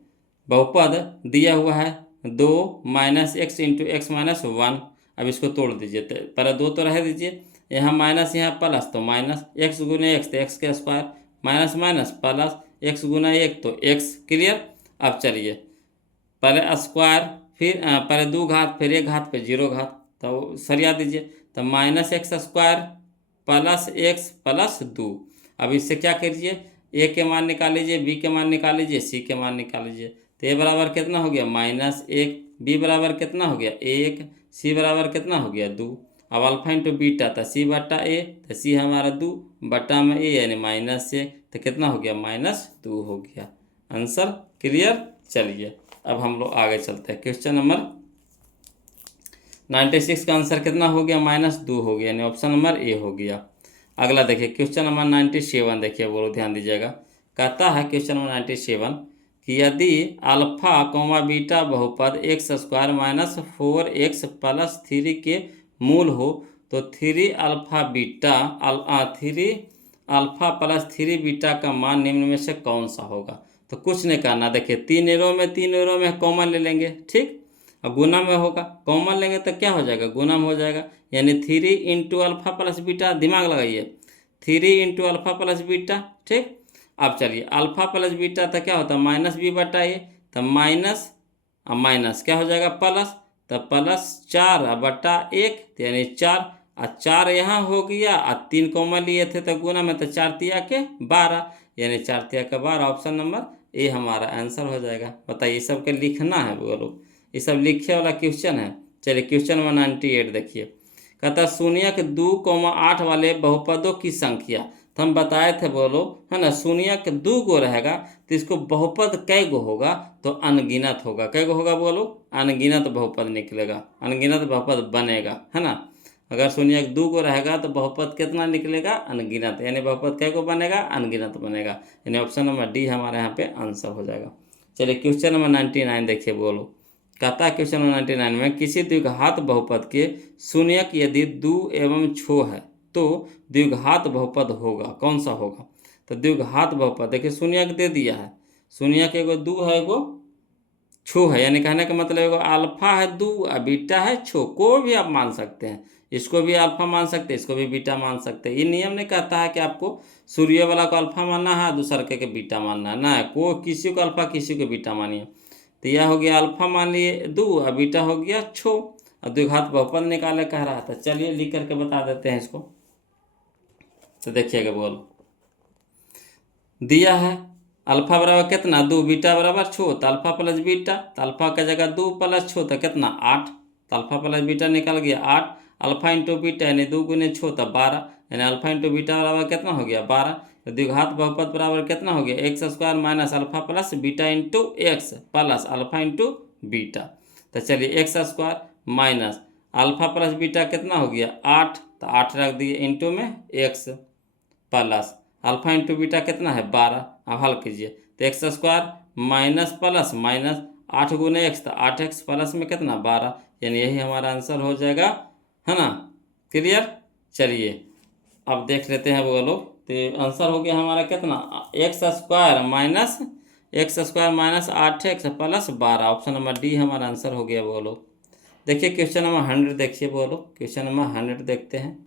बहुपद दिया हुआ है 2 - x × x - 1। अब इसको तोड़ दीजिए, तो पहले 2 तो रह दीजिए, यहाँ माइनस यहाँ प्लस, तो -x × x तो x के square, minus minus plus x × 1 तो x। क्लियर। अब चलिए पहले स्क्वायर, फिर पहले 2 घात, फिर 1 घात, फिर 0 घात, तो सरिया दीजिए। तो -x² प्लस x प्लस 2। अब इससे क्या करिए, a के मान निकाल लीजिए, b के मान निकाल लीजिए, c के मान निकाल लीजिए। तो a बराबर कितना हो गया, -1, b बराबर कितना हो गया 1, c बराबर कितना हो गया 2। अब अल्फा इंटू बीटा, तो c/a, तो c हमारा 2 बटा में a यानी -1, तो कितना हो गया -2 हो गया आंसर। क्लियर। चलिए अब हम लोग आगे चलते हैं। क्वेश्चन नंबर 96 का आंसर कितना हो गया, -2 हो गया, यानी ऑप्शन नंबर ए हो गया। अगला देखिए क्वेश्चन नंबर 97 देखिए, बोलो ध्यान दीजिएगा। कहता है क्वेश्चन नंबर 97 कि यदि अल्फा, बीटा बहुपद x² - 4x + 3 के मूल हो तो 3 alpha beta 3 alpha plus 3 beta का मान निम्न में से कौन सा होगा। तो कुछ नहीं करना, देखिए 3 रो में कॉमन ले लेंगे, ठीक। और गुना में होगा, कॉमन लेंगे तो क्या हो जाएगा, गुना में हो जाएगा। यानी 3 इंटू अल्फा प्लस बीटा, दिमाग लगाइए, 3 इंटू अल्फा प्लस बीटा, ठीक। अब चलिए अल्फा प्लस बीटा तो क्या होता है, माइनस बी बटा ए, तो माइनस और माइनस क्या हो जाएगा प्लस, तो प्लस 4 बटा 1 यानी 4, और 4 यहाँ हो गया और 3 कॉमन लिए थे तो गुना में, तो 4 तिया के 12 यानी 4 तिया के 12, ऑप्शन नंबर ए हमारा आंसर हो जाएगा। बताइए सब के लिखना है बोलो, ये सब लिखे वाला क्वेश्चन है। चलिए क्वेश्चन नंबर 98 देखिए, कहता शून्य के 2,8 वाले बहुपदों की संख्या। तो हम बताए थे बोलो, है ना, शून्य के 2 गो रहेगा तो इसको बहुपद कै गो होगा, तो अनगिनत होगा। कै गो होगा बोलो, अनगिनत बहुपद निकलेगा, अनगिनत बहुपद बनेगा, है ना। अगर शून्य के 2 गो रहेगा तो बहुपद कितना निकलेगा, अनगिनत, यानी बहुपद कै गो बनेगा, अनगिनत बनेगा। यानी ऑप्शन नंबर डी हमारे यहाँ पे आंसर हो जाएगा। चलिए क्वेश्चन नंबर 99 देखिए बोलो, कहता है क्वेश्चन नंबर 99 में किसी द्विघात बहुपद के शून्यक यदि 2 एवं छो है तो द्विघात बहुपद होगा, कौन सा होगा। तो द्विघात बहुपद देखिए शून्यक दे दिया है, शून्यक एगो 2 है एगो छो है, यानी कहने का मतलब एगो अल्फा है 2 और बीटा है छो, को भी आप मान सकते हैं, इसको भी अल्फा मान सकते हैं, इसको भी बीटा मान सकते हैं। ये नियम नहीं कहता है कि आपको सूर्य वाला को अल्फा मानना है, दूसर के बीटा मानना है, ना को किसी को अल्फा किसी को बीटा मानिए। तो यह हो गया अल्फा मान लिए 2 और बीटा हो गया छो, और द्विघात बहुपद निकाले कह रहा था। चलिए लिख करके बता देते हैं इसको। तो देखिएगा बोलो, दिया है अल्फा बराबर कितना 2, बीटा बराबर छो, तो अल्फा प्लस बीटा, तो अल्फा का जगह 2 प्लस छो तो कितना 8, तो अल्फा प्लस बीटा निकल गया 8, अल्फा इंटू बीटा यानी 2 गुने छो तो 12, यानी अल्फा इंटू बीटा बराबर कितना हो गया 12। तो द्विघात बहुपद बराबर कितना हो गया x square minus alpha plus beta into x plus alpha into beta. तो चलिए x square minus alpha plus beta कितना हो गया 8, तो 8 रख दिए इंटू में x plus alpha into beta कितना है 12। अब हल कीजिए तो x square minus plus minus 8 गुने एक्स, तो 8x प्लस में कितना 12, यानी यही हमारा आंसर हो जाएगा, है ना। क्लियर। चलिए अब देख लेते हैं बोलो, तो आंसर हो गया हमारा कितना x square minus 8x plus 12, option number D हमारा आंसर हो गया बोलो। देखिए क्वेश्चन नंबर 100 देखिए बोलो, क्वेश्चन नंबर 100 देखते हैं।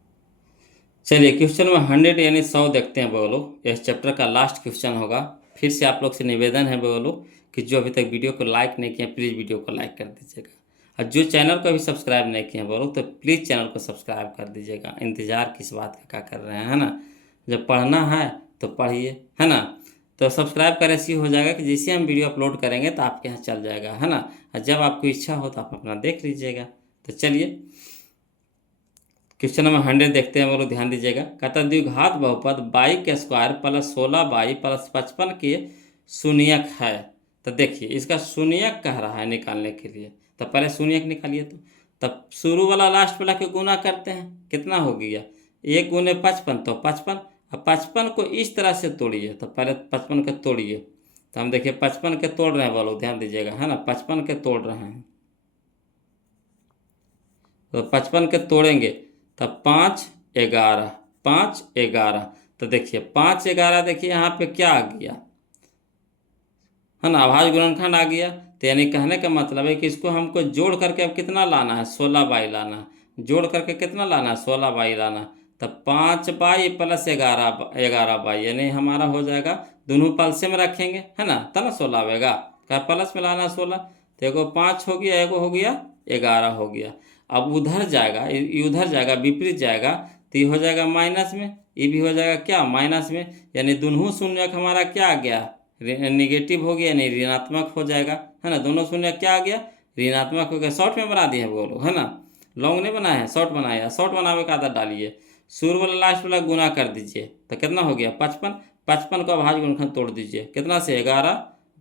चलिए क्वेश्चन नंबर 100 यानी 100 देखते हैं बोलो, इस चैप्टर का लास्ट क्वेश्चन होगा। फिर से आप लोग से निवेदन है बोलो कि जो अभी तक वीडियो को लाइक नहीं किया प्लीज़ वीडियो को लाइक कर दीजिएगा, और जो चैनल को अभी सब्सक्राइब नहीं किए बोलो तो प्लीज़ चैनल को सब्सक्राइब कर दीजिएगा। इंतज़ार किस बात का क्या कर रहे हैं, है ना। जब पढ़ना है तो पढ़िए, है ना। तो सब्सक्राइब कर ऐसे हो जाएगा कि जैसे हम वीडियो अपलोड करेंगे तो आपके यहाँ चल जाएगा, है ना। और जब आपको इच्छा हो तो आप अपना देख लीजिएगा। तो चलिए क्वेश्चन नंबर 100 देखते हैं बोलो, ध्यान दीजिएगा। कहता द्विघात बहुपद बाई के स्क्वायर प्लस 16 बाई प्लस 55 के शून्यक है। तो देखिए इसका शून्यक कह रहा है निकालने के लिए, तो पहले शून्यक निकालिए। तो तब शुरू वाला लास्ट वाला के गुना करते हैं, कितना हो गया 1 गुने 55 तो 55, अब 55 को इस तरह से तोड़िए, तो पहले 55 के तोड़िए। तो हम देखिए 55 के तोड़ रहे हैं बोलो, ध्यान दीजिएगा, है ना, 55 के तोड़ रहे हैं। तो 55 के तोड़ेंगे तब 5 11 5 11, तो देखिए 5 11 देखिए यहाँ पे क्या आ गया, है ना, अभाज्य गुणनखंड आ गया। तो यानी कहने का मतलब है कि इसको हमको जोड़ करके अब कितना लाना है 16 बाई लाना है, जोड़ करके कितना लाना है 16 बाई लाना है। तब 5 बाई प्लस 11 बाई, यानी हमारा हो जाएगा, दोनों पलसे में रखेंगे, है ना, तब ना 16 आएगा, क्या प्लस में लाना 16, तो एगो 5 हो गया एगो हो गया 11 हो गया। अब उधर जाएगा उधर जाएगा विपरीत जाएगा तो ये हो जाएगा माइनस में, ये भी हो जाएगा क्या माइनस में, यानी दोनों शून्य हमारा क्या आ गया निगेटिव हो गया, यानी ऋणात्मक हो जाएगा, है ना। दोनों शून्य क्या आ गया ऋणात्मक हो गया। शॉर्ट में बना दिए हैं बोलो, है ना, लॉन्ग नहीं बनाया है, शॉर्ट बनाया। शॉर्ट बनावे का आदत डालिए, शुरू वाला लास्ट वाला गुना कर दीजिए तो कितना हो गया 55, 55 को अभाज्य गुणनखंड तोड़ दीजिए, कितना से 11,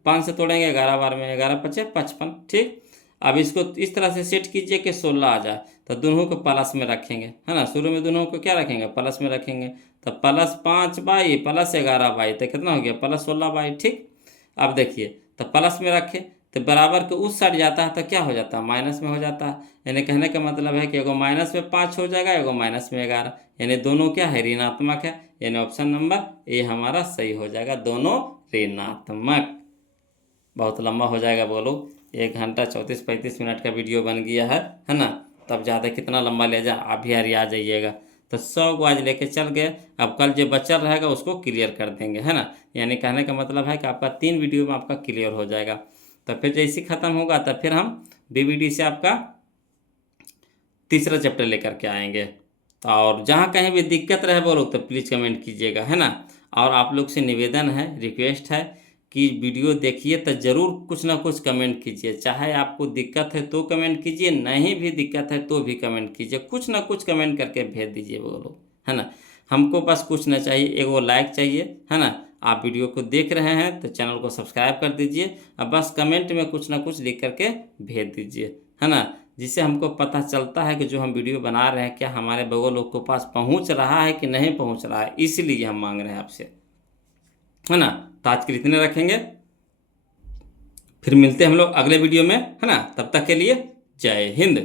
5 से तोड़ेंगे 11 बार में 11 5 55, ठीक। अब इसको इस तरह से सेट कीजिए कि 16 आ जाए, तो दोनों को प्लस में रखेंगे, है ना, शुरू में दोनों को क्या रखेंगे प्लस में रखेंगे। तो प्लस 5 बाई प्लस 11 बाई, तो कितना हो गया प्लस 16 बाई, ठीक। अब देखिए तो प्लस में रखे तो बराबर के उस साइड जाता है तो क्या हो जाता है, माइनस में हो जाता है। यानी कहने का मतलब है कि एगो माइनस में 5 हो जाएगा, एगो माइनस में 11, यानी दोनों क्या है, ऋणात्मक है। यानी ऑप्शन नंबर ए हमारा सही हो जाएगा, दोनों ऋणात्मक। बहुत लंबा हो जाएगा, बोलो 1 घंटा 34-35 मिनट का वीडियो बन गया है ना। तब ज़्यादा कितना लंबा ले जा, आप भी यार आ जाइएगा। तो 100 को आज लेके चल गए, अब कल जो बचा रहेगा उसको क्लियर कर देंगे, है ना। यानी कहने का मतलब है कि आपका 3 वीडियो में आपका क्लियर हो जाएगा। तो फिर जैसे ही ख़त्म होगा तो फिर हम BBD से आपका तीसरा चैप्टर लेकर के आएंगे। और जहाँ कहीं भी दिक्कत रहे बोलो तो प्लीज़ कमेंट कीजिएगा, है ना। और आप लोग से निवेदन है, रिक्वेस्ट है कि वीडियो देखिए तो ज़रूर कुछ ना कुछ कमेंट कीजिए। चाहे आपको दिक्कत है तो कमेंट कीजिए, नहीं भी दिक्कत है तो भी कमेंट कीजिए, कुछ ना कुछ कमेंट करके भेज दीजिए बोलो, है ना। हमको बस कुछ ना चाहिए, एगो लाइक चाहिए, है ना। आप वीडियो को देख रहे हैं तो चैनल को सब्सक्राइब कर दीजिए, अब बस कमेंट में कुछ ना कुछ लिख करके भेज दीजिए, है ना। जिससे हमको पता चलता है कि जो हम वीडियो बना रहे हैं क्या हमारे बगल लोग के पास पहुंच रहा है कि नहीं पहुंच रहा है, इसलिए हम मांग रहे हैं आपसे, है ना। तो आज के लिए इतने रखेंगे, फिर मिलते हैं हम लोग अगले वीडियो में, है ना। तब तक के लिए जय हिंद।